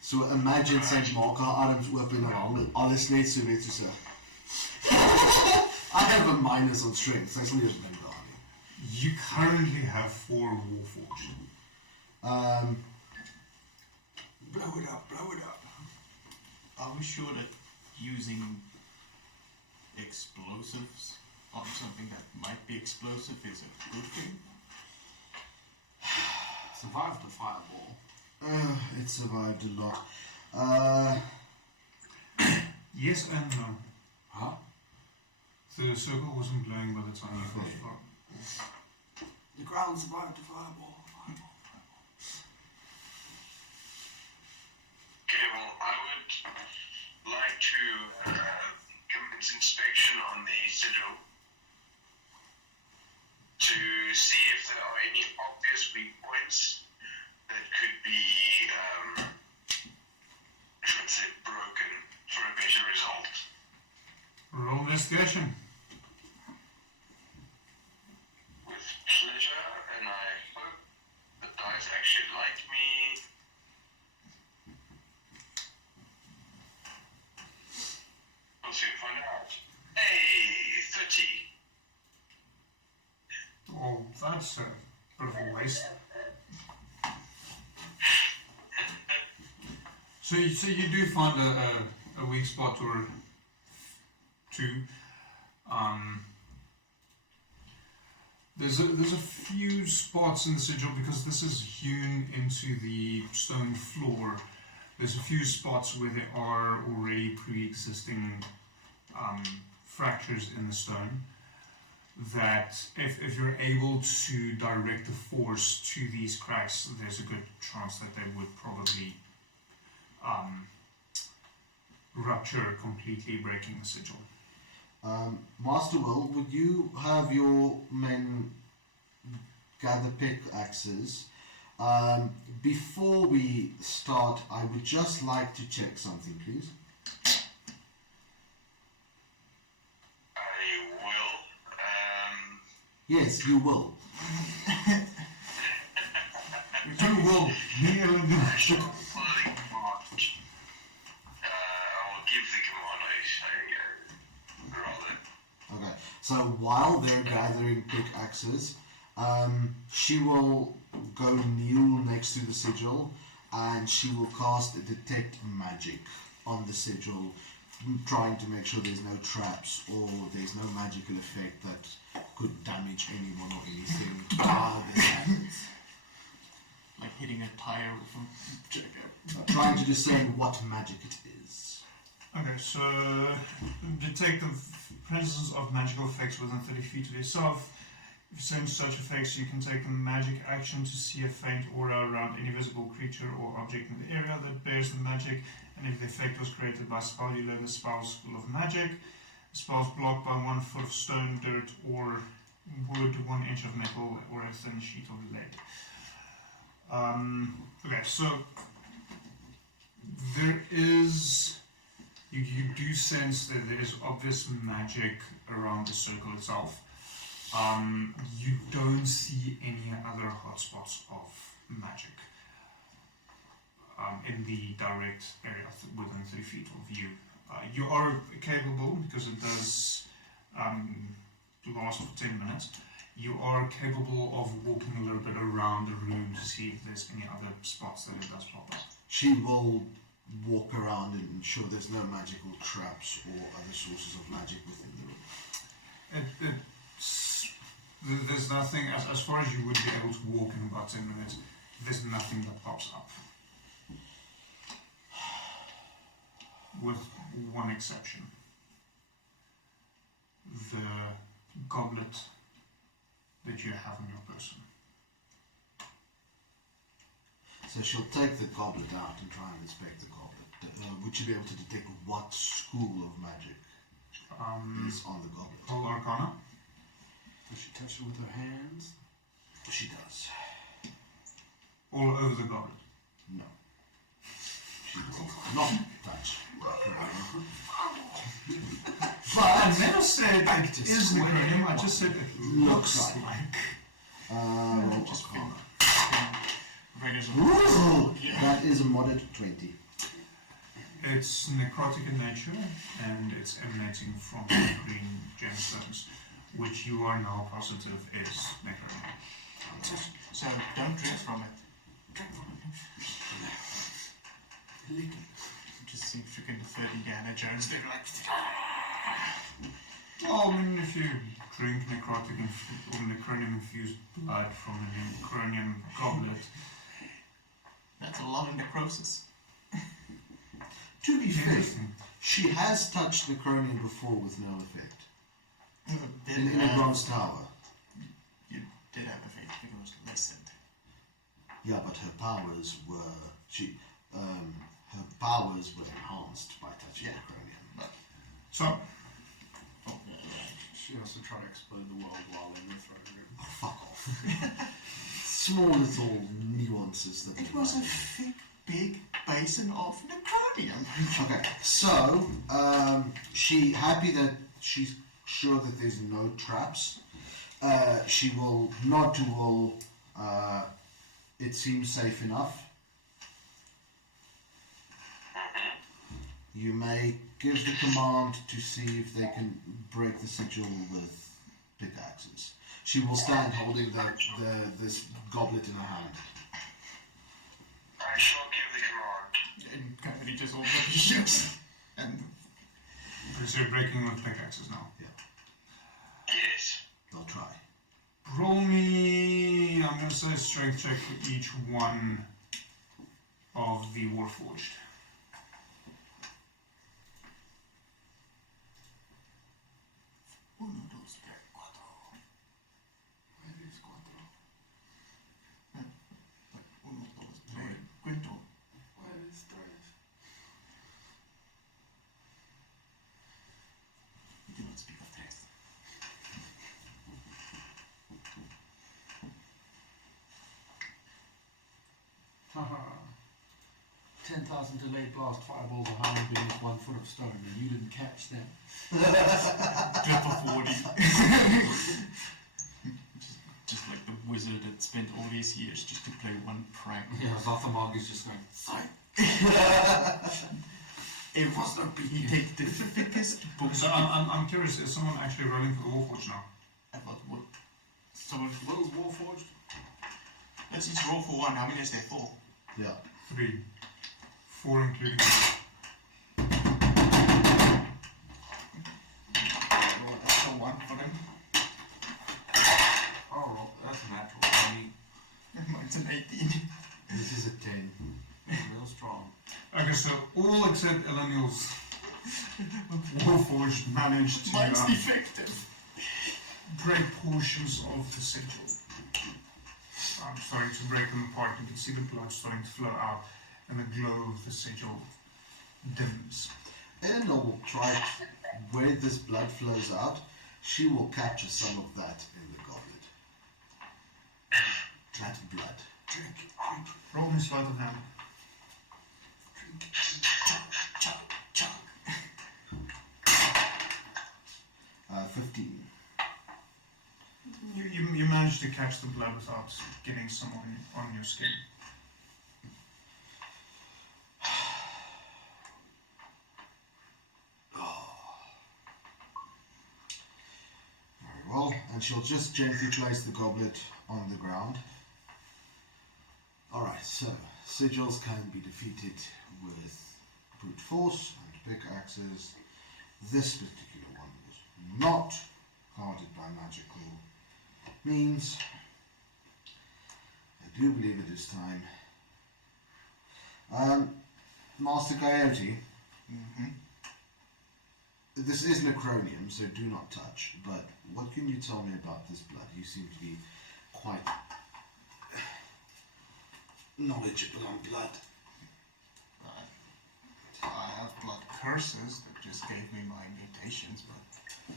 So imagine St. Mark, haar arms oop en haar hande, alles net so net soos 'n I have a minus on strength, sy sal nie eens dink daaraan nie. You currently have 4 warforged. Blow it up, blow it up. Are we sure that using explosives on something that might be explosive is a good thing? Survived the fireball. It survived a lot. Yes and no. Huh? The circle wasn't glowing by the time you first far. The ground survived the fireball. Okay, well, I would like to commence inspection on the sigil to see if there are any obvious weak points that could be, let's say, broken for a better result. Roll investigation. With pleasure, and I hope the dice actually like me. We'll soon find out. Hey, 30. Oh, that's a bit of a waste. So you do find a weak spot or two. There's a few spots in the sigil, because this is hewn into the stone floor. There's a few spots where there are already pre-existing fractures in the stone, that if you're able to direct the force to these cracks, there's a good chance that they would probably rupture completely, breaking the sigil. Master Will, would you have your men gather pickaxes? Before we start, I would just like to check something, please. You will. Yes, you will. You will. I shall fully command. I will give the command. Rather. Okay, so while they're gathering pickaxes, she will go kneel next to the sigil and she will cast a detect magic on the sigil, trying to make sure there's no traps or there's no magical effect that could damage anyone or anything. There's that. Like hitting a tire with a jacket. Trying to discern what magic it is. Okay, so detect the presence of magical effects within 30 feet of yourself. If you sense such effects, you can take a magic action to see a faint aura around any visible creature or object in the area that bears the magic, and if the effect was created by a spell, you learn the spell's full of magic. The spell's blocked by 1 foot of stone, dirt, or wood, 1 inch of metal, or a thin sheet of lead. Okay, so there is... You do sense that there is obvious magic around the circle itself. You don't see any other hotspots of magic in the direct area within 30 feet of you. You are capable, because it does last for 10 minutes, you are capable of walking a little bit around the room to see if there's any other spots that it does pop up. She will walk around and ensure there's no magical traps or other sources of magic within the room. There's nothing, as far as you would be able to walk in about 10 minutes, there's nothing that pops up. With one exception. The goblet that you have on your person. So she'll take the goblet out and try and inspect the goblet. Would you be able to detect what school of magic is on the goblet? Roll Arcana. Does she touch it with her hands? She does. All over the goblet. No. She will not touch. But I never said it is Necronium, I just said it looks like. Roll Just Arcana. Ooh, That is a moderate 20. It's necrotic in nature, and it's emanating from the green gemstones, which you are now positive is Necronium. So don't drink from it. Just see freaking 30 Indiana Jones. They're like. Well, I mean, if you drink necrotic or Necronium infused blood from a Necronium goblet, That's a lot of necrosis. To be fair, she has touched Necronium before with no effect. In a bronze tower. You did have effect because it was lessened. Yeah, but her powers were her powers were enhanced by touching Necronium. so She also tried to explode the world while in the throne room. Oh, fuck off. Small little nuances that It was a thick, big basin of necronium. Okay, so she happy that she's sure that there's no traps. She will nod to Wool. It seems safe enough. You may give the command to see if they can break the sigil with pickaxes. She will stand holding this goblet in her hand. I shall give the command. And Company just all shit. And because you're breaking with pickaxes now. Yes. I'll try. Roll me, I'm going to say a strength check for each one of the Warforged. Uno, dos, tres, cuatro. Eres cuatro. Uno, dos, tres, quinto. Eres tres. You do not speak Haha. 10,000 delayed blast fireballs are howling beneath 1 foot of stone, and you didn't catch them. Drip of 40. just like the wizard that spent all these years just to play one prank. Yeah, Zothamog is just going, sorry. It was not be he take the thickest book. So I'm curious, is someone actually rolling for the Warforged now? About what? Someone Will's Warforged? let's just roll for 1. How many is there? 4? Yeah. 3. 4 including Roll extra 1 for them. Oh, that's a natural 20. Mine's an 18. This is a 10. Real strong. Okay, so all except Eleniel's Warforged managed to Mine's defective. break portions of the sigil. I'm starting to break them apart. You can see the blood starting to flow out, and the glow of the sigil dims. Eleanor will try where this blood flows out. She will capture some of that in the goblet. That blood. Drink. Roll me sleight of hand. 15. You managed to catch the blood without getting some on your skin. Very well, and she'll just gently place the goblet on the ground. Alright, so sigils can be defeated with brute force and pickaxes. This particular one was not guarded by magical means. I do believe it is time. Master Coyote, this is necronium, so do not touch, but what can you tell me about this blood? You seem to be quite knowledgeable on blood. I have blood curses that just gave me my mutations, but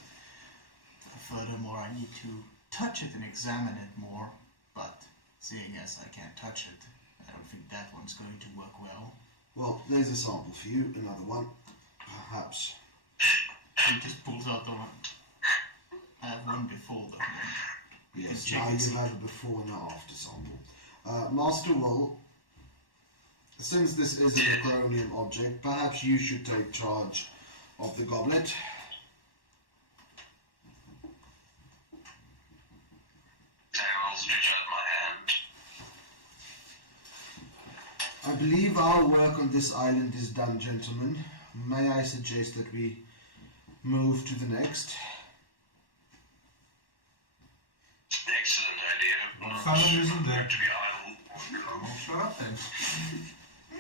furthermore I need to touch it and examine it more, but seeing as I can't touch it, I don't think that one's going to work well. Well, there's a sample for you, another one, perhaps. He just pulls out the one. I have one before the one. Yes, now you have a before and after sample. Master Will, since this is a necronium object, perhaps you should take charge of the goblet. I will stretch out my hand. I believe our work on this island is done, gentlemen. May I suggest that we move to the next? Excellent idea. Fallon isn't there. To be idle. Oh, shut up then.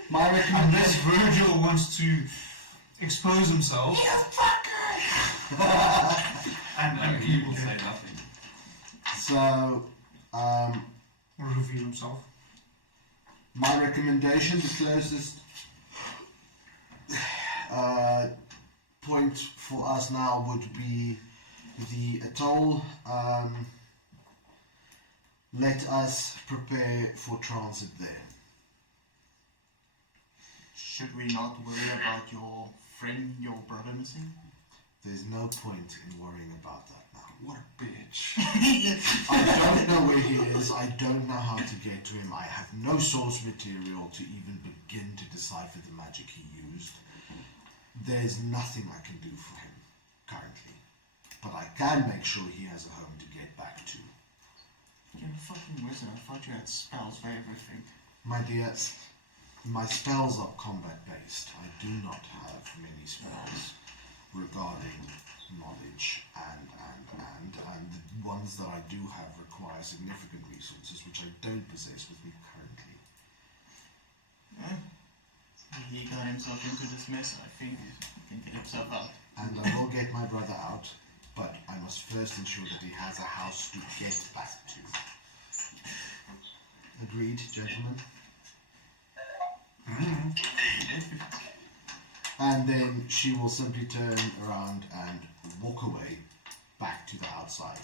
My Unless recommendation... Virgil wants to expose himself. and He will say nothing. So, or reveal himself. my recommendation, the closest point for us now would be the atoll. Let us prepare for transit there. Should we not worry about your friend, your brother missing? There's no point in worrying about that now. What a bitch. I don't know where he is. I don't know how to get to him. I have no source material to even begin to decipher the magic he used. There's nothing I can do for him currently. But I can make sure he has a home to get back to. You're a fucking wizard. I thought you had spells for everything. My dear, my spells are combat based. I do not have many spells regarding knowledge and the ones that I do have require significant resources which I don't possess with me currently. He got himself into this mess. I think he can get himself out. And I will get my brother out, but I must first ensure that he has a house to get back to. Agreed, gentlemen? And then she will simply turn around and walk away back to the outside.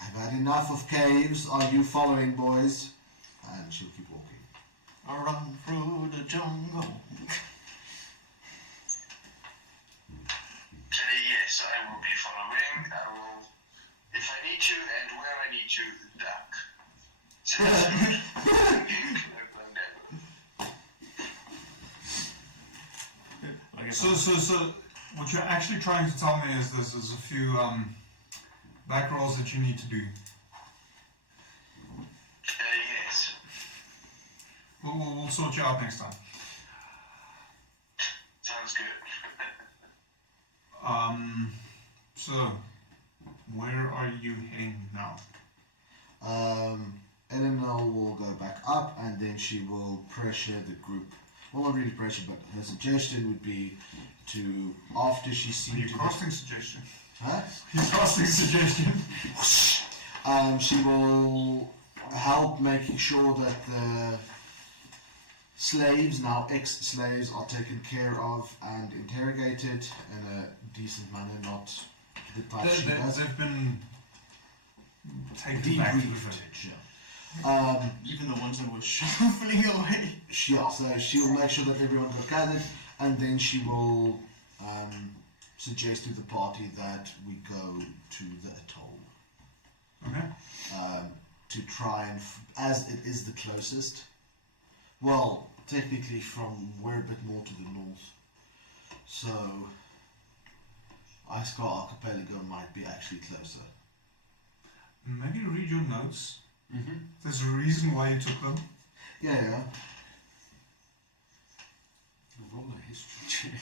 I I've had enough of caves. Are you following, boys? And she'll keep walking. Run through the jungle. Yes, I will be following. I will, if I need to and where I need to, duck. So, what you're actually trying to tell me is there's a few back rolls that you need to do. Yes. We'll sort you out next time. Sounds good. So, where are you heading now? Eleanor will go back up and then she will pressure the group. Well, not really pressure, but her suggestion would be to, after she sees... Your casting suggestion. Huh? Your casting suggestion. She will help making sure that the slaves, now ex-slaves, are taken care of and interrogated in a decent manner, not the type she does. They've been taken back to the village. Even the ones that were shuffling away. Yeah, so she'll make sure that everyone got gathered, and then she will suggest to the party that we go to the atoll. Okay. To try and, as it is the closest, well, technically we're a bit more to the north, so Icecar Archipelago might be actually closer. Maybe read your notes. Mm-hmm. There's a reason why you took them. Yeah. Roll a history check.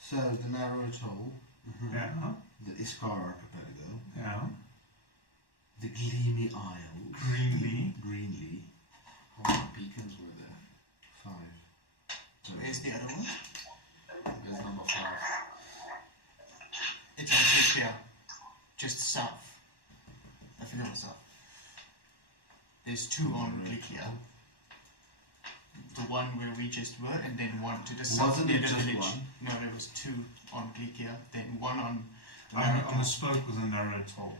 So the narrow atoll, Yeah. the Iskar Archipelago, Yeah. the Gleamy Isles, Greenlee. How many beacons were there? 5. So Where's the other one? There's number 5. It's actually here. Just south. I forgot what's south. There's 2 on Glikia. The one where we just were, and then one to the south Wasn't near it the just village. one? No, there was 2 on Glikia, then one on the I narrow spoke with a narrow toll.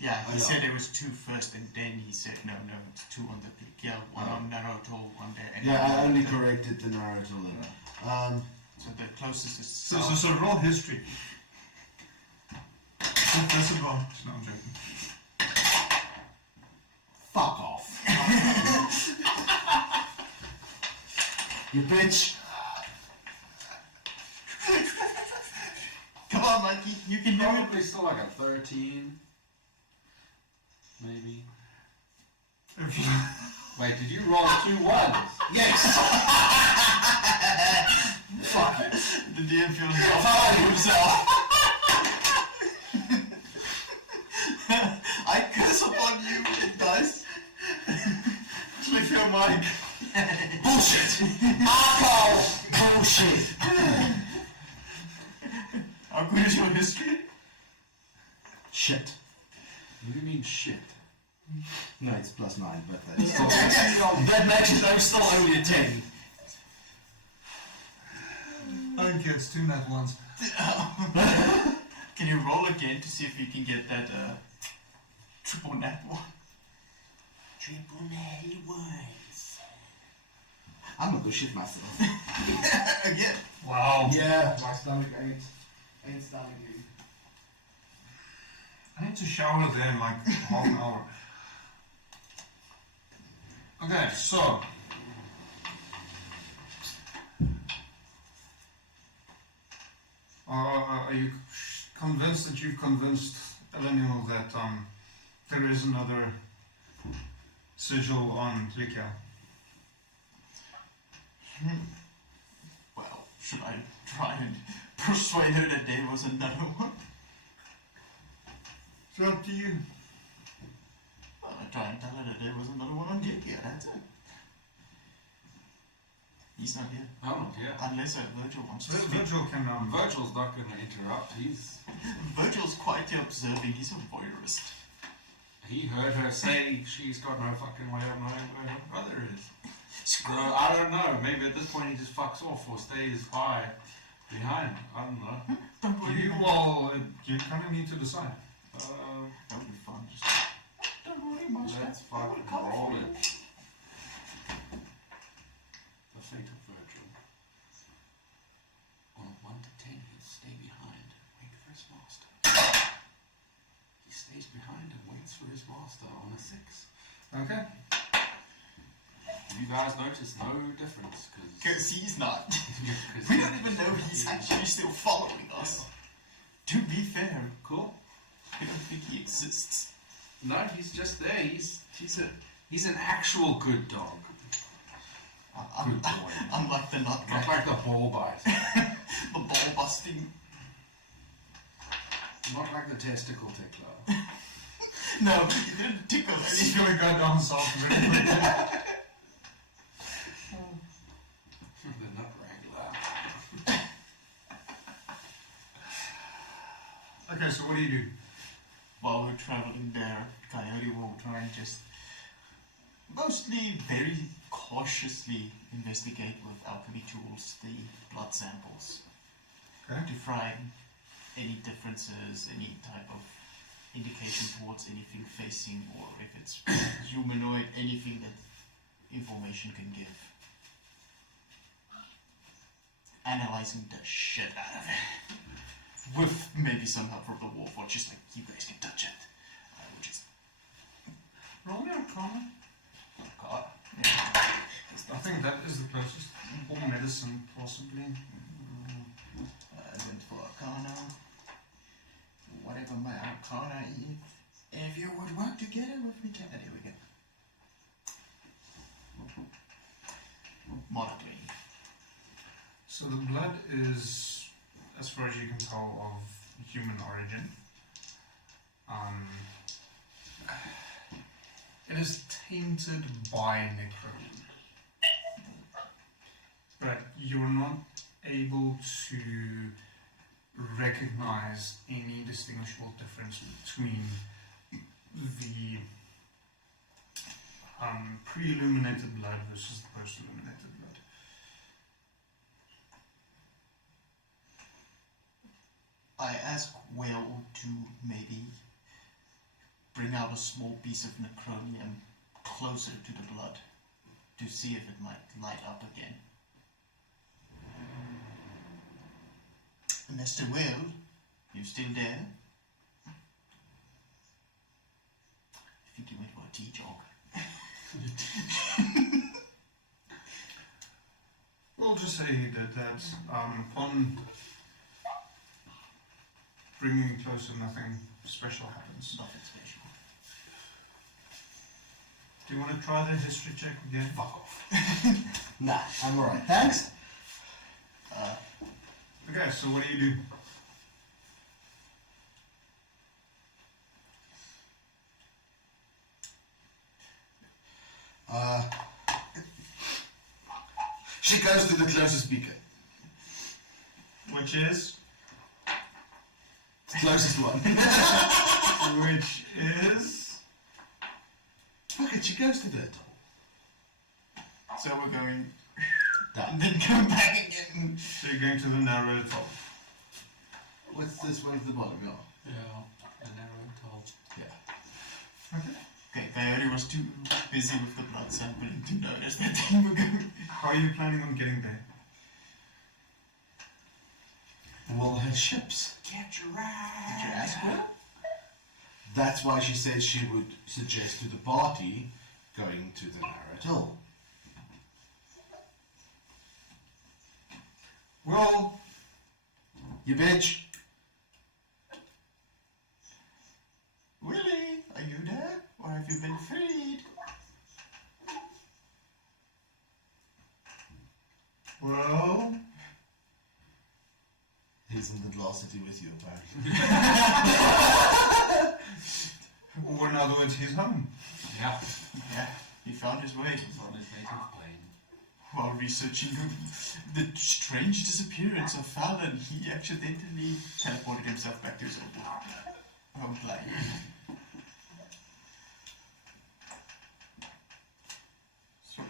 Yeah, he Yeah. said there was 2 first, and then he said no, it's 2 on the Glikia, one on narrow toll, one there. And yeah, I only corrected the narrow atoll then. So the closest is So south. roll history. Disadvantage. No, I'm joking. Fuck off. You bitch. Come on, Mikey, you can do it. Probably still like a 13. Maybe. If you, Wait, did you roll 2 1s? Yes. Fuck it. The DM feels proud of himself. I curse upon you with the dice. Click your mic. Bullshit. Alcohol. Bullshit. How good is your history? Shit. What do you mean shit? No, it's +9, but that's still... That matches, I'm still only a 10. okay, it's 2 nat ones. Can you roll again to see if you can get that triple nat one? Triple natty ones. I'm gonna go shit myself. Again? Wow. Yeah, my stomach ain't stomach you. I need to shower there in like half an hour. Okay, so are you convinced that you've convinced Eleanor that there is another sigil on Glikia? Well, should I try and persuade her that there was another one? It's up to you. Well, I try and tell her that there was another one on Glikia, that's it. He's not here. I'm not here. Unless Virgil wants to speak. Virgil can Virgil's not going to interrupt. Virgil's quietly observing, he's a voyeurist. He heard her say she's got no fucking way of knowing where her brother is. So I don't know. Maybe at this point he just fucks off or stays by Behind? I don't know. Don't worry. You kind of need to decide. That would be fun. Just don't worry, Master. Let's I will fucking cover roll for you. it. The fate of Virgil. On a 1 to 10, he'll stay behind and wait for his master. He stays behind and waits for his master on a 6. Okay. You guys notice no difference Because he's not. because We don't even know he's actually still following us. To be fair, Cool. I don't think he exists. No, he's just there. He's an actual good dog. Good boy. Unlike the nut Not like the ball bite. the ball busting. Not like the testicle tickler. No, he didn't tickle He's anything. gonna go down south really quickly. The nut wrangler. Okay, so what do you do? While we're traveling there, Coyote will try and just mostly very cautiously investigate with alchemy tools the blood samples. Okay. To find any differences, any type of indication towards anything facing, or if it's humanoid, anything that information can give. Analyzing the shit out of it. With maybe some help from the wolf, or just like, you guys can touch it. Which is Roll me a common. God. I think that is the closest. Or medicine, possibly. Went for Arcana. Whatever my Arcana is. If you would work together with me, there we go. Mod 20. So the blood is, as far as you can tell, of human origin. It is tainted by necromancy. But you're not able to recognize any distinguishable difference between the pre-illuminated blood versus the post-illuminated blood. I ask Will to maybe bring out a small piece of necronium closer to the blood to see if it might light up again. Mr. Will, you still there? I think you went for a tea jog. We'll just say he did that. Upon bringing him closer, nothing special happens. Nothing special. Do you want to try the history check again? Fuck off. Nah, I'm alright. Thanks. Okay, so what do you do? She goes to the closest beacon. Which is? The closest one. Which is? Fuck it, she goes to the top. So we're going Down. and then come back again. So you're going to the narrow top. What's this one at the bottom? Yeah. Yeah, the narrow top. Yeah. Okay, Coyote was too busy with the blood sampling to notice that they were going. How are you planning on getting there? Well, her ships. Get your ass. That's why she says she would suggest to the party going to the Narrow Hill. Well, You bitch. Willie, are you there? Or have you been freed? well, He's in the glass city with you, apparently. or in other words, he's home. Yeah, Yeah, he found his way it's on his native plane. while researching the strange disappearance of Fallon. He accidentally teleported himself back to his home plane. So,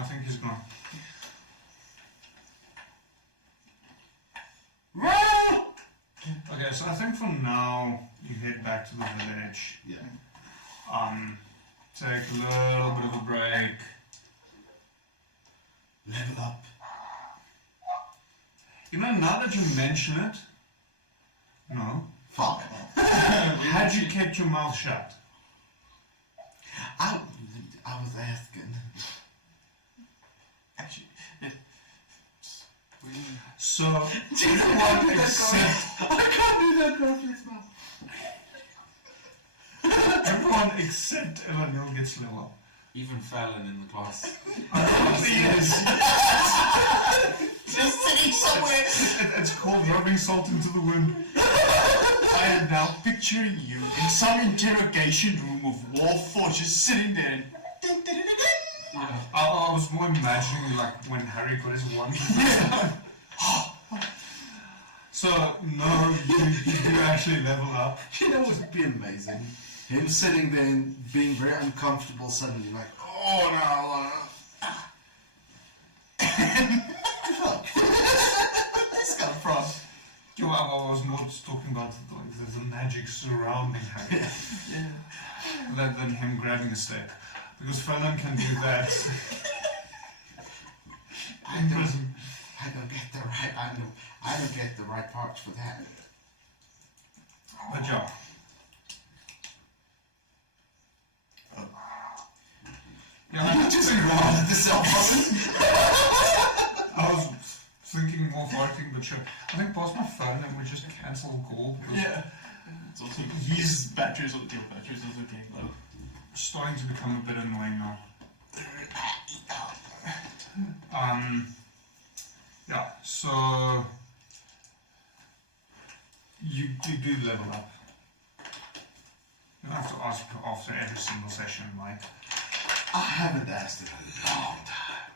I think he's gone. Okay, so I think for now you head back to the village. Yeah. Take a little bit of a break. Level up. You know, now that you mention it, no. Fuck. Had you kept your mouth shut? I was asking. Actually, So, everyone except, I can't do that Garfield's mouth. everyone except Evanil gets level up. Even Fallon in the class. Yes. just sitting somewhere. It's called rubbing salt into the wound. I am now picturing you in some interrogation room of Warforged just sitting there. I was more imagining like when Harry got his wand. So, no, you do actually level up. That would be amazing. Him sitting there and being very uncomfortable suddenly, like, oh no. Where'd this come from? Yo, I was more just talking about the magic surrounding Harry than him grabbing a step. Because Fallon can do that. I don't get the right parts for that. But yeah. Yeah, Just involved the cell phone. I was thinking more fighting, but sure. I think pass my phone and we just cancel call because It's also his batteries or your batteries also getting low. it's starting to become a bit annoying now. Yeah, so you do level up. You don't have to ask after every single session, Mike. I haven't asked it in a long time.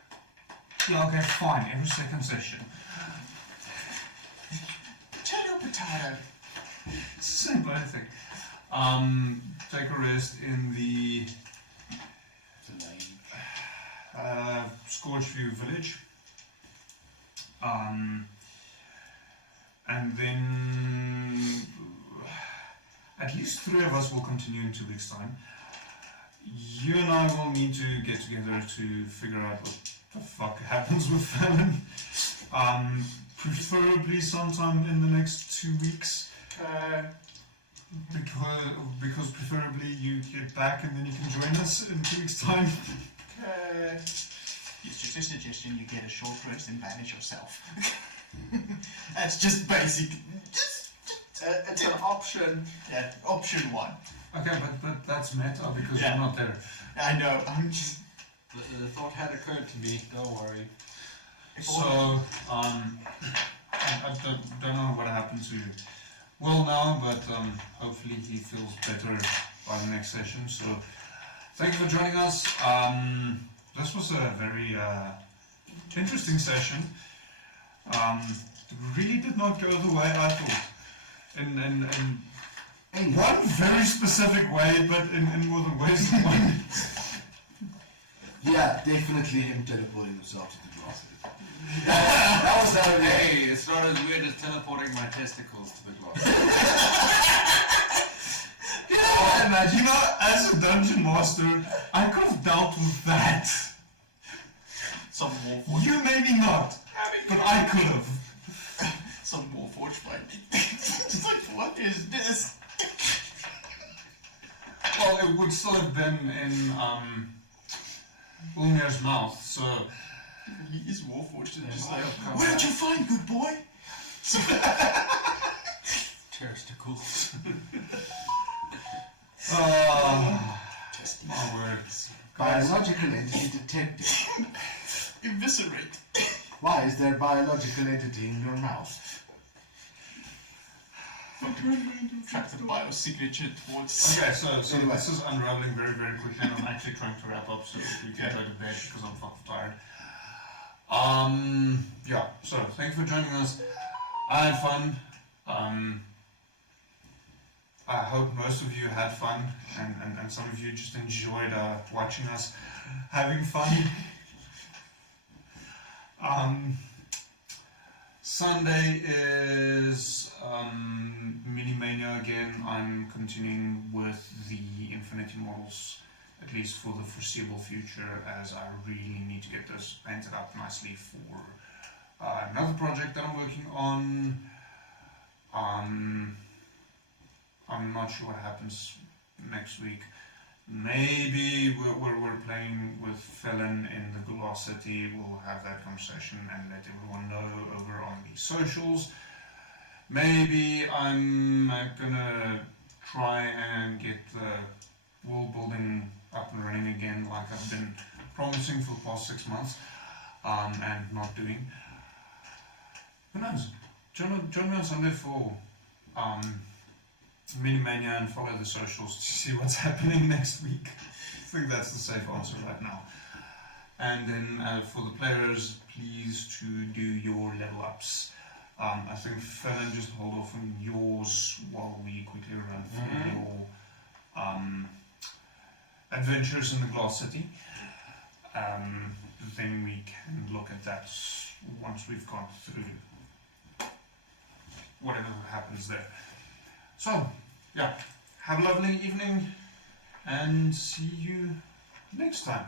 Yeah, okay, fine, every second session. Potato. It's the same bloody thing. Take a rest in the Scorchview village. And then at least 3 of us will continue in 2 weeks' time. You and I will need to get together to figure out what the fuck happens with Fallon. Preferably sometime in the next 2 weeks. Because preferably you get back and then you can join us in 2 weeks' time. It's just a suggestion you get a short rest and banish yourself. That's just basic. It's an option. Yeah, option 1. Okay, but that's meta because Yeah. you're not there. I know, I'm just... The thought had occurred to me, don't worry. So, I don't know what happened to Will now, but hopefully he feels better by the next session. So, thank you for joining us. This was a very interesting session. It really did not go the way I thought. In one very specific way, but in more than ways than one. Yeah, definitely him teleporting himself to the glass. That was that. Hey, it's not as weird as teleporting my testicles to the glass. Imagine, you know, as a dungeon master, I could have dealt with that. Some Warforged. You maybe not, but I could have. Some Warforged fight. It's like, what is this? Well, it would still have been in Ulmir's mouth, so He is Warforged and just like, come what did back. you find, good boy? Testicles. my word. Biological entity detected. Eviscerate. Why is there biological entity in your mouth? Track the biosignature towards... Okay, so Anyway. this is unraveling very, very quickly, and I'm actually trying to wrap up so we can go to bed because I'm fucking tired. Yeah, so thank you for joining us. I had fun. I hope most of you had fun, and some of you just enjoyed watching us having fun. Sunday is Mini Mania again. I'm continuing with the Infinity models, at least for the foreseeable future, as I really need to get this painted up nicely for another project that I'm working on. I'm not sure what happens next week. Maybe we're playing with Felon in the Glass City. We'll have that conversation and let everyone know over on the socials. Maybe I'm gonna try and get the world building up and running again, like I've been promising for the past 6 months, and not doing. Who knows? Join me on Sunday for Mini Mania and follow the socials to see what's happening next week. I think that's the safe answer right now. And then for the players, please to do your level ups. I think Felon, just hold off on yours while we quickly run through your adventures in the Glass City. Then we can look at that once we've gone through whatever happens there. So, yeah, have a lovely evening and see you next time.